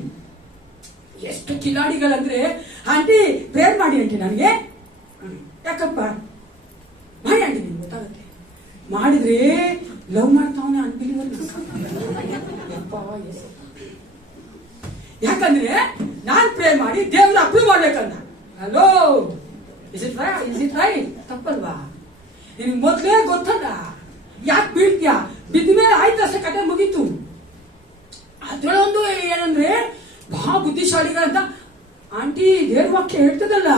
ಎಷ್ಟು ಕಿಲಾಡಿಗಳಂದ್ರೆ, ಆಂಟಿ ಪ್ರೇಯರ್ ಮಾಡಿ ಆಂಟಿ ನನಗೆ. ಯಾಕಪ್ಪ ಮಾಡಿ ಆಂಟಿ, ನಿಮ್ಗೆ ಗೊತ್ತಾಗುತ್ತೆ. ಮಾಡಿದ್ರೆ ಲವ್ ಮಾಡ್ತಾವನೆ ಅನ್ಬಿಲಿವಲ್. ಯಾಕಂದ್ರೆ ನಾನ್ ಪ್ರೇ ಮಾಡಿ ದೇವ್ರ ಅಪ್ರೂವ್ ಮಾಡ್ಬೇಕಂತ. Hello, is it right? ತಪ್ಪಲ್ವಾ? ನಿನ್ಗೆ ಮೊದ್ಲೇ ಗೊತ್ತಲ್ಲ, ಯಾಕೆ ಬೀಳ್ತೀಯ? ಬಿದ್ದ ಮೇಲೆ ಆಯ್ತಷ್ಟೇ, ಕತೆ ಮುಗೀತು. ಅದ್ರೊಳೊಂದು ಏನಂದ್ರೆ ಬಹಳ ಬುದ್ಧಿಶಾಲಿಗಳಂತ ಆಂಟಿ ದೇವ್ರ ವಾಕ್ಯ ಹೇಳ್ತದಲ್ಲ,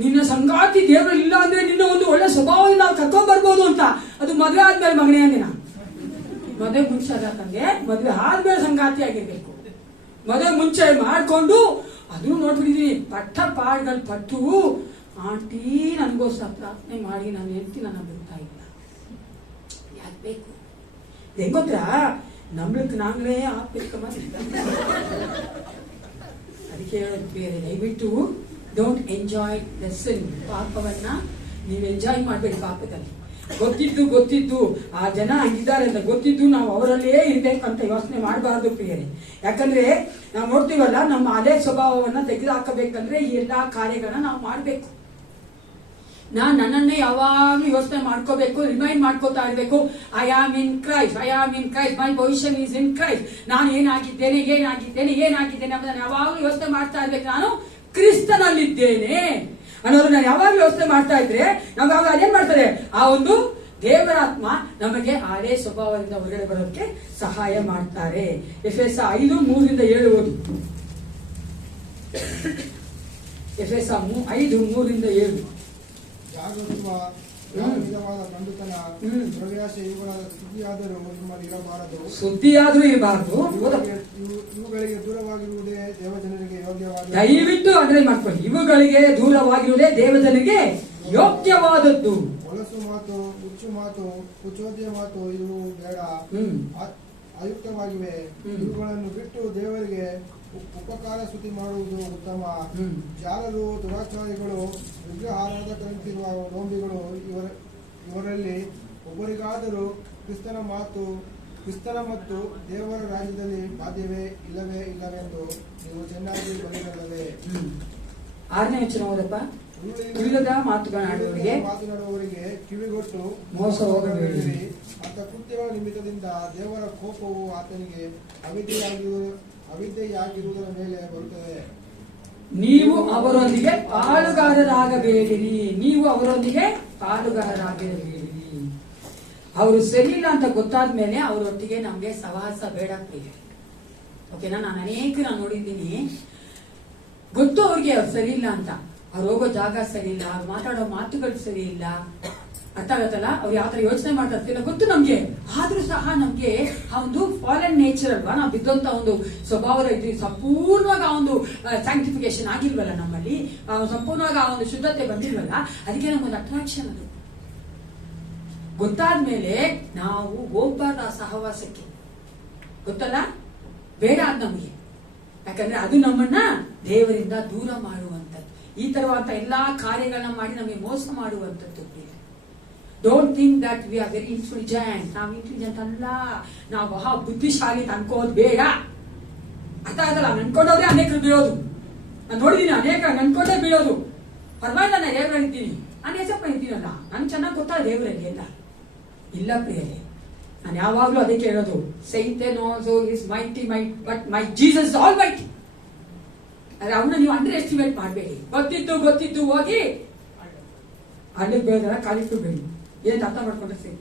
ನಿನ್ನ ಸಂಗಾತಿ ದೇವ್ರ ಇಲ್ಲ ಅಂದ್ರೆ ನಿನ್ನ ಒಂದು ಒಳ್ಳೆ ಸ್ವಭಾವದಿಂದ ನಾವು ಕರ್ಕೊಂಡ್ ಬರ್ಬೋದು ಅಂತ. ಅದು ಮದುವೆ ಆದ್ಮೇಲೆ ಮಗನೇ ಅಂದಿನ. ಮದುವೆ ಮುಂಚೆ ಅದಂಗೆ, ಮದುವೆ ಆದ್ಮೇಲೆ ಸಂಗಾತಿ ಆಗಿರ್ಬೇಕು. ಮದುವೆ ಮುಂಚೆ ಮಾಡ್ಕೊಂಡು ಅದನ್ನು ನೋಡ್ಬಿಟ್ಟಿದೀನಿ. ಪಟ್ಟ ಪಾಡ್ಗಳು ಪಟ್ಟು ಆಂಟಿ ನನ್ಗೋಸ್ಕರ ಪ್ರಾರ್ಥನೆ ಮಾಡಿ ನಾನು ಹೆಂಡ್ತಿ ನನ್ನ ಬಿಡ್ತಾ ಇಲ್ಲ. ಯಾಕೆ ಬೇಕು? ಹೆಂಗ್ ಗೊತ್ತಾ, ನಮ್ಲಕ್ ನಾಂಗ್ಲೇ ಆಗ್ಬೇಕಮ್ಮ. ಅದಕ್ಕೆ ಹೇಳೋದು ಬೇರೆ, ದಯವಿಟ್ಟು ಡೋಂಟ್ ಎಂಜಾಯ್ ದ ಸಿನ್. ಪಾಪವನ್ನ ನೀವು ಎಂಜಾಯ್ ಮಾಡ್ಬೇಡಿ. ಪಾಪದಲ್ಲಿ ಗೊತ್ತಿದ್ದು ಆ ಜನ ಹಂಗಿದ್ದಾರೆ ಅಂತ ಗೊತ್ತಿದ್ದು ನಾವು ಅವರಲ್ಲೇ ಇರ್ಬೇಕಂತ ಯೋಚನೆ ಮಾಡಬಾರ್ದು ಪ್ರಿಯರೇ. ಯಾಕಂದ್ರೆ ನಾವು ನೋಡ್ತೀವಲ್ಲ, ನಮ್ಮ ಅದೇ ಸ್ವಭಾವವನ್ನ ತೆಗೆದುಹಾಕಬೇಕಂದ್ರೆ ಈ ಎಲ್ಲಾ ಕಾರ್ಯಗಳನ್ನ ನಾವು ಮಾಡ್ಬೇಕು. ನನ್ನನ್ನೇ ಯಾವಾಗ್ಲೂ ಯೋಚನೆ ಮಾಡ್ಕೋಬೇಕು, ರಿಮೈಂಡ್ ಮಾಡ್ಕೋತಾ ಇರ್ಬೇಕು. I am in Christ, my position is in Christ. ನಾನು ಏನಾಗಿದ್ದೇನೆ ಅಂತ ಯಾವಾಗ್ಲೂ ಯೋಚನೆ ಮಾಡ್ತಾ ಇರ್ಬೇಕು. ನಾನು ಕ್ರಿಸ್ತನಲ್ಲಿದ್ದೇನೆ ಅನ್ನೋದು ನಾನು ಯಾವಾಗ್ಲೂ ಯೋಚನೆ ಮಾಡ್ತಾ ಇದ್ರೆ ನಾವು ಯಾವಾಗ ಅದೇನ್ ಮಾಡ್ತಾರೆ, ಆ ಒಂದು ದೇವರ ಆತ್ಮ ನಮಗೆ ಅದೇ ಸ್ವಭಾವದಿಂದ ಹೊರಗಡೆ ಬರೋದಕ್ಕೆ ಸಹಾಯ ಮಾಡ್ತಾರೆ. ಎಫೆಸ 5:3-7 ಓದು. ಎಫೆಸ 5:3-7. ಜಾಗೃತ್ವ, ಯಾವ ವಿಧವಾದ ಕಂಡುತನ, ದ್ರವ್ಯಾಸೆ ಇವುಗಳಾದ ಸುದ್ದಿಯಾದರೂ ನಿಮ್ಮಲ್ಲಿ ಇರಬಾರದು. ಇವುಗಳಿಗೆ ದೂರವಾಗಿರುವುದೇ ದೇವಜನರಿಗೆ ಯೋಗ್ಯವಾದ. ದಯವಿಟ್ಟು ಅಗ್ರೆ ಮಾಡ್ಕೊಳ್ಳಿ. ಇವುಗಳಿಗೆ ದೂರವಾಗಿರುವುದೇ ದೇವಜನರಿಗೆ ಯೋಗ್ಯವಾದದ್ದು. ಹೊಲಸು ಮಾತು, ಹುಚ್ಚು ಮಾತು, ಕುಚೋದ್ಯ ಮಾತು ಇವು ಬೇಡ, ಅಯುಕ್ತವಾಗಿವೆ. ಇವುಗಳನ್ನು ಬಿಟ್ಟು ದೇವರಿಗೆ ಉಪಕಾರ ಸ್ತುತಿ ಮಾಡುವುದು ಉತ್ತಮ. ಜಾರರು, ದುರಾಚಾರಿಗಳು, ವಿಗ್ರಹಾರಾಧಕರಂತಿರುವ ಲೋಂಬಿಗಳು ಇವರಲ್ಲಿ ಒಬ್ಬರಿಗಾದರೂ ಕ್ರಿಸ್ತನ ಮತ್ತು ದೇವರ ರಾಜ್ಯದಲ್ಲಿ ಬಾಧ್ಯವೇ ಇಲ್ಲವೆಂದು ನೀವು ಚೆನ್ನಾಗಿ ಬರೆಯಲ್ಲವೇ. 6ನೇ ವಚನ ಓದಪ್ಪ. ಉಳಿದ ಮಾತನಾಡುವವರಿಗೆ ಕಿವಿಗೊಟ್ಟು ಮೋಸ ಹೋಗಬೇಡಿರಿ. ಅಂತ ಕೃತ್ಯಗಳ ನಿಮಿತ್ತದಿಂದ ದೇವರ ಕೋಪವು ಆತನಿಗೆ ಅವಿದ್ಯೆಯಾಗಿರುವುದರ ಮೇಲೆ ಬರುತ್ತದೆ. ನೀವು ಅವರೊಂದಿಗೆ ಪಾಲುಗಾರರಾಗಬೇಡಿರಿ. ಅವರು ಸರಿ ಇಲ್ಲ ಅಂತ ಗೊತ್ತಾದ್ಮೇಲೆ ಅವರೊಟ್ಟಿಗೆ ನಮ್ಗೆ ಸಹವಾಸ ಬೇಡ ಪ್ರಿಯರೇ. ಓಕೆನಾ? ನಾನು ನೋಡಿದ್ದೀನಿ, ಗೊತ್ತು ಅವ್ರಿಗೆ ಅವ್ರು ಸರಿ ಇಲ್ಲ ಅಂತ. ಅವ್ರು ಹೋಗೋ ಜಾಗ ಸರಿ ಇಲ್ಲ, ಅವ್ರು ಮಾತಾಡೋ ಮಾತುಗಳು ಸರಿ ಇಲ್ಲ, ಅರ್ಥ ಆಗತ್ತಲ್ಲ. ಅವ್ರು ಯಾವ ತರ ಯೋಚನೆ ಮಾಡ್ತಾ ಗೊತ್ತು ನಮ್ಗೆ. ಆದ್ರೂ ಸಹ ನಮ್ಗೆ ಆ ಒಂದು ಫಾಲನ್ ನೇಚರ್ ಅಲ್ವಾ, ನಾವು ಬಿದ್ದಂತ ಒಂದು ಸ್ವಭಾವದ ಇದು ಸಂಪೂರ್ಣವಾಗಿ ಆ ಒಂದು ಸ್ಯಾಂಕ್ಟಿಫಿಕೇಶನ್ ಆಗಿಲ್ವಲ್ಲ ನಮ್ಮಲ್ಲಿ, ಸಂಪೂರ್ಣವಾಗಿ ಆ ಒಂದು ಶುದ್ಧತೆ ಬಂದಿಲ್ವಲ್ಲ. ಅದಕ್ಕೆ ನಮ್ಗೊಂದು ಅಟ್ರಾಕ್ಷನ್. ಅದು ಗೊತ್ತಾದ್ಮೇಲೆ ನಾವು ಹೋಗ್ಬಾರ್ದು ಆ ಸಹವಾಸಕ್ಕೆ. ಗೊತ್ತಲ್ಲ, ಬೇಡ ಅದ್ ನಮಗೆ. ಯಾಕಂದ್ರೆ ಅದು ನಮ್ಮನ್ನ ದೇವರಿಂದ ದೂರ ಮಾಡುವಂಥದ್ದು. ಈ ತರವಾದ ಎಲ್ಲಾ ಕಾರ್ಯಗಳನ್ನ ಮಾಡಿ ನಮಗೆ ಮೋಸ ಮಾಡುವಂಥದ್ದು. Don't think that we are very intelligent. ನಾವು ಇಂಟೆಲಿಜೆಂಟ್ ಅಲ್ಲ, ನಾವು ಬಹಳ ಬುದ್ಧಿಶಾಲಿ ಅನ್ಕೋದ್ ಬೇಡ. ಅರ್ಥ ಆಗಲ್ಲ. ಅನ್ಕೊಂಡವ್ರೆ ಅನೇಕರು ಬೀಳೋದು. ನಾನು ನೋಡಿದೀನಿ, ಅನೇಕ ಅನ್ಕೊಂಡೇ ಬೀಳೋದು. ಪರವಾಗಿಲ್ಲ, ನಾನು ದೇವರಲ್ಲಿದ್ದೀನಿ, ನಾನು ಹೆಸಪ್ಪ ಇದ್ದೀನಲ್ಲ, ನನ್ಗೆ ಚೆನ್ನಾಗಿ ಗೊತ್ತಾಗ ದೇವರಲ್ಲಿ ಎಲ್ಲ ಇಲ್ಲ ಪ್ರಿಯರೇ. ನಾನು ಯಾವಾಗ್ಲೂ ಅದಕ್ಕೆ ಹೇಳೋದು, ಸೈತಾನ್ also is mighty but my Jesus almighty. ಆದ್ರೆ ಅವನ್ನ ನೀವು ಅಂಡರ್ ಎಸ್ಟಿಮೇಟ್ ಮಾಡಬೇಡಿ. ಗೊತ್ತಿದ್ದು ಹೋಗಿ ಅಲ್ಲಿಗೆ ಬೇಡ, ಕಾಲಿಟ್ಟು ಬೇಡಿ. ಏನ್ ಅರ್ಥ ಮಾಡ್ಕೊಂಡ್ರೆ ಸರಿ.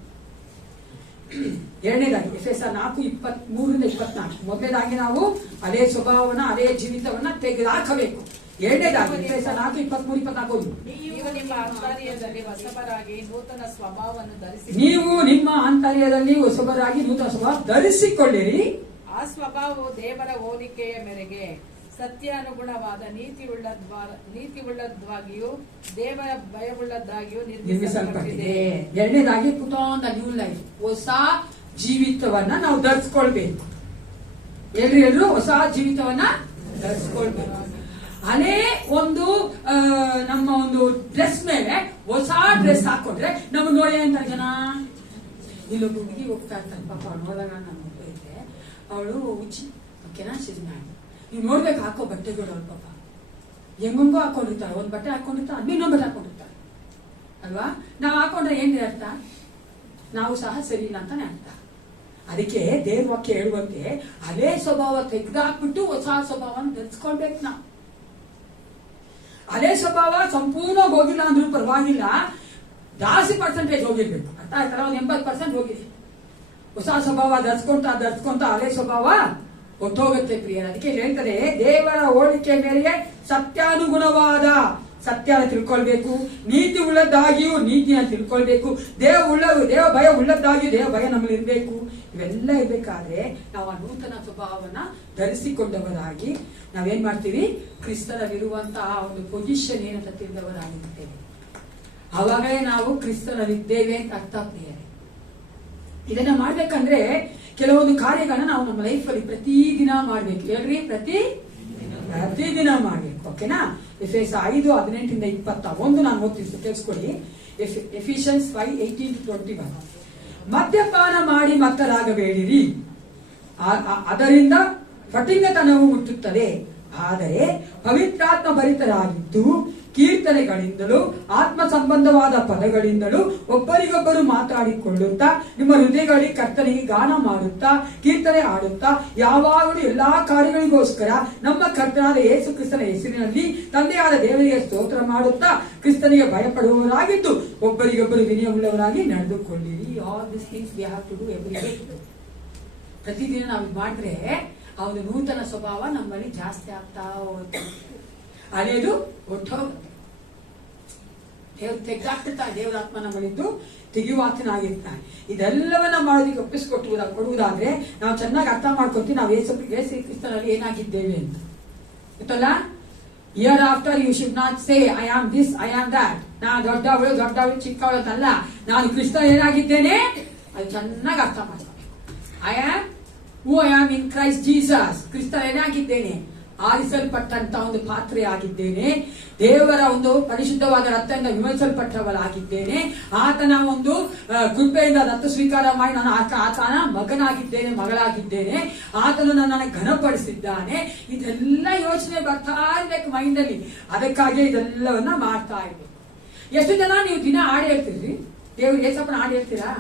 ಎರಡನೇದಾಗಿ ಎಫೆಸ 4:23-24. ಮೊದಲನೇದಾಗಿ ನಾವು ಅದೇ ಸ್ವಭಾವನ, ಅದೇ ಜೀವಿತವನ್ನ ತೆಗೆದುಹಾಕಬೇಕು. ಎರಡನೇದಾಗಿ ಎಫೆಸ 4:23-24. ನೀವು ನಿಮ್ಮ ಆಂತರ್ಯದಲ್ಲಿ ಹೊಸಬರಾಗಿ ನೂತನ ಸ್ವಭಾವವನ್ನು ಧರಿಸಿ, ನೀವು ನಿಮ್ಮ ಆಂತರ್ಯದಲ್ಲಿ ಹೊಸಬರಾಗಿ ನೂತನ ಸ್ವಭಾವ ಧರಿಸಿಕೊಳ್ಳಿರಿ. ಆ ಸ್ವಭಾವವು ದೇವರ ಹೋಲಿಕೆಯ ಮೇರೆಗೆ ಸತ್ಯಾನುಗುಣವಾದ ನೀತಿಯುಳ್ಳದ್ದಾಗಿಯೂ ದೇವರ ಭಯವುಳ್ಳದ್ದಾಗಿಯೂ ನಿರ್ಮಿಸಲ್ಪಟ್ಟಿದೆ. ಎರಡನೇದಾಗಿ put on the new life. ಹೊಸ ಜೀವಿತವನ್ನ ನಾವು ಧರಿಸ್ಕೊಳ್ಬೇಕು. ಎಲ್ರು ಹೊಸ ಜೀವಿತವನ್ನ ಧರಿಸ್ಕೊಳ್ಬೇಕು. ಅದೇ ಒಂದು ನಮ್ಮ ಒಂದು ಡ್ರೆಸ್ ಮೇಲೆ ಹೊಸ ಡ್ರೆಸ್ ಹಾಕೊಂಡ್ರೆ ನಮ್ಗೆ ನೋಡಿ ಅಂತಾರೆ ಜನ. ಇಲ್ಲೊಬ್ಬ ಹುಡುಗಿ ಹೋಗ್ತಾ ಇರ್ತಾರೆ ಪಾಪ. ಅವಳು ಹೋದಾಗ ನಾನು ಹೋಗ್ತಾ ಅವಳು ಉಚ್ಚಿ, ಓಕೆನಾ, ಶಿಸ್ಮಾಡಿ. ನೀವು ನೋಡ್ಬೇಕು ಹಾಕೋ ಬಟ್ಟೆಗಳು. ಅವ್ರ ಪಾಪ ಹೆಂಗೋ ಹಾಕೊಂಡಿರ್ತಾರೆ. ಒಂದ್ ಬಟ್ಟೆ ಹಾಕೊಂಡಿರ್ತಾರೆ, ಇನ್ನೊಂದ್ ಬಟ್ಟೆ ಹಾಕೊಂಡಿರ್ತಾರೆ ಅಲ್ವಾ. ನಾವ್ ಹಾಕೊಂಡ್ರೆ ಏನ್ರಿ ಅರ್ಥ? ನಾವು ಸಹ ಸರಿ ಇಲ್ಲ ಅಂತಾನೆ ಅರ್ಥ. ಅದಕ್ಕೆ ದೇವ್ರ ವಾಕ್ಯ ಹೇಳುವಂತೆ ಹಳೇ ಸ್ವಭಾವ ತೆಗೆದಾಕ್ಬಿಟ್ಟು ಹೊಸ ಸ್ವಭಾವನ ಧರಿಸ್ಕೊಳ್ಬೇಕು ನಾವು. ಹಳೇ ಸ್ವಭಾವ ಸಂಪೂರ್ಣ ಹೋಗಿಲ್ಲ ಅಂದ್ರೂ ಪರವಾಗಿಲ್ಲ, ಜಾಸ್ತಿ ಪರ್ಸೆಂಟೇಜ್ ಹೋಗಿರ್ಬೇಕು. ಅರ್ಥ ಆಯ್ತಲ್ಲ, ಒಂದು 80% ಹೋಗಿದೆ. ಹೊಸ ಸ್ವಭಾವ ಧರಿಸ್ಕೊಂತ ಹಳೆ ಸ್ವಭಾವ ಹೊತ್ತೋಗುತ್ತೆ ಪ್ರಿಯರ. ಅದಕ್ಕೆ ಹೇಳ್ತಾರೆ, ದೇವರ ಹೋಲಿಕೆ ಮೇರೆಗೆ ಸತ್ಯಾನುಗುಣವಾದ ಸತ್ಯನ ತಿಳ್ಕೊಳ್ಬೇಕು, ನೀತಿ ಉಳ್ಳದ್ದಾಗಿಯೂ ನೀತಿನ ತಿಳ್ಕೊಳ್ಬೇಕು, ದೇವ ಭಯ ಉಳ್ಳದ್ದಾಗಿಯೂ ದೇವ ಭಯ ನಮ್ಮಲ್ಲಿ ಇರಬೇಕು. ಇವೆಲ್ಲ ಇರ್ಬೇಕಾದ್ರೆ ನಾವು ಆ ನೂತನ ಸ್ವಭಾವವನ್ನ ಧರಿಸಿಕೊಂಡವರಾಗಿ ನಾವೇನ್ ಮಾಡ್ತೀವಿ, ಕ್ರಿಸ್ತನಲ್ಲಿರುವಂತಹ ಒಂದು ಪೊಸಿಷನ್ ಏನಂತ ತಿಳಿದವರಾಗಿರ್ತೇವೆ. ಅವಾಗಲೇ ನಾವು ಕ್ರಿಸ್ತನಲ್ಲಿದ್ದೇವೆ ಅಂತ ಅರ್ಥ ಪ್ರಿಯರೇ. ಇದನ್ನ ಮಾಡ್ಬೇಕಂದ್ರೆ ಕೆಲವೊಂದು ಕಾರ್ಯಗಳನ್ನ ನಾವು ನಮ್ಮ ಲೈಫಲ್ಲಿ ಪ್ರತಿದಿನ ಮಾಡ್ಬೇಕು. ಹೇಳ್ರಿ, ಪ್ರತಿದಿನ ಮಾಡ್ಬೇಕು. ಓಕೆನಾ? ಎಫೆಸ 5:18-21 ನಾನು ಓದ್ತೀನಿ, ಕೇಳಿಸ್ಕೊಳ್ಳಿ. ಎಫಿಷಿಯನ್ಸ್ 5:18-21. ಮದ್ಯಪಾನ ಮಾಡಿ ಮತ್ತರಾಗಬೇಡಿರಿ, ಅದರಿಂದ ಫಟಿಂಗತನವು ಹುಟ್ಟುತ್ತದೆ. ಆದರೆ ಪವಿತ್ರಾತ್ಮ ಭರಿತರಾಗಿದ್ದು ಕೀರ್ತನೆಗಳಿಂದಲೂ ಆತ್ಮ ಸಂಬಂಧವಾದ ಪದಗಳಿಂದಲೂ ಒಬ್ಬರಿಗೊಬ್ಬರು ಮಾತಾಡಿಕೊಳ್ಳುತ್ತಾ ನಿಮ್ಮ ಹೃದಯಗಳಿಗೆ ಕರ್ತನಿಗೆ ಗಾನ ಮಾಡುತ್ತಾ ಕೀರ್ತನೆ ಆಡುತ್ತಾ ಯಾವಾಗಲೂ ಎಲ್ಲಾ ಕಾರ್ಯಗಳಿಗೋಸ್ಕರ ನಮ್ಮ ಕರ್ತನಾದ ಯೇಸು ಕ್ರಿಸ್ತನ ಹೆಸರಿನಲ್ಲಿ ತಂದೆಯಾದ ದೇವರಿಗೆ ಸ್ತೋತ್ರ ಮಾಡುತ್ತಾ ಕ್ರಿಸ್ತನಿಗೆ ಭಯಪಡುವವರಾಗಿದ್ದು ಒಬ್ಬರಿಗೊಬ್ಬರು ವಿನಯವುಳ್ಳವರಾಗಿ ನಡೆದುಕೊಳ್ಳಿರಿ. All this things we have to do every day. ಪ್ರತಿದಿನ ನಾವು ಮಾಡಿದ್ರೆ ಆ ಒಂದು ನೂತನ ಸ್ವಭಾವ ನಮ್ಮಲ್ಲಿ ಜಾಸ್ತಿ ಆಗ್ತಾ ಹೋಗುತ್ತೆ. ಹಳೆಯದು ಒಟ್ಟೋಗುತ್ತೆ. ದೇವ್ರು ತೆಗೆದಾಕ್ತಿರ್ತಾನೆ. ದೇವರ ಆತ್ಮ ನಮ್ಮಲ್ಲಿದ್ದು ತೆಗೆಯುವಾತನಾಗಿರ್ತಾನೆ. ಇದೆಲ್ಲವನ್ನ ಮಾಡೋದಕ್ಕೆ ಕೊಡುವುದಾದ್ರೆ ನಾವು ಚೆನ್ನಾಗಿ ಅರ್ಥ ಮಾಡ್ಕೊತೀವಿ ನಾವು ಯೇಸು ಕ್ರಿಸ್ತನಲ್ಲಿ ಏನಾಗಿದ್ದೇವೆ ಅಂತ. ಗೊತ್ತಲ್ಲ? Year after you should not say I am this, I am that. ನಾ ದೊಡ್ಡವಳು ಚಿಕ್ಕವಳು ಅಂತಲ್ಲ, ನಾನು ಕ್ರಿಸ್ತ ಏನಾಗಿದ್ದೇನೆ ಅದು ಚೆನ್ನಾಗಿ ಅರ್ಥ ಮಾಡ್ಕೋಬೇಕು. I am in Christ Jesus. ಕ್ರಿಸ್ತ ಏನಾಗಿದ್ದೇನೆ, ಆರಿಸಲ್ಪಟ್ಟಂತ ಒಂದು ಪಾತ್ರೆ ಆಗಿದ್ದೇನೆ. ದೇವರ ಒಂದು ಪರಿಶುದ್ಧವಾದ ರಕ್ತದಿಂದ ವಿಮರ್ಶಲ್ಪಟ್ಟವಳಾಗಿದ್ದೇನೆ. ಆತನ ಒಂದು ಕೃಪೆಯಿಂದ ರಕ್ತ ಸ್ವೀಕಾರ ಮಾಡಿ ನಾನು ಆತನ ಮಗನಾಗಿದ್ದೇನೆ, ಮಗಳಾಗಿದ್ದೇನೆ. ಆತನು ನನ್ನನ್ನು ಘನಪಡಿಸಿದ್ದಾನೆ. ಇದೆಲ್ಲ ಯೋಚನೆ ಬರ್ತಾ ಇರ್ಬೇಕು ಮೈಂಡ್ ಅಲ್ಲಿ. ಅದಕ್ಕಾಗಿ ಇದೆಲ್ಲವನ್ನ ಮಾಡ್ತಾ ಇರ್ಬೇಕು. ಎಷ್ಟು ಜನ ನೀವು ದಿನ ಹಾಡು ಹೇಳ್ತೀರಿ? ದೇವ್ರು ಏಸಪ್ಪನ ಹಾಡು ಹೇಳ್ತೀರಾ?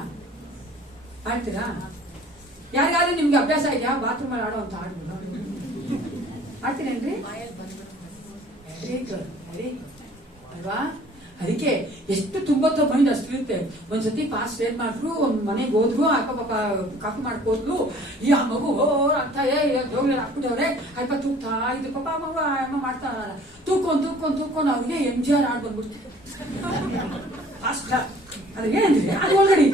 ಯಾರಿಗಾದ್ರೂ ನಿಮ್ಗೆ ಅಭ್ಯಾಸ ಇದೆಯಾ ಬಾತ್ರೂಮ್ ಅಲ್ಲಿ ಆಡೋ ಅಂತ ಹಾಡು? ಮಾಡ್ತೀರೇನ್ರಿ? ಅಲ್ವಾ? ಅದಕ್ಕೆ ಎಷ್ಟು ತುಂಬಾ ಮೈಂಡ್ ಅಷ್ಟು ಇರುತ್ತೆ. ಒಂದ್ಸತಿ ಪಾಸ್ಟ್ ಏನ್ ಮಾಡಿದ್ರು, ಒಂದ್ ಮನೆಗೆ ಹೋದ್ರು, ಅಕ್ಕ ಕಾಫಿ ಮಾಡ್ಕೋದ್ಲು, ಈ ಆ ಮಗು ಅಂತ ಜೋಗ್ಲಿ ಹಾಕ್ಬಿಟ್ಟವ್ರೆ, ಅಲ್ಪ ತೂಗ್ತಾ ಇದು ಪಾಪ ಮಗು ಅಮ್ಮ ಮಾಡ್ತಾ ತೂಕೊಂಡು ಅವ್ರಿಗೆ MGR ಆಡ್ ಬಂದ್ಬಿಡ್ತೀವಿ. ಅದು ಏನಂದ್ರೆ ಅದು ಒಳಗಡೆ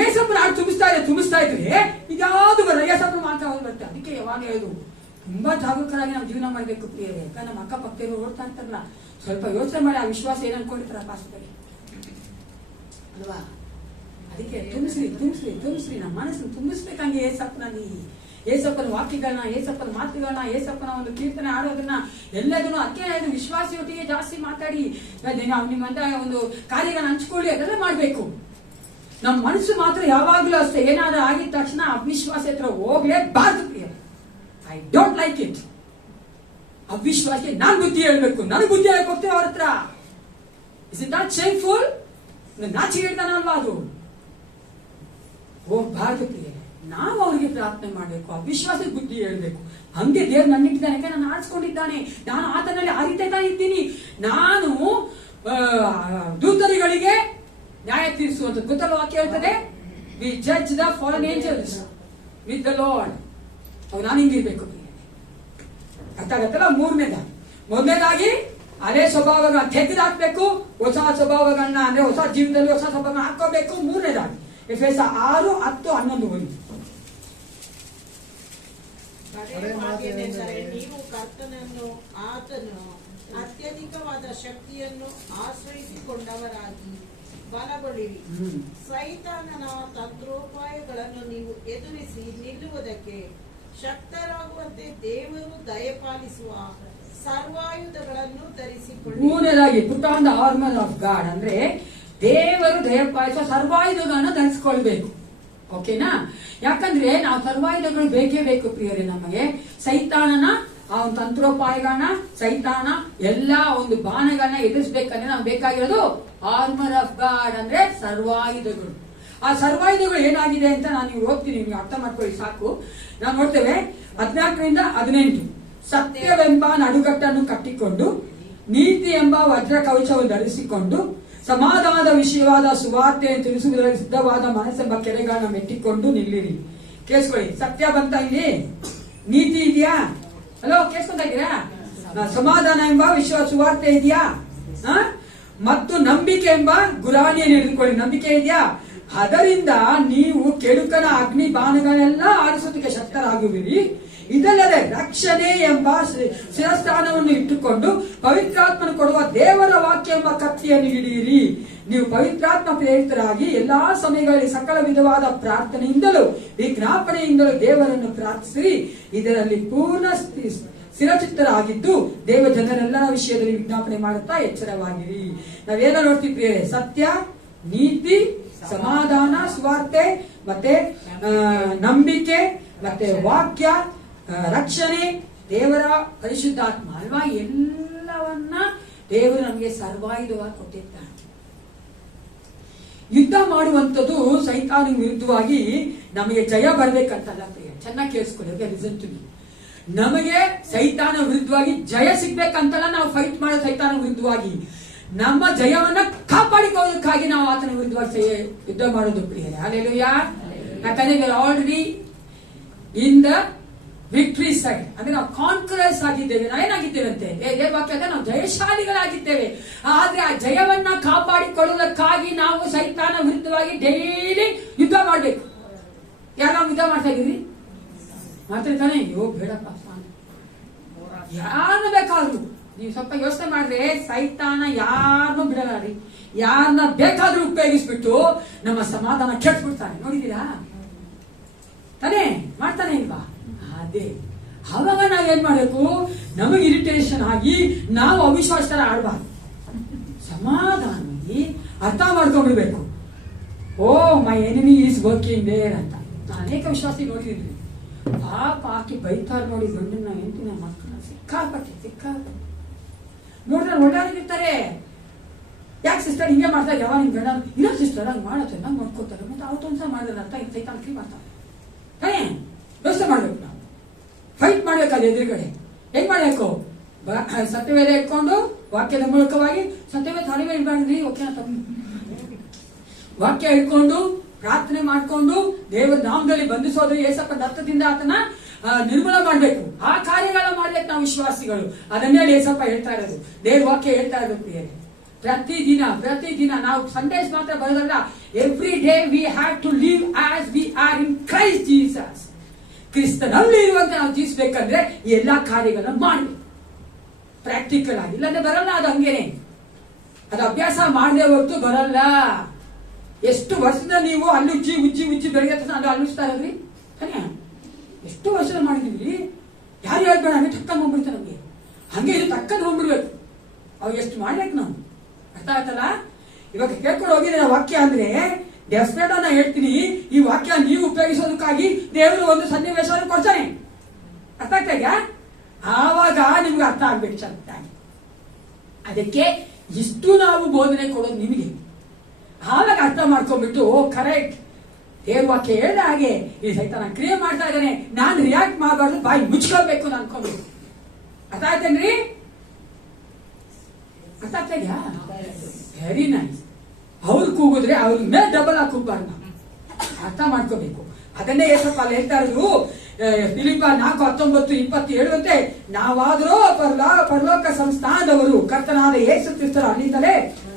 ಏಸಪ್ಪನ ಹಾಡು ತುಂಬಿಸ್ತಾ ಇದ್ರೆ ಇದ್ಯಾವುದು ಬರ ಏಸಪ್ಪನ ಮಾತಾಡೋದು ಬರುತ್ತೆ. ಅದಕ್ಕೆ ಯಾವಾಗ ಹೇಳುದು ತುಂಬಾ ಜಾಗರೂಕರಾಗಿ ನಾವು ಜೀವನ ಮಾಡ್ಬೇಕು ಪ್ರಿಯರೇ. ಯಾಕಂದ್ರೆ ನಮ್ಮ ಅಕ್ಕಪಕ್ಕ ಓಡ್ತಾ ಇರ್ತಾರಲ್ಲ, ಸ್ವಲ್ಪ ಯೋಚನೆ ಮಾಡಿ ಆ ವಿಶ್ವಾಸ ಏನ್ ಅನ್ಕೊಂಡಿರ್ತಾರ ಪಾಸ್ಟಲ್ಲಿ ಅಲ್ವಾ? ಅದಕ್ಕೆ ತುಂಬಿಸ್ರಿ ನಮ್ಮ ಮನಸ್ಸನ್ನು ತುಂಬಿಸ್ಬೇಕಂಗೆ ಏಸಪ್ಪನ ವಾಕ್ಯಗಳನ್ನ, ಏಸಪ್ಪನ ಮಾತುಗಳನ್ನ, ಏಸಪ್ಪನ ಒಂದು ಕೀರ್ತನೆ ಆಡೋದನ್ನ ಎಲ್ಲದನ್ನು ಅದಕ್ಕೆ ವಿಶ್ವಾಸಿಯೊಟ್ಟಿಗೆ ಜಾಸ್ತಿ ಮಾತಾಡಿ ನಿಮ್ಮಂತ ಒಂದು ಕಾರ್ಯಗಳನ್ನ ಹಂಚ್ಕೊಳ್ಳಿ, ಅದೆಲ್ಲ ಮಾಡ್ಬೇಕು. ನಮ್ಮ ಮನಸ್ಸು ಮಾತ್ರ ಯಾವಾಗ್ಲೂ ಅಷ್ಟೇ ಏನಾದ್ರೂ ಆಗಿದ ತಕ್ಷಣ ಅವಿಶ್ವಾಸ ಹತ್ರ ಹೋಗ್ಲೇಬಾರ್ದು ಪ್ರಿಯ. I don't like it. ಅವಿಶ್ವಾಸಕ್ಕೆ ನಾನ್ ಬುದ್ಧಿ ಹೇಳ್ಬೇಕು, ನನಗೆ ಬುದ್ಧಿ ಹೇಳಕ್ ಹೋಗ್ತೇವೆ ಅವ್ರ ಹತ್ರ. Is it not shameful? ನಾಚಿಕೆ ಹೇಳ್ತಾನಲ್ವಾ ಅದು? ಹೋಗ್ಬಾರ್ದು ಪ್ರಿಯ. ನಾವು ಅವ್ರಿಗೆ ಪ್ರಾರ್ಥನೆ ಮಾಡ್ಬೇಕು, ಅವಿಶ್ವಾಸಕ್ಕೆ ಬುದ್ಧಿ ಹೇಳ್ಬೇಕು. ಹಂಗೆ ದೇವ್ರು ನನ್ನಿಟ್ಟಿದ್ದಾನೆ, ಯಾಕೆ ನಾನು ಆರಿಸ್ಕೊಂಡಿದ್ದಾನೆ, ನಾನು ಆತನಲ್ಲಿ ಅರಿತಾ ಇದ್ದೀನಿ. ನಾನು ದೂತರುಗಳಿಗೆ ನ್ಯಾಯ ತೀರಿಸುವಂತ ಗೊತ್ತಲ್ಲ ವಾಕ್ಯ ಹೇಳ್ತದೆ, we judge the fallen angels with the Lord. ಅವ್ ನಾನು ಹಿಂಗಿರ್ಬೇಕು. ಅರ್ಥ ಆಗತ್ತಲ್ಲ? ಮೊದಲನೇದಾಗಿ ಹಳೆ ಸ್ವಭಾವಗಳನ್ನ ತೆಗೆದಾಕ್ಬೇಕು, ಹೊಸ ಸ್ವಭಾವಗಳನ್ನ ಅಂದ್ರೆ ಹೊಸ ಜೀವನದಲ್ಲಿ ಹೊಸ ಸ್ವಭಾವ ಹಾಕೋಬೇಕು. ಮೂರನೇದಾಗಿ ಎಫೆಸ 6:10-11 ಓದಿ. ನೀವು ಕರ್ತನನ್ನು ಆತನು ಅತ್ಯಧಿಕವಾದ ಶಕ್ತಿಯನ್ನು ಆಶ್ರಯಿಸಿಕೊಂಡವರಾಗಿ ಬಲಗೊಳ್ಳಿರಿ. ಸೈತಾನನ ತಂತ್ರೋಪಾಯಗಳನ್ನು ನೀವು ಎದುರಿಸಿ ನಿಲ್ಲುವುದಕ್ಕೆ ಶಕ್ತರಾಗುವಂತೆ ದೇವರು ದಯಪಾಲಿಸುವ ಸರ್ವಾಯುಧಗಳನ್ನು ಧರಿಸಿಕೊಳ್ಳಿ. ಮೂರನೇದಾಗಿ put on the armour of god ಅಂದ್ರೆ ದೇವರು ದಯಪಾಲಿಸುವ ಸರ್ವಾಯುಧಗಳನ್ನು ಧರಿಸಿಕೊಳ್ಬೇಕು. ಓಕೆನಾ? ಯಾಕಂದ್ರೆ ನಾವು ಸರ್ವಾಯುಧಗಳು ಬೇಕೇ ಬೇಕು ಪ್ರಿಯರೇ. ನಮಗೆ ಸೈತಾನನ ಅವನ ತಂತ್ರೋಪಾಯಗಳನ್ನ, ಸೈತಾನ ಎಲ್ಲ ಒಂದು ಬಾಣಗಳನ್ನ ಎದುರಿಸ್ಬೇಕಂದ್ರೆ ನಾವು ಬೇಕಾಗಿರೋದು ಆರ್ಮರ್ ಆಫ್ ಗಾಡ್, ಅಂದ್ರೆ ಸರ್ವಾಯುಧಗಳು. ಆ ಸರ್ವಾಯುಧಗಳು ಏನಾಗಿದೆ ಅಂತ ನಾನು ನೀವು ಓದ್ತೀನಿ, ನೀವು ಅರ್ಥ ಮಾಡ್ಕೊಳ್ಳಿ ಸಾಕು. ನಾವು ನೋಡ್ತೇವೆ 14-18. ಸತ್ಯವೆಂಬ ನಡುಗಟ್ಟನ್ನು ಕಟ್ಟಿಕೊಂಡು, ನೀತಿ ಎಂಬ ವಜ್ರ ಕವಚವನ್ನು ಧರಿಸಿಕೊಂಡು, ಸಮಾಧಾನದ ವಿಷಯವಾದ ಸುವಾರ್ತೆಯನ್ನು ತಿಳಿಸುವುದರಲ್ಲಿ ಸಿದ್ಧವಾದ ಮನಸ್ಸೆಂಬ ಕೆರೆಗಳನ್ನ ಮೆಟ್ಟಿಕೊಂಡು ನಿಲ್ಲಿರಿ. ಕೇಳಿಸ್ಕೊಳ್ಳಿ, ಸತ್ಯ ಬಂತ ಇಲ್ಲಿ, ನೀತಿ ಇದೆಯಾ? ಹಲೋ, ಕೇಳಿಸ್ಕೊಂತ ಇದ್ದೀರಾ? ಸಮಾಧಾನ ಎಂಬ ವಿಶ್ವ ಸುವಾರ್ತೆ ಇದೆಯಾ? ಮತ್ತು ನಂಬಿಕೆ ಎಂಬ ಗುರಾಣಿಯನ್ನು ಹಿಡಿದುಕೊಳ್ಳಿ. ನಂಬಿಕೆ ಇದೆಯಾ? ಅದರಿಂದ ನೀವು ಕೆಡುಕನ ಅಗ್ನಿ ಬಾಣಗಳೆಲ್ಲ ಆರಿಸೋದಕ್ಕೆ ಶಕ್ತರಾಗುವಿರಿ. ಇದಲ್ಲದೆ ರಕ್ಷಣೆ ಎಂಬ ಶಿರಸ್ಥಾನವನ್ನು ಇಟ್ಟುಕೊಂಡು ಪವಿತ್ರಾತ್ಮನು ಕೊಡುವ ದೇವರ ವಾಕ್ಯ ಎಂಬ ಕತ್ತಿಯನ್ನು ಹಿಡಿಯಿರಿ. ನೀವು ಪವಿತ್ರಾತ್ಮ ಪ್ರೇರಿತರಾಗಿ ಎಲ್ಲಾ ಸಮಯಗಳಲ್ಲಿ ಸಕಲ ವಿಧವಾದ ಪ್ರಾರ್ಥನೆಯಿಂದಲೂ ವಿಜ್ಞಾಪನೆಯಿಂದಲೂ ದೇವರನ್ನು ಪ್ರಾರ್ಥಿಸಿರಿ. ಇದರಲ್ಲಿ ಪೂರ್ಣ ಸ್ಥಿರಚಿತ್ತರಾಗಿದ್ದು ದೇವ ಜನರೆಲ್ಲರ ವಿಷಯದಲ್ಲಿ ವಿಜ್ಞಾಪನೆ ಮಾಡುತ್ತಾ ಎಚ್ಚರವಾಗಿರಿ. ನಾವೇನ ನೋಡ್ತೀವಿ ಪ್ರಿಯರೇ? ಸತ್ಯ, ನೀತಿ, ಸಮಾಧಾನ, ಸುವಾರ್ತೆ, ಮತ್ತೆ ನಂಬಿಕೆ, ಮತ್ತೆ ವಾಕ್ಯ, ರಕ್ಷಣೆ, ದೇವರ ಪರಿಶುದ್ಧಾತ್ಮ ಅಲ್ವಾ? ಎಲ್ಲವನ್ನ ದೇವರು ನಮಗೆ ಸರ್ವಾಯುಧವಾಗಿ ಕೊಟ್ಟಿರ್ತಾನೆ. ಯುದ್ಧ ಮಾಡುವಂಥದ್ದು ಸೈತಾನ ವಿರುದ್ಧವಾಗಿ ನಮಗೆ ಜಯ ಬರ್ಬೇಕಂತಲ್ಲ ಪ್ರಿಯ, ಚೆನ್ನಾಗಿ ಕೇಳಿಸ್ಕೊಳ್ಳಿ. Listen to me. ನಮಗೆ ಸೈತಾನ ವಿರುದ್ಧವಾಗಿ ಜಯ ಸಿಗ್ಬೇಕಂತಲ್ಲ ನಾವು ಫೈಟ್ ಮಾಡೋ ಸೈತಾನ ವಿರುದ್ಧವಾಗಿ. ನಮ್ಮ ಜಯವನ್ನ ಕಾಪಾಡಿಕೊಳ್ಳೋದಕ್ಕಾಗಿ ನಾವು ಆತನ ವಿರುದ್ಧವಾಗಿ ಯುದ್ಧ ಮಾಡೋದು ಪ್ರಿಯರೇ. ಹಲ್ಲೆಲೂಯಾ. ಯಾಕಂದ್ರೆ already in the victory side, ಅಂದ್ರೆ ನಾವು ಕಾನ್ಕರರ್ಸ್ ಆಗಿದ್ದೇವೆ. ನಾವು ಏನಾಗಿದ್ದೇವೆ ಅಂತೆ ವಾಕ್ಯದ, ನಾವು ಜಯಶಾಲಿಗಳಾಗಿದ್ದೇವೆ. ಆದ್ರೆ ಆ ಜಯವನ್ನ ಕಾಪಾಡಿಕೊಳ್ಳುವುದಕ್ಕಾಗಿ ನಾವು ಸೈತಾನ ವಿರುದ್ಧವಾಗಿ ಡೈಲಿ ಯುದ್ಧ ಮಾಡ್ಬೇಕು. ಯಾರು ನಾವು ಯುದ್ಧ ಮಾಡ್ತಾ ಇದೀವಿ? ಮಾತಾಡ್ತಾನೆ, ಅಯ್ಯೋ ಬೇಡಪ್ಪ, ಯಾರನ್ನ ಬೇಕಾದ್ರು ನೀವು ಸ್ವಲ್ಪ ಯೋಚನೆ ಮಾಡಿದ್ರೆ ಸೈತಾನ ಯಾರನ್ನೂ ಬಿಡಲ್ಲ ರೀ. ಯಾರನ್ನ ಬೇಕಾದ್ರೂ ಉಪಯೋಗಿಸ್ಬಿಟ್ಟು ನಮ್ಮ ಸಮಾಧಾನ ಕೆಟ್ಬಿಡ್ತಾನೆ. ನೋಡಿದೀರಾ ತಾನೇ? ಮಾಡ್ತಾನೆ ಇಲ್ವಾ? ಅದೇ ಅವಾಗ ನಾವೇನ್ ಮಾಡ್ಬೇಕು? ನಮಗೆ ಇರಿಟೇಷನ್ ಆಗಿ ನಾವು ಅವಿಶ್ವಾಸರ ಆಡ್ಬಾರ್ದು. ಸಮಾಧಾನವಾಗಿ ಅರ್ಥ ಮಾಡ್ಕೊಂಡ್ಬಿಡ್ಬೇಕು. ಓ ಮೈ ಎನಿಮಿ ಈಸ್ ವರ್ಕಿಂಗ್ ದೇರ್ ಅಂತ. ಅನೇಕ ವಿಶ್ವಾಸಿ ನೋಡಿದ್ರಿ, ಪಾಪ ಆಕಿ ಬೈತಾರ ನೋಡಿ ಗಂಡನ್ನ ಹೆಂಡತಿನ ಮಕ್ಕಳ ಸಿಕ್ಕಾಪಟ್ಟೆ ನೋಡ್ರೆ ಒಳ್ಳಾಗಿರ್ತಾರೆ. ಯಾಕೆ ಸಿಸ್ಟರ್ ಹಿಂಗೆ ಮಾಡ್ತಾರೆ? ಯಾವ ನಿಮ್ ಗಂಡ ಇಲ್ಲ ಸಿಸ್ಟರ್ ಹಂಗೆ ಮಾಡತ್ತೆ, ನಂಗೆ ಮಾಡ್ಕೋತಾರೆ. ಮತ್ತೆ ಅವತ್ತೊಂದ್ಸಲ ಮಾಡಿದ್ರೆ ಅರ್ಥ ಸೈತಾನ ಕ್ಲೀನ್ ಮಾಡ್ತಾರೆ. ತಾನೇ ವ್ಯವಸ್ಥೆ ಮಾಡ್ಬೇಕು. ನಾವು ಫೈಟ್ ಮಾಡ್ಬೇಕಾದ್ರೆ ಎದುರುಗಡೆ ಹೆಂಗ್ ಮಾಡ್ಬೇಕು? ಸತ್ಯವೇದ ಇಟ್ಕೊಂಡು ವಾಕ್ಯದ ಮೂಲಕವಾಗಿ ಸತ್ಯವೇದ ಹರಿವೆ ಇಡ್ಬಾರ್ದ್ರಿ. ಓಕೆನಾ? ವಾಕ್ಯ ಇಟ್ಕೊಂಡು ಪ್ರಾರ್ಥನೆ ಮಾಡ್ಕೊಂಡು ದೇವರ ನಾಮದಲ್ಲಿ ಬಂಧಿಸೋದು, ಏಸಪ್ಪ ದತ್ತದಿಂದ ಆತನ ನಿರ್ಮೂಲ ಮಾಡ್ಬೇಕು. ಆ ಕಾರ್ಯಗಳನ್ನ ಮಾಡ್ಬೇಕು ನಾವು ವಿಶ್ವಾಸಿಗಳು. ಅದನ್ನೇ ಏಸಪ್ಪ ಹೇಳ್ತಾ ಇರೋದು, ದೇವ್ರ ವಾಕ್ಯ ಹೇಳ್ತಾ ಇರೋದು ಪ್ರಿಯರೇ. ಪ್ರತಿದಿನ ನಾವು ಸಂಡೇಸ್ ಮಾತ್ರ ಬರೋದಲ್ಲ, every day we have to live as we are in Christ Jesus. ಕ್ರಿಸ್ತನಲ್ಲಿ ಇರುವಂತೆ ನಾವು ಜೀವಿಸಬೇಕಂದ್ರೆ ಈ ಎಲ್ಲಾ ಕಾರ್ಯಗಳನ್ನ ಮಾಡಬೇಕು ಪ್ರಾಕ್ಟಿಕಲ್ ಆಗಿ. ಇಲ್ಲಾಂದ್ರೆ ಬರಲ್ಲ. ಅದು ಹಂಗೇನೆ, ಅದು ಅಭ್ಯಾಸ ಮಾಡದೆ ಹೊರತು ಬರಲ್ಲ. ಎಷ್ಟು ವರ್ಷದ ನೀವು ಉಜ್ಜಿ ಬೆಳಗ್ಗೆ ಅದು ಅಲ್ಲಿಸ್ತಾ ಇರೋದ್ರಿ ತಾನೇ? ಎಷ್ಟು ವರ್ಷದ ಮಾಡಿದೀವಿ. ಯಾರು ಹೇಳ್ಬೇಡ, ಹಂಗೆ ಟಕ್ಕಂಗ್ ಹೋಗ್ಬಿಡ್ತಾರೆ ನಮ್ಗೆ. ಹಂಗೆ ಇದು ಟಕ್ಕಂಗ್ ಹೋಗ್ಬಿಡ್ಬೇಕು. ಅವ್ ಎಷ್ಟು ಮಾಡ್ಬೇಕು ನಾವು. ಅರ್ಥ ಆಯ್ತಲ್ಲ? ಇವಾಗ ಕೇಳ್ಕೊಂಡು ಹೋಗಿದ್ರೆ ವಾಕ್ಯ ಅಂದ್ರೆ ಡೆಫಿನೆಟ್ ನಾ ಹೇಳ್ತೀನಿ, ಈ ವಾಕ್ಯ ನೀವು ಉಪಯೋಗಿಸೋದಕ್ಕಾಗಿ ದೇವರು ಒಂದು ಸನ್ನಿವೇಶವನ್ನು ಕೊಡ್ತಾನೆ. ಅರ್ಥ ಆಗ್ತಾ ಇದೆಯಾ? ಆವಾಗ ನಿಮ್ಗೆ ಅರ್ಥ ಆಗ್ಬೇಕು ಚೆನ್ನಾಗಿ. ಅದಕ್ಕೆ ಇಷ್ಟು ನಾವು ಬೋಧನೆ ಕೊಡೋದು ನಿಮಗೆ. ಆವಾಗ ಅರ್ಥ ಮಾಡ್ಕೊಂಡ್ಬಿಟ್ಟು ಕರೆಕ್ಟ್ ದೇವ್ರ ವಾಕ್ಯ ಹೇಳಿದ ಹಾಗೆ ಈ ಸೈತಾನ ಕ್ರಿಯೆ ಮಾಡ್ತಾ ಇದ್ದಾನೆ, ನಾನು ರಿಯಾಕ್ಟ್ ಮಾಡಬಾರ್ದು, ಬಾಯಿ ಮುಚ್ಕೋಬೇಕು ನಾನು ಅನ್ಕೊಂಡ್ಬಿಟ್ಟು. ಅರ್ಥ ಆಯ್ತೇನ್ರಿ? ಅರ್ಥ ಆಗ್ತಾ ಇದೆಯಾ? Very nice. ಅವ್ರು ಕೂಗಿದ್ರೆ ಅವ್ರ ಮೇಲೆ ಡಬಲ್ ಆಗಿ ಕೂಗಬಾರ್ದು. ಅರ್ಥ ಮಾಡ್ಕೋಬೇಕು. ಅದನ್ನೇ ಏಸಪ್ಪ ಅಲ್ಲಿ ಹೇಳ್ತಾ ಇರೋದು ಫಿಲಿಪ್ಪ 4:19-27 ಅಂತೆ, ನಾವಾದರೂ ಪರಲೋಕ ಸಂಸ್ಥಾನದವರು ಕರ್ತನಾದ ಯೇಸು ಕ್ರಿಸ್ತರು ಅಲ್ಲಿಂದಲೇ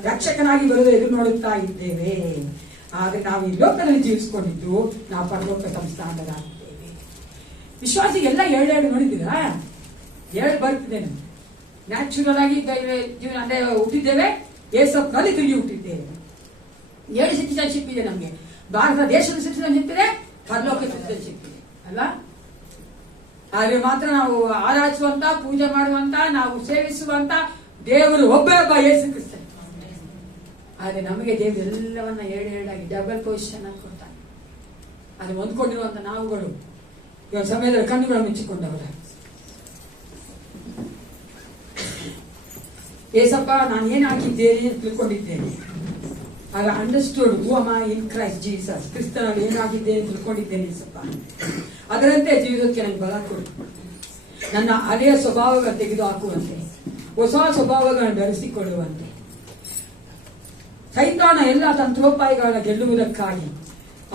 ರಕ್ಷಕನಾಗಿ ಬರೋದು ಎದುರು ನೋಡುತ್ತಾ ಇದ್ದೇವೆ. ಆದ್ರೆ ನಾವು ಈ ಲೋಕದಲ್ಲಿ ಜೀವಿಸಿಕೊಂಡಿದ್ದು ನಾವು ಪರಲೋಕ ಸಂಸ್ಥಾನದಲ್ಲಿದ್ದೇವೆ. ವಿಶ್ವಾಸಿಗೆಲ್ಲ 7 ನೋಡಿದ್ದೀರಾ? 7 ಬರ್ತಿದೆ. ನ್ಯಾಚುರಲ್ ಆಗಿ ಜೀವನ ಅಂದ್ರೆ ಹುಟ್ಟಿದ್ದೇವೆ, ಯೇಸಪ್ಪನಲ್ಲಿ ತಿರುಗಿ ಹುಟ್ಟಿದ್ದೇವೆ. 7 ಸಿಟಿಜನ್ಶಿಪ್ ಇದೆ ನಮ್ಗೆ. ಭಾರತ ದೇಶದ ಸಿಟಿಜನ್ಶಿಪ್ ಇದೆ, ಪರಲೋಕ ಸಿಟಿಜನ್ಶಿಪ್ ಇದೆ ಅಲ್ವಾ? ಆದ್ರೆ ಮಾತ್ರ ನಾವು ಆರಾಧಿಸುವಂತ, ಪೂಜೆ ಮಾಡುವಂತ, ನಾವು ಸೇವಿಸುವಂತ ದೇವರು ಒಬ್ಬ ಯೇಸು ಕ್ರಿಸ್ತ. ಆದ್ರೆ ನಮಗೆ ದೇವರು ಎಲ್ಲವನ್ನ 7 ಆಗಿ ಡಬಲ್ ಪೊಸಿಷನ್ ಆಗಿ ಕೊಡ್ತಾನೆ. ಅದು ಹೊಂದ್ಕೊಂಡಿರುವಂತ ನಾವುಗಳು ಇವಾಗ ಸಮಯದಲ್ಲಿ ಕಣ್ಣುಗಳು ಮುಚ್ಚಿಕೊಂಡವರ ಏಸಪ್ಪ ನಾನು ಏನಾಗಿದ್ದೇನೆ ಅಂತ ತಿಳ್ಕೊಂಡಿದ್ದೇನೆ. ಆಗ understood who am I in Christ Jesus. ಕ್ರಿಸ್ತನಲ್ಲಿ ಏನಾಗಿದ್ದೇನೆ ಅಂತ ತಿಳ್ಕೊಂಡಿದ್ದೇನೆ ಏಸಪ್ಪ. ಅದರಂತೆ ಜೀವಿಸೋಕೆ ನನಗೆ ಬಲ ಕೊಡು. ನನ್ನ ಹಳೆಯ ಸ್ವಭಾವಗಳನ್ನು ತೆಗೆದುಹಾಕುವಂತೆ, ಹೊಸ ಸ್ವಭಾವಗಳನ್ನು ಧರಿಸಿಕೊಳ್ಳುವಂತೆ, ಸೈತಾನ ಎಲ್ಲ ತಂತ್ರೋಪಾಯಗಳನ್ನ ಗೆಲ್ಲುವುದಕ್ಕಾಗಿ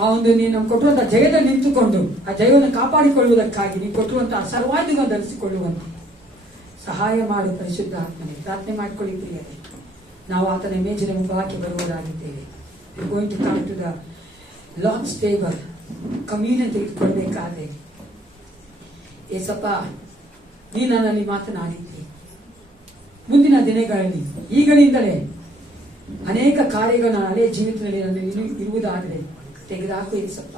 ಆ ಒಂದು ನೀನು ಕೊಟ್ಟಿರುವಂತಹ ಜಯದಲ್ಲಿ ನಿಂತುಕೊಂಡು ಆ ಜಯವನ್ನು ಕಾಪಾಡಿಕೊಳ್ಳುವುದಕ್ಕಾಗಿ ನೀನು ಕೊಟ್ಟಿರುವಂತಹ ಸರ್ವಾಯುಧಗಳನ್ನು ಧರಿಸಿಕೊಳ್ಳುವಂತೆ ಸಹಾಯ ಮಾಡು ಪರಿಶುದ್ಧ ಆತ್ಮನೇ. ಪ್ರಾರ್ಥನೆ ಮಾಡಿಕೊಳ್ಳಿ ಪ್ರಿಯರೇ. ನಾವು ಆತನ ಮೇಜಿನ ಮುಂಭಾಗಕ್ಕೆ ಬರುವುದಾಗಿದ್ದೇವೆ. Going to come to the Lord's table. Communion ತೆಗೆದುಕೊಳ್ಬೇಕಾದ್ರೆ ಏಸಪ್ಪ ನೀ ನನ್ನಲ್ಲಿ ಮಾತನಾಡಿದ್ದೆ. ಮುಂದಿನ ದಿನಗಳಲ್ಲಿ ಈಗಳಿಂದಲೇ ಅನೇಕ ಕಾರ್ಯಗಳು ನಾನು ಹಳೆಯ ಜೀವಿತದಲ್ಲಿ ನನ್ನ ಇರುವುದಾದರೆ ತೆಗೆದುಹಾಕು ಏಸಪ್ಪ.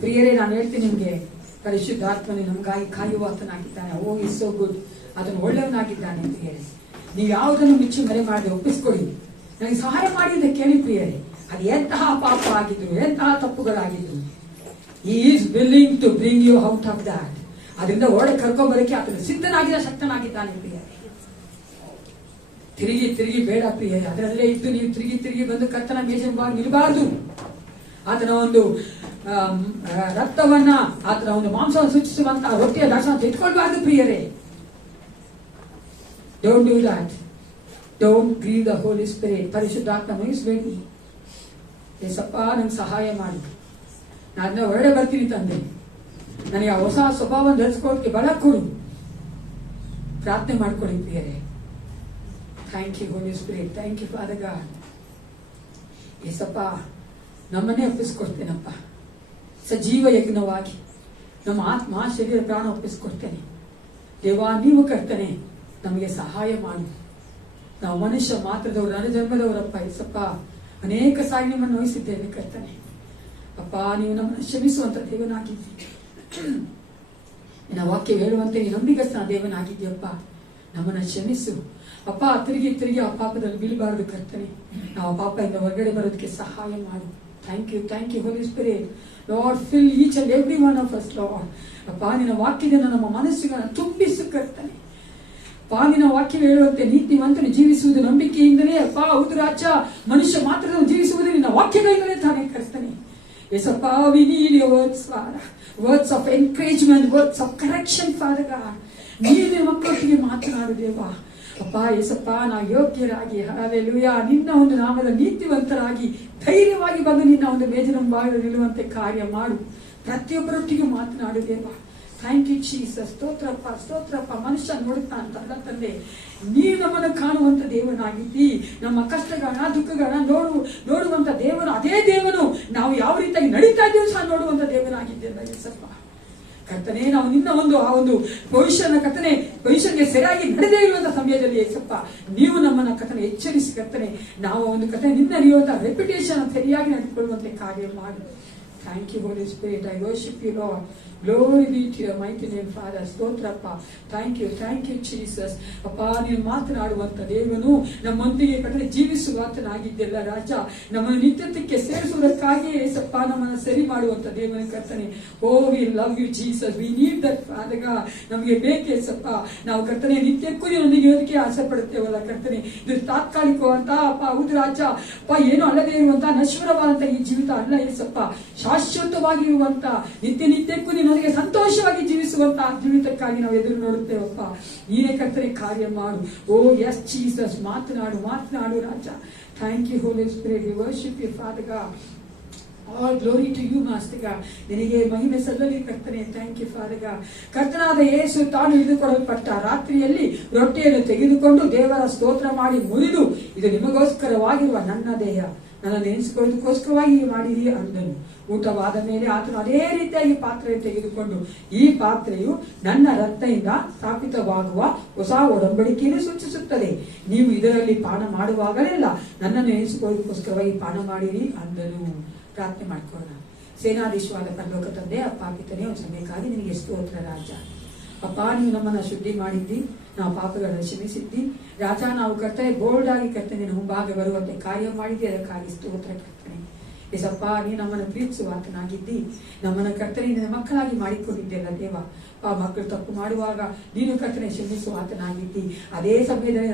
ಪ್ರಿಯರೇ, ನಾನು ಹೇಳ್ತೀನಿ ನಿಮ್ಗೆ, ಪರಿಶುದ್ಧಾತ್ಮನೇ ನಮಗಾಗಿ ಕಾಯುವ ಆತನಾಗಿದ್ದಾನೆ. O is so good. ಅದನ್ನು ಒಳ್ಳೆಯವನಾಗಿದ್ದಾನೆ. ಪ್ರಿಯರೇ, ನೀವು ಯಾವುದನ್ನು ಮುಚ್ಚಿ ಮರೆ ಮಾಡದೆ ಒಪ್ಪಿಸ್ಕೊಳ್ಳಿ. ನನಗೆ ಸಹಾಯ ಮಾಡಿ ಅಂತ ಕೇಳಿ ಪ್ರಿಯರೇ. ಅದು ಎಂತಹ ಪಾಪ ಆಗಿದ್ರು, ಎಂತಹ ತಪ್ಪುಗಳಾಗಿದ್ರು, he is willing to bring you out of that. ಅದರಿಂದ ಒಳಗೆ ಕರ್ಕೊಂಡ್ಬರಕ್ಕೆ ಆತನು ಸಿದ್ಧನಾಗಿದ್ದ, ಶಕ್ತನಾಗಿದ್ದಾನೆ ಪ್ರಿಯರೇ. ತಿರುಗಿ ತಿರುಗಿ ಬೇಡ ಪ್ರಿಯರೇ. ಅದರಲ್ಲೇ ಇದ್ದು ನೀವು ತಿರುಗಿ ತಿರುಗಿ ಬಂದು ಕರ್ತನ ಮೇಜಿನ ಮುಂಭಾಗ ನಿಲ್ಲಬಾರದು. ಆತನ ಒಂದು ರಕ್ತವನ್ನ, ಆತನ ಒಂದು ಮಾಂಸವನ್ನು ಸೂಚಿಸುವಂತಹ ರೊಟ್ಟಿಯ ದರ್ಶನ ತೆಗೆದುಕೊಳ್ಬಾರ್ದು ಪ್ರಿಯರೇ. Don't do that. Don't grieve the Holy Spirit. ಪರಿಶುದ್ಧಾತ್ಮ ವಹಿಸಬೇಡಿ. ಏಸಪ್ಪ ನಂಗೆ ಸಹಾಯ ಮಾಡಿ. ನಾನು ಅದನ್ನ ಹೊರಡೆ ಬರ್ತೀನಿ ತಂದೆ. ನನಗೆ ಆ ಹೊಸ ಸ್ವಭಾವವನ್ನು ಧರಿಸ್ಕೊಳ್ಳೋಕೆ ಬಲ ಕೊಡು. ಪ್ರಾರ್ಥನೆ ಮಾಡ್ಕೊಳ್ಳಿ ಪ್ರಿಯರೇ. Thank you Holy Spirit. Thank you Father God. ಏಸಪ್ಪ ನಮ್ಮನ್ನೇ ಒಪ್ಪಿಸ್ಕೊಡ್ತೇನಪ್ಪ. ಸಜೀವ ಯಜ್ಞವಾಗಿ ನಮ್ಮ ಆತ್ಮ ಶರೀರ ಪ್ರಾಣ ಒಪ್ಪಿಸ್ಕೊಡ್ತೇನೆ. ದೇವಾ ನೀವು ಕರ್ತನೆ ನಮಗೆ ಸಹಾಯ ಮಾಡಿ. ನಾವು ಮನುಷ್ಯ ಮಾತ್ರದವರು, ನನ್ನ ಜನ್ಮದವರಪ್ಪ. ಏಸಪ್ಪ ಅನೇಕ ಸಾರಿ ನಿಮ್ಮನ್ನು ವಹಿಸಿದ್ದೇನೆ ಕರ್ತನೆ. ಅಪ್ಪ ನೀವು ನಮ್ಮನ್ನು ಕ್ಷಮಿಸುವಂತ ದೇವನಾಗಿದ್ದೀರಿ. ನಿನ್ನ ವಾಕ್ಯ ಹೇಳುವಂತೆ ನೀನು ನಂಬಿಗಸ್ತನ ದೇವನಾಗಿದ್ದೀಯಪ್ಪ. ನಮ್ಮನ್ನು ಕ್ಷಮಿಸು ಅಪ್ಪ. ತಿರುಗಿ ತಿರುಗಿ ಆ ಪಾಪದಲ್ಲಿ ಬೀಳಬಾರದು ಕರ್ತನೆ. ನಾವು ಪಾಪದಿಂದ ಹೊರಗಡೆ ಬರೋದಕ್ಕೆ ಸಹಾಯ ಮಾಡು. Thank you Holy Spirit. Lord, fill each and every one of us Lord. ಅಪ್ಪ ನಿನ್ನ ವಾಕ್ಯದಿಂದ ನಮ್ಮ ಮನಸ್ಸುಗಳನ್ನು ತುಂಬಿಸು ಕರ್ತನೆ. ಅಪ್ಪ ನಿನ್ನ ವಾಕ್ಯ ಹೇಳುವಂತೆ ನೀತಿವಂತನು ಜೀವಿಸುವುದು ನಂಬಿಕೆಯಿಂದಲೇ. ಅಪ್ಪ ಹೌದು ರಾಜ, ಮನುಷ್ಯ ಮಾತ್ರ ಜೀವಿಸುವುದು ನಿನ್ನ ವಾಕ್ಯಗಳಿಂದಲೇ ತಾನೇ ಕರ್ತನೆ. ಏಸಪ್ಪ, we need your words, words of encouragement, words of correction Father God. ನೀನು ಮಕ್ಕಳೊಟ್ಟಿಗೆ ಮಾತನಾಡು ದೇವಾ. ಅಪ್ಪ ಏಸಪ್ಪ, ನಾವು ಯೋಗ್ಯರಾಗಿ ಹಲ್ಲೆಲೂಯಾ ನಿನ್ನ ಒಂದು ನಾಮದ ನೀತಿವಂತರಾಗಿ ಧೈರ್ಯವಾಗಿ ಬಂದು ನಿನ್ನ ಒಂದು ಮೇಜಿನ ಮುಂಭಾಗ ನಿಲ್ಲುವಂತೆ ಕಾರ್ಯ ಮಾಡು. ಪ್ರತಿಯೊಬ್ಬರೊಟ್ಟಿಗೆ ಮಾತನಾಡು ದೇವಾ. Thank you Jesus. ಸ್ತೋತ್ರಪ್ಪ, ಸ್ತೋತ್ರಪ್ಪ. ಮನುಷ್ಯ ನೋಡುತ್ತಾ ಅಂತಲ್ಲ ತಂದೆ, ನೀನು ನಮ್ಮನ್ನು ಕಾಣುವಂತ ದೇವನಾಗಿದ್ದಿ. ನಮ್ಮ ಕಷ್ಟಗಳನ್ನ ದುಃಖಗಳನ್ನ ನೋಡುವಂತ ದೇವನು, ಅದೇ ದೇವನು ನಾವು ಯಾವ ರೀತಿಯಾಗಿ ನಡೀತಾ ಇದ್ದೀವಿ ಸಹ ನೋಡುವಂತ ದೇವನಾಗಿದ್ದೇವೆ ಏಸಪ್ಪ. ಕರ್ತನೆ, ನಾವು ನಿನ್ನ ಆ ಒಂದು ಭವಿಷ್ಯಕ್ಕೆ ಸರಿಯಾಗಿ ನಡೆದೇ ಇರುವಂತ ಸಮಯದಲ್ಲಿ ಏಸಪ್ಪ ನೀವು ನಮ್ಮನ್ನ ಕರ್ತನೆ ಎಚ್ಚರಿಸಿ ಕರ್ತನೆ ನಾವು ಒಂದು ಕರ್ತನೆ ನಿನ್ನ ಇರುವಂತಹ ರೆಪ್ಯುಟೇಷನ್ ಸರಿಯಾಗಿ ನಡೆದುಕೊಳ್ಳುವಂತೆ ಕಾರ್ಯ ಮಾಡಿ. Thank you, Holy Spirit. I worship you, Lord. Glory be to your mighty name, Father. ಸ್ತೋತ್ರಪ್ಪ. Thank you Jesus. ಅಪ್ಪ ನೀನು ಮಾತನಾಡುವಂತ ದೇವನು, ನಮ್ಮೊಂದಿಗೆ ಕಟ್ಟಲೆ ಜೀವಿಸುವಾತನಾಗಿದ್ದೆಲ್ಲ ರಾಜ. ನಮ್ಮನ್ನು ನಿತ್ಯತ್ವಕ್ಕೆ ಸೇರಿಸುವುದಕ್ಕಾಗಿ ಏಸಪ್ಪ ನಮ್ಮನ್ನು ಸರಿ ಮಾಡುವಂತ ದೇವನ ಕರ್ತನೆ. Oh we love you Jesus. We need that Father God. ನಮಗೆ ಬೇಕೇಸಪ್ಪ. ನಾವು ಕರ್ತನೆ ನಿತ್ಯಕ್ಕೂ ನೀನೊಂದಿಗೆ ಇರೋದಕ್ಕೆ ಆಸೆ ಪಡುತ್ತೇವಲ್ಲ ಕರ್ತನೆ. ಇದು ತಾತ್ಕಾಲಿಕವಂತ ಅಪ್ಪ ಹೌದು ರಾಜ. ಅಪ್ಪ ಏನೂ ಅಲ್ಲದೇ ಇರುವಂತ ನಶ್ವರವಾದಂತ ಈ ಜೀವಿತ ಅಲ್ಲ ಏಸಪ್ಪ. ಶಾಶ್ವತವಾಗಿರುವಂತ ನಿತ್ಯಕ್ಕೂ ನಿನ್ನೊಂದಿಗೆ ಸಂತೋಷವಾಗಿ ಜೀವಿಸುವಂತ ಜೀವಿತಕ್ಕಾಗಿ ನಾವು ಎದುರು ನೋಡುತ್ತೇವಪ್ಪ. ನೀನೇ ಕರ್ತನೆ ಕಾರ್ಯ ಮಾಡು. Oh yes Jesus. ಮಾತನಾಡು ರಾಜ. Thank you Holy Spirit. We worship you Father God. All glory to you master God. ನಿನಗೆ ಮಹಿಮೆ ಸಲ್ಲಲಿ ಕರ್ತನೆ. Thank you Father God. ಕರ್ತನಾದ ಯೇಸು ತಾನು ಹಿಡಿದುಕೊಳ್ಳಲ್ಪಟ್ಟ ರಾತ್ರಿಯಲ್ಲಿ ರೊಟ್ಟಿಯನ್ನು ತೆಗೆದುಕೊಂಡು ದೇವರ ಸ್ತೋತ್ರ ಮಾಡಿ ಮುರಿದು, ಇದು ನಿಮಗೋಸ್ಕರವಾಗಿರುವ ನನ್ನ ದೇಹ, ನನ್ನನ್ನು ನೆನೆಸಿಕೊಳ್ಳೋದಕ್ಕೋಸ್ಕರವಾಗಿ ಮಾಡಿರಿ ಅಂದನು. ಊಟವಾದ ಮೇಲೆ ಆತನು ಅದೇ ರೀತಿಯಾಗಿ ಪಾತ್ರೆಯನ್ನು ತೆಗೆದುಕೊಂಡು, ಈ ಪಾತ್ರೆಯು ನನ್ನ ರಕ್ತದಿಂದ ಸ್ಥಾಪಿತವಾಗುವ ಹೊಸ ಒಡಂಬಡಿಕೆಯನ್ನು ಸೂಚಿಸುತ್ತದೆ. ನೀವು ಇದರಲ್ಲಿ ಪಾನ ಮಾಡುವಾಗಲೆಲ್ಲ ನನ್ನನ್ನು ನೆನೆಸಿಕೊಳ್ಳೋದಕ್ಕೋಸ್ಕರವಾಗಿ ಪಾನ ಮಾಡಿರಿ ಅಂದನು. ಪ್ರಾರ್ಥನೆ ಮಾಡ್ಕೊಳ್ಳೋಣ. ಸೇನಾಧೀಶವಾದ ಪರಲೋಕ ತಂದೆ, ಅಪ್ಪ ಪಿತನೇ, ಒಂದು ಸಮಯಕ್ಕಾಗಿ ನಿನಗೆ ಸ್ತೋತ್ರ ರಾಜ. ಅಪ್ಪ ನೀವು ನಮ್ಮನ್ನು ಶುದ್ಧಿ ಮಾಡಿದ್ದಿ, ನಾವು ಪಾಪಗಳನ್ನು ಕ್ಷಮಿಸಿದ್ದಿ ರಾಜ. ನಾವು ಕರ್ತನೆ ಬೋಲ್ಡ್ ಆಗಿ ಕರ್ತನೆ ಮುಂಭಾಗ ಬರುವಂತೆ ಕಾರ್ಯ ಮಾಡಿದ್ದೆ, ಅದಕ್ಕಾಗಿ ಸ್ತೋತ್ರ ಕರ್ತನೆ. ಏಸಪ್ಪ, ನೀ ನಮ್ಮನ್ನು ಪ್ರೀತಿಸುವಾತನಾಗಿದ್ದಿ, ನಮ್ಮನ್ನು ಕರ್ತನೆ ನಿನ್ನ ಮಕ್ಕಳಾಗಿ ಮಾಡಿಕೊಂಡಿದ್ದೆಲ್ಲ ದೇವ. ಮಕ್ಕಳು ತಪ್ಪು ಮಾಡುವಾಗ ನೀನು ಕರ್ತನೆ ಕ್ಷಮಿಸುವಾತನಾಗಿದ್ದಿ. ಅದೇ ಸಮಯದಲ್ಲಿ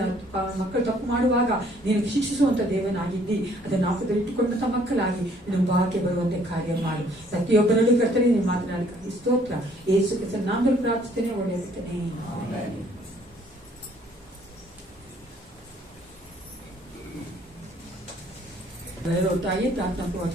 ಮಕ್ಕಳು ತಪ್ಪು ಮಾಡುವಾಗ ನೀನು ಶಿಕ್ಷಿಸುವಂತ ದೇವನಾಗಿದ್ದಿ. ಅದನ್ನು ಜ್ಞಾಪಕದಲ್ಲಿ ಇಟ್ಟುಕೊಂಡಂತ ಮಕ್ಕಳಾಗಿ ನಿನ್ನ ಬಾಕೆ ಬರುವಂತೆ ಕಾರ್ಯ ಮಾಡು. ಪ್ರತಿಯೊಬ್ಬರಲ್ಲೂ ಕರ್ತನೆ ನೀನು ಮಾತನಾಡಲಿಕ್ಕಾಗಿ ಸ್ತೋತ್ರ. ಯೇಸು ಕ್ರಿಸ್ತನ ನಾಮದಲ್ಲಿ ಪ್ರಾರ್ಥಿಸ್ತೇನೆ, ಒಳ್ಳೆಯದಿರ್ತೇನೆ. ಒಟ್ಟಾಗಿ ಪ್ರಾರ್ಥನಾ ಪೂರ್ವಕ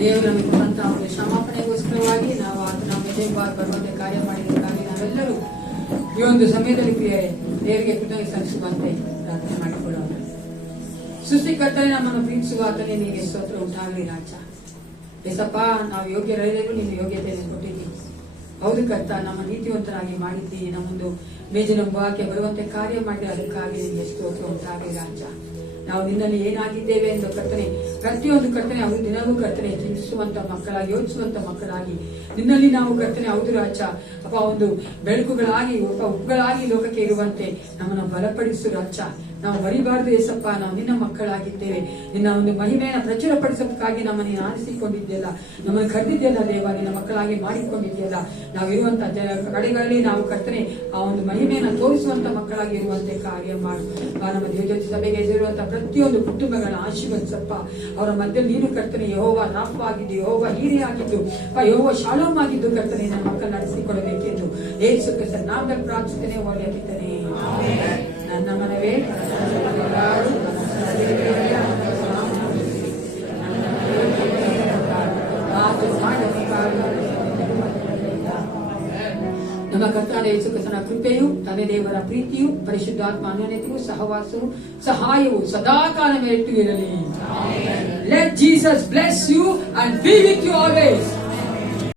ದೇವರನ್ನು ಕೊಟ್ಟಂತ ಅವರಿಗೆ ಕ್ಷಮಾಪಣೆಗೋಸ್ಕರವಾಗಿ ನಾವು ಆತನ ಮೆಜೆಬಾರ್ ಬರುವಂತೆ ಕಾರ್ಯ ಮಾಡಿದ್ದಕ್ಕಾಗಿ ನಾವೆಲ್ಲರೂ ಈ ಒಂದು ಸಮಯದಲ್ಲಿ ಪ್ರಿಯರೇ ದೇವರಿಗೆ ಕೃತಜ್ಞತೆ ಸಲ್ಲಿಸುವಂತೆ ಪ್ರಾರ್ಥನೆ ಮಾಡಿಕೊಳ್ಳೋಣ. ಸೃಷ್ಟಿಕರ್ತನೆ ನಮ್ಮನ್ನು ಪ್ರೀತಿಸುವ ಆತನೇ ನೀರಿಗೆ ಸ್ತೋತ್ರ ಉಂಟಾಗಲಿ ರಾಜ. ಎಸಪ್ಪ, ನಾವು ಯೋಗ್ಯರಿದ್ದರೂ ನೀನು ಯೋಗ್ಯತೆಯನ್ನು ಕೊಟ್ಟಿದ್ದೀವಿ. ಹೌದು ಕರ್ತ, ನಮ್ಮ ನೀತಿವಂತರಾಗಿ ಮಾಡಿದ್ದಿ. ನಮ್ಮೊಂದು ಮೇಜಿನ ಮುಂಭಾಗಕ್ಕೆ ಬರುವಂತೆ ಕಾರ್ಯ ಮಾಡಿ ಅದಕ್ಕಾಗಿ ನಿಮಗೆ ಸ್ತೋತ್ರ ಉಂಟಾಗಲಿ ರಾಜ. ನಾವು ನಿನ್ನಲ್ಲಿ ಏನಾಗಿದ್ದೇವೆ ಎಂದು ಕರ್ತನೆ ಪ್ರತಿಯೊಂದು ಕರ್ತನೆ ಅವರು ದಿನವೂ ಕರ್ತನೆ ಚಿಂತಿಸುವಂತ ಮಕ್ಕಳಾಗಿ, ಯೋಚಿಸುವಂತ ಮಕ್ಕಳಾಗಿ ನಿನ್ನಲ್ಲಿ ನಾವು ಕರ್ತನೆ ಹೌದು ರಾಜ ಅಪ್ಪ, ಒಂದು ಬೆಳಕುಗಳಾಗಿ ಉಪ್ಪುಗಳಾಗಿ ಲೋಕಕ್ಕೆ ಇರುವಂತೆ ನಮ್ಮನ್ನು ಬಲಪಡಿಸು ರಾಜ. ನಾವು ಮರಿಬಾರದು ಏಸಪ್ಪ, ನಾವು ನಿನ್ನ ಮಕ್ಕಳಾಗಿದ್ದೇವೆ. ನಿನ್ನ ಒಂದು ಮಹಿಮೆಯನ್ನು ಪ್ರಚುರಪಡಿಸೋದಕ್ಕಾಗಿ ನಮ್ಮನ್ನು ಆರಿಸಿಕೊಂಡಿದ್ಯಲ್ಲ, ನಮ್ಮನ್ನು ಕರೆದಿದ್ಯಲ್ಲ ದೇವ, ನಿನ್ನ ಮಕ್ಕಳಾಗಿ ಮಾಡಿಕೊಂಡಿದ್ಯಲ್ಲ. ನಾವಿರುವಂತ ಕಡೆಗಳಲ್ಲಿ ನಾವು ಕರ್ತನೆ ಆ ಒಂದು ಮಹಿಮೆಯನ್ನು ತೋರಿಸುವಂತ ಮಕ್ಕಳಾಗಿ ಇರುವಂತೆ ಕಾರ್ಯ ಮಾಡು. ನಮ್ಮ ದೇವಜ್ಯೋತಿ ಸಭೆಗೆ ಇರುವಂತಹ ಪ್ರತಿಯೊಂದು ಕುಟುಂಬಗಳನ್ನ ಆಶೀರ್ವದಿಸಪ್ಪ. ಅವರ ಮಧ್ಯದಲ್ಲಿ ನೀನು ಕರ್ತನೆ ಯೆಹೋವ ರಾಫ ಆಗಿದ್ದು, ಯೆಹೋವ ಹೀರೆ ಆಗಿದ್ದು, ಯೆಹೋವ ಶಾಲೋಮ್ ಆಗಿದ್ದು ಕರ್ತನೆ ನನ್ನ ಮಕ್ಕಳು ನಡೆಸಿಕೊಡಬೇಕೆಂದು ಯೇಸು ಕ್ರಿಸ್ತನ ನಾಮದಲ್ಲಿ ಪ್ರಾರ್ಥಿಸುತ್ತೇನೆ, ಒಳ್ಳೆಯದಿದ್ದೇನೆ. ನನ್ನ ಮನವೇ ನಮ್ಮ ಕರ್ತನಾದ ಯೇಸು ಕ್ರಿಸ್ತನ ಕೃಪೆಯು, ತಂದೆ ದೇವರ ಪ್ರೀತಿಯು, ಪರಿಶುದ್ಧಾತ್ಮ ಅನ್ಯೋನ್ಯತೆಯು, ಸಹವಾಸವು, ಸಹಾಯವು ಸದಾಕಾಲ ಮೇಲಿಟ್ಟು ಇರಲಿ. Let Jesus bless you and be with you always.